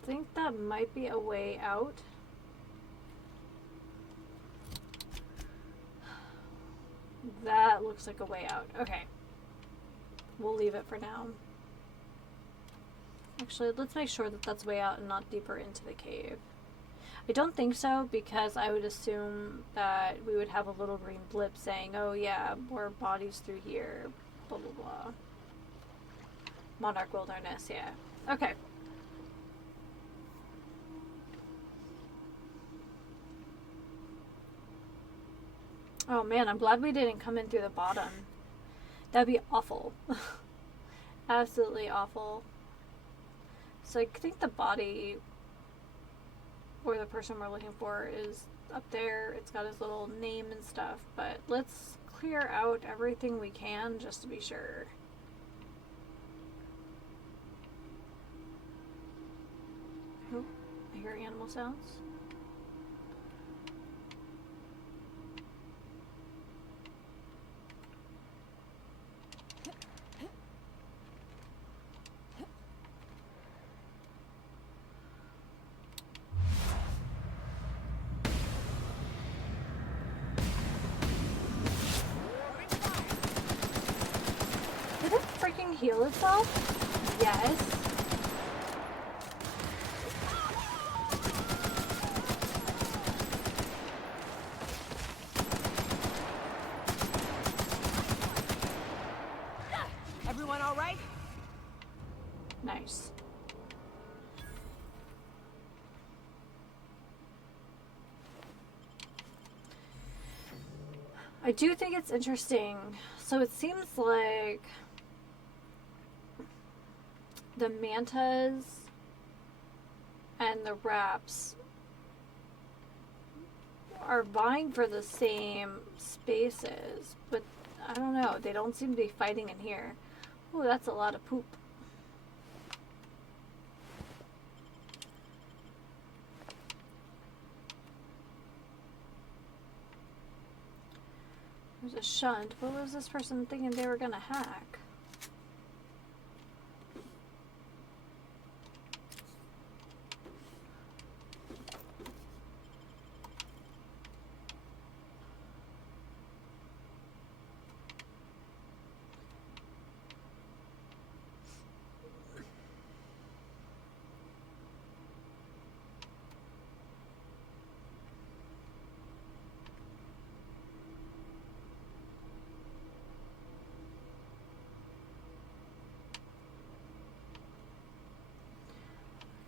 I think that might be a way out. That looks like a way out. Okay. We'll leave it for now. Actually, let's make sure that that's way out and not deeper into the cave. I don't think so, because I would assume that we would have a little green blip saying, oh yeah, more bodies through here, blah blah blah. Monarch Wilderness, yeah. Okay. Oh man, I'm glad we didn't come in through the bottom. That'd be awful. Absolutely awful. So I think the body, or the person we're looking for, is up there. It's got his little name and stuff, but let's clear out everything we can just to be sure. Oh, I hear animal sounds. Did it freaking heal itself? Yes. Everyone all right? Nice. I do think it's interesting. So it seems like the mantas and the raps are vying for the same spaces, but I don't know. They don't seem to be fighting in here. Oh, that's a lot of poop. There's a shunt. What was this person thinking they were gonna hack?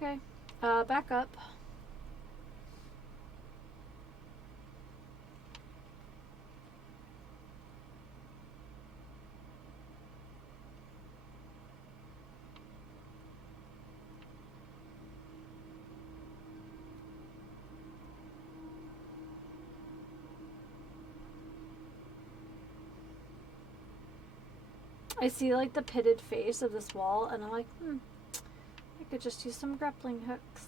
Okay, back up. I see like the pitted face of this wall, and I'm like, I could just use some grappling hooks.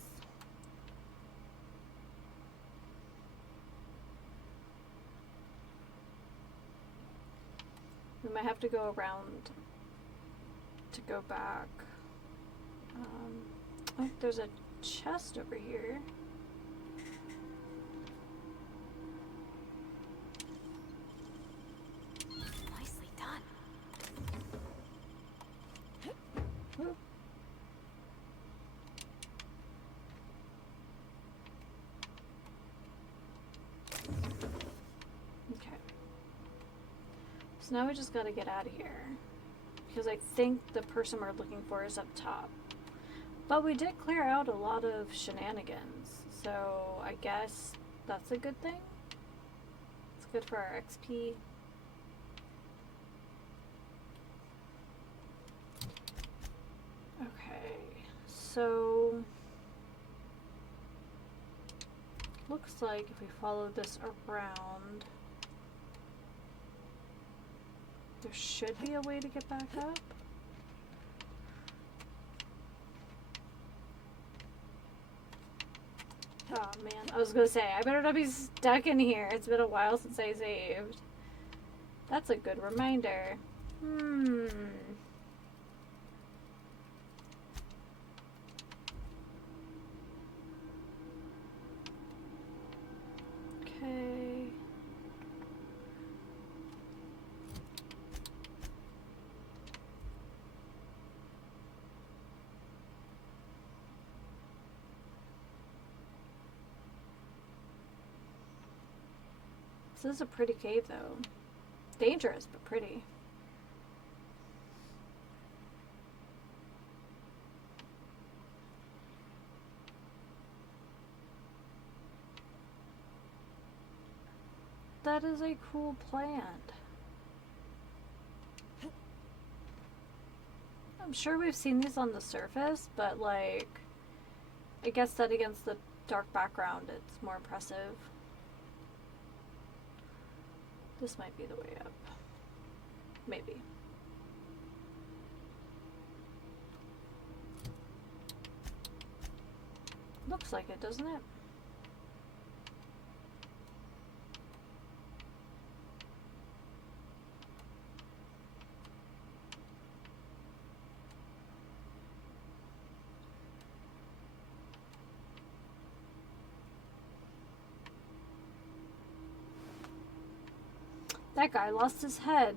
We might have to go around to go back. Oh, there's a chest over here. Nicely done. Ooh. Okay. So now we just gotta get out of here. Because I think the person we're looking for is up top. But we did clear out a lot of shenanigans. So I guess that's a good thing. It's good for our XP. Okay, so looks like if we follow this around, there should be a way to get back up. Oh man, I was gonna say, I better not be stuck in here. It's been a while since I saved. That's a good reminder. Okay. This is a pretty cave, though. Dangerous, but pretty. That is a cool plant. I'm sure we've seen these on the surface, but like, I guess that against the dark background, it's more impressive. This might be the way up. Maybe. Looks like it, doesn't it? That guy lost his head.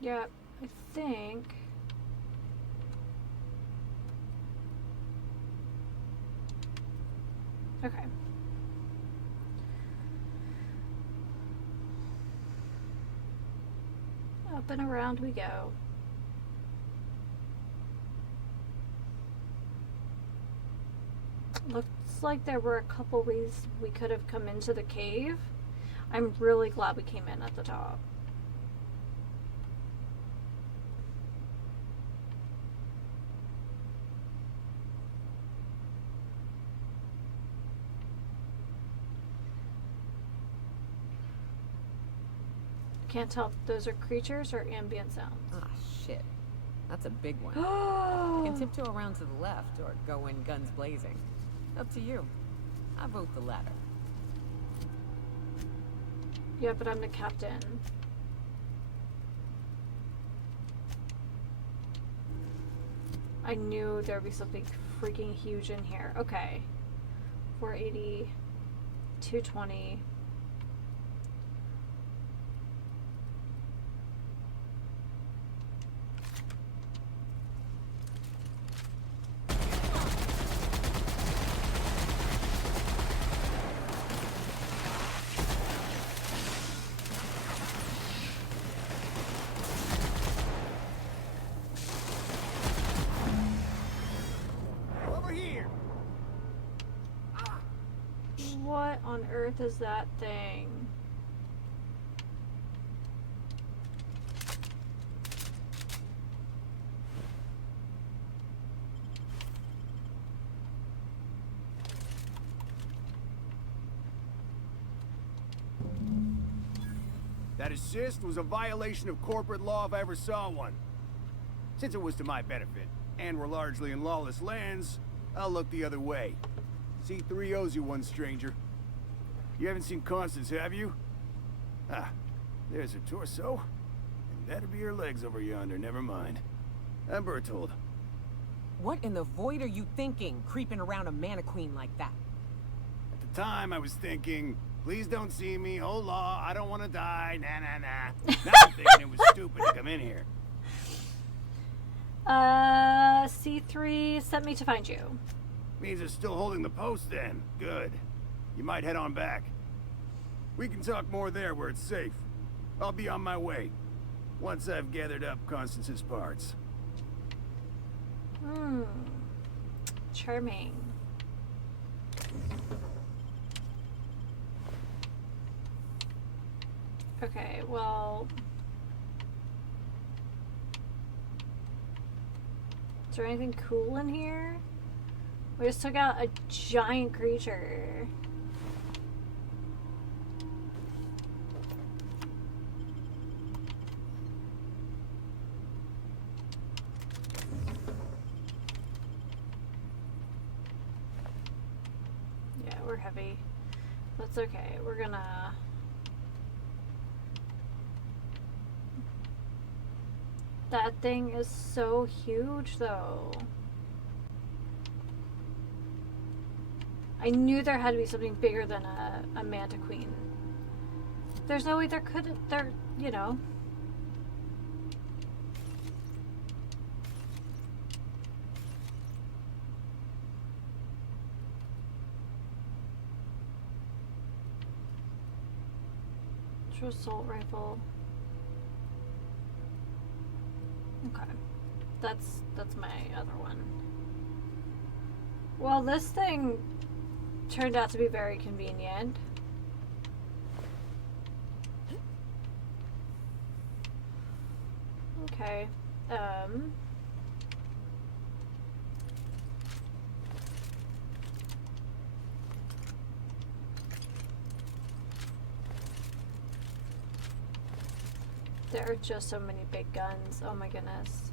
Yeah, I think. Okay. Up and around we go. Looks like there were a couple ways we could have come into the cave. I'm really glad we came in at the top. Can't tell if those are creatures or ambient sounds. Ah, shit. That's a big one. You can tiptoe around to the left or go in guns blazing. Up to you. I vote the latter. Yeah, but I'm the captain. I knew there'd be something freaking huge in here. Okay. 480, 220. earth is that thing? That assist was a violation of corporate law if I ever saw one. Since it was to my benefit, and we're largely in lawless lands, I'll look the other way. C3 owes you one, stranger. You haven't seen Constance, have you? Ah, there's her torso. And that'd be her legs over yonder, never mind. I'm Bertold. What in the void are you thinking, creeping around a mannequin like that? At the time, I was thinking, please don't see me, oh law, I don't want to die, nah. Now I'm thinking it was stupid to come in here. C3 sent me to find you. Means it's still holding the post then. Good. You might head on back. We can talk more there where it's safe. I'll be on my way. Once I've gathered up Constance's parts. Charming. Okay, well... Is there anything cool in here? We just took out a giant creature. Yeah, we're heavy. That's okay. We're gonna... That thing is so huge, though. I knew there had to be something bigger than a manta queen. There's no way there could... you know. True assault rifle. Okay. That's my other one. Well, this thing turned out to be very convenient. Okay. There are just so many big guns. Oh my goodness.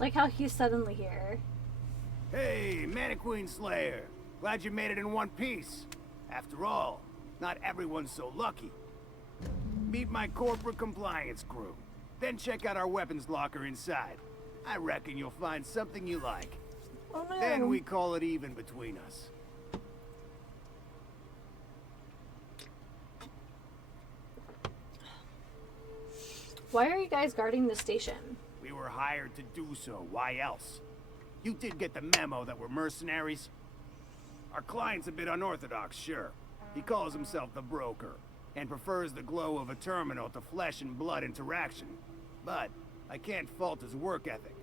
Like how he's suddenly here. Hey, Mannequin Slayer. Glad you made it in one piece. After all, not everyone's so lucky. Meet my corporate compliance crew. Then check out our weapons locker inside. I reckon you'll find something you like. Oh no. Then we call it even between us. Why are you guys guarding the station? We were hired to do so. Why else? You did get the memo that we're mercenaries? Our client's a bit unorthodox, sure. He calls himself the broker, and prefers the glow of a terminal to flesh and blood interaction. But I can't fault his work ethic.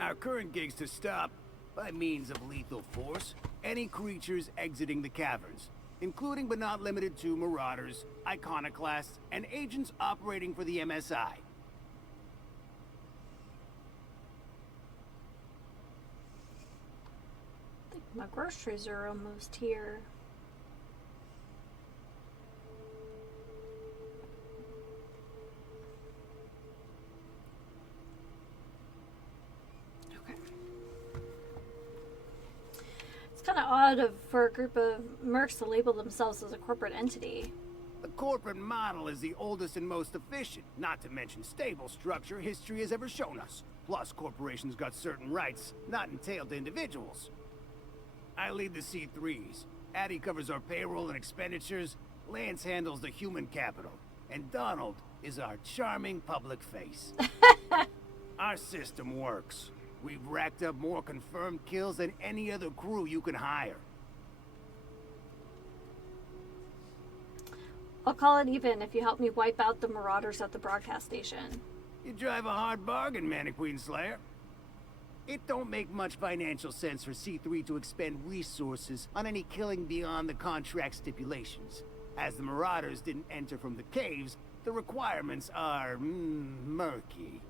Our current gig's to stop, by means of lethal force, any creatures exiting the caverns, including but not limited to marauders, iconoclasts, and agents operating for the MSI. My groceries are almost here. Okay. It's kind of odd for a group of mercs to label themselves as a corporate entity. The corporate model is the oldest and most efficient, not to mention stable structure history has ever shown us. Plus, corporations got certain rights not entailed to individuals. I lead the C3s. Addie covers our payroll and expenditures. Lance handles the human capital. And Donald is our charming public face. Our system works. We've racked up more confirmed kills than any other crew you can hire. I'll call it even if you help me wipe out the marauders at the broadcast station. You drive a hard bargain, Mannequin Slayer. It don't make much financial sense for C3 to expend resources on any killing beyond the contract stipulations. As the marauders didn't enter from the caves, the requirements are murky.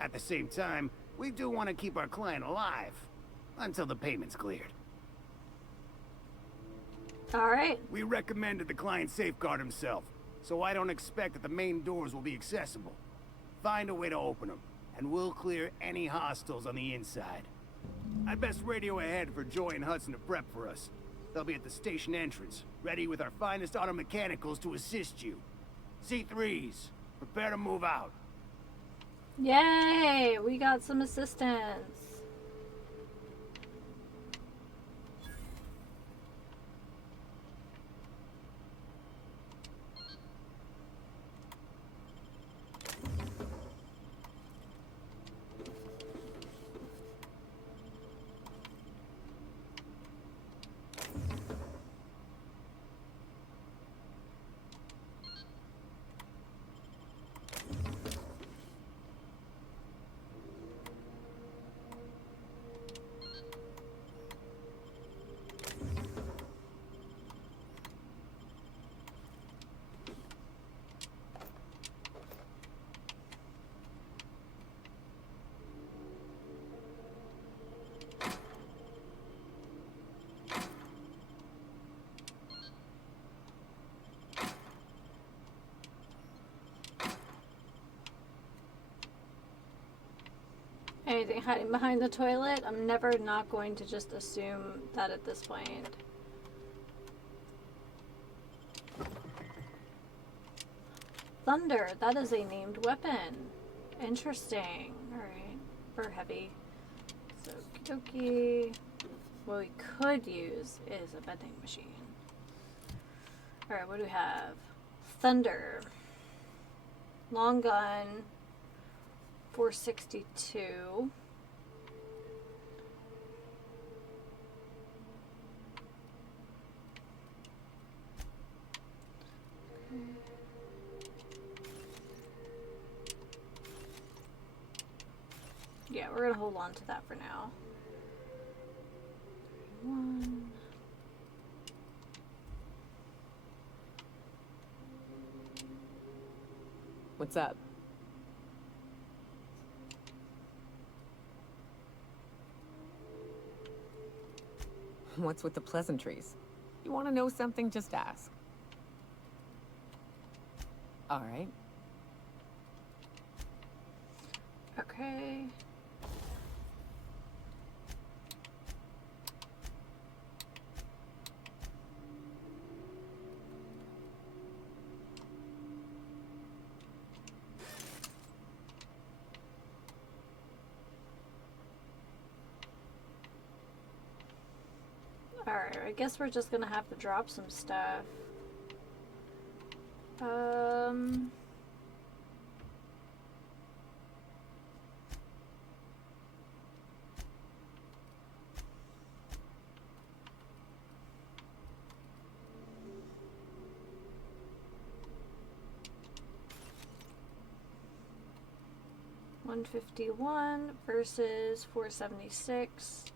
At the same time, we do want to keep our client alive until the payment's cleared. Alright. We recommend that the client safeguard himself, so I don't expect that the main doors will be accessible. Find a way to open them, and we'll clear any hostiles on the inside. I'd best radio ahead for Joy and Hudson to prep for us. They'll be at the station entrance, ready with our finest auto mechanicals to assist you. C3s, prepare to move out. Yay! We got some assistance. Anything hiding behind the toilet? I'm never not going to just assume that at this point. Thunder, that is a named weapon. Interesting. Alright. For heavy. So, okie dokie. What we could use is a vending machine. Alright, what do we have? Thunder. Long gun. 462. Yeah, we're gonna hold on to that for now. 1. What's up? What's with the pleasantries? You want to know something? Just ask. All right. Okay. Alright, I guess we're just gonna have to drop some stuff. $151 versus $476.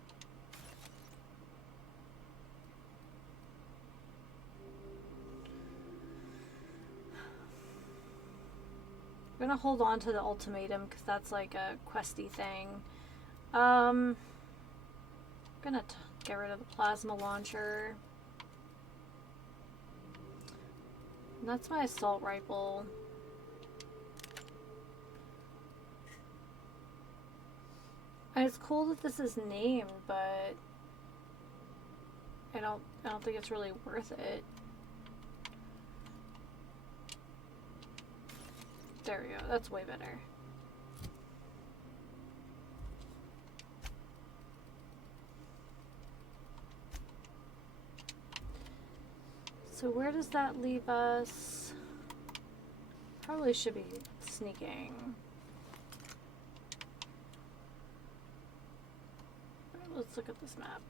I'm gonna hold on to the ultimatum because that's like a questy thing. I'm gonna Get rid of the plasma launcher. And that's my assault rifle. And it's cool that this is named, but I don't think it's really worth it. There we go. That's way better. So where does that leave us? Probably should be sneaking. Let's look at this map.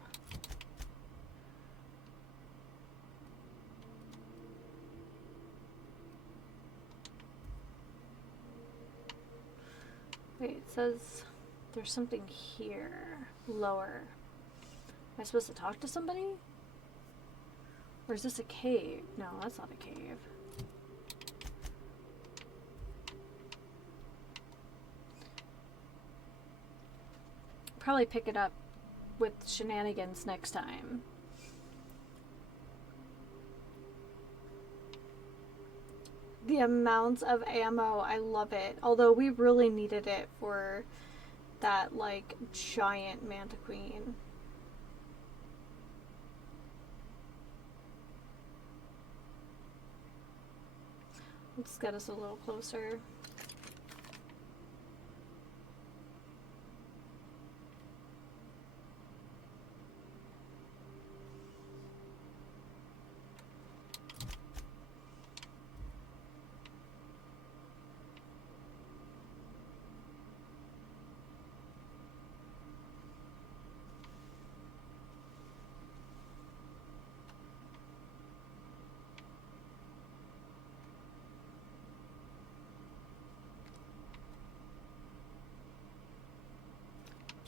Wait, it says there's something here. Lower. Am I supposed to talk to somebody? Or is this a cave? No, that's not a cave. Probably pick it up with shenanigans next time. The amounts of ammo, I love it. Although we really needed it for that, like, giant Mantiqueen. Let's get us a little closer.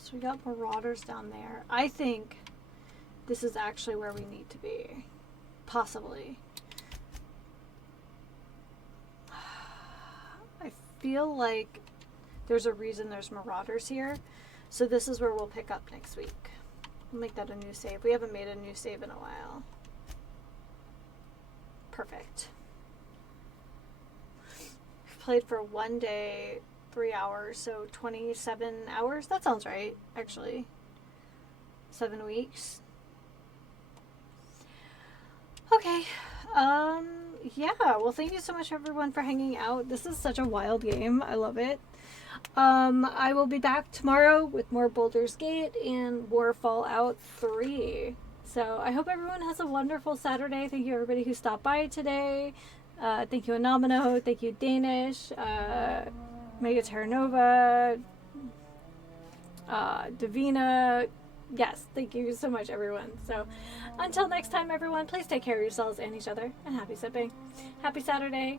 So we got marauders down there. I think this is actually where we need to be. Possibly. I feel like there's a reason there's marauders here. So this is where we'll pick up next week. We'll make that a new save. We haven't made a new save in a while. Perfect. We've played for 1 day, 3 hours, so 27 hours. That sounds right, actually. 7 weeks. Okay. Yeah, well, thank you so much, everyone, for hanging out. This is such a wild game. I love it. I will be back tomorrow with more Baldur's Gate and more Fallout 3. So I hope everyone has a wonderful Saturday. Thank you, everybody who stopped by today. Thank you, Anomino. Thank you, Danish. Mega Terranova, Davina. Yes, thank you so much, everyone. So until next time, everyone, please take care of yourselves and each other, and happy sipping. Happy Saturday.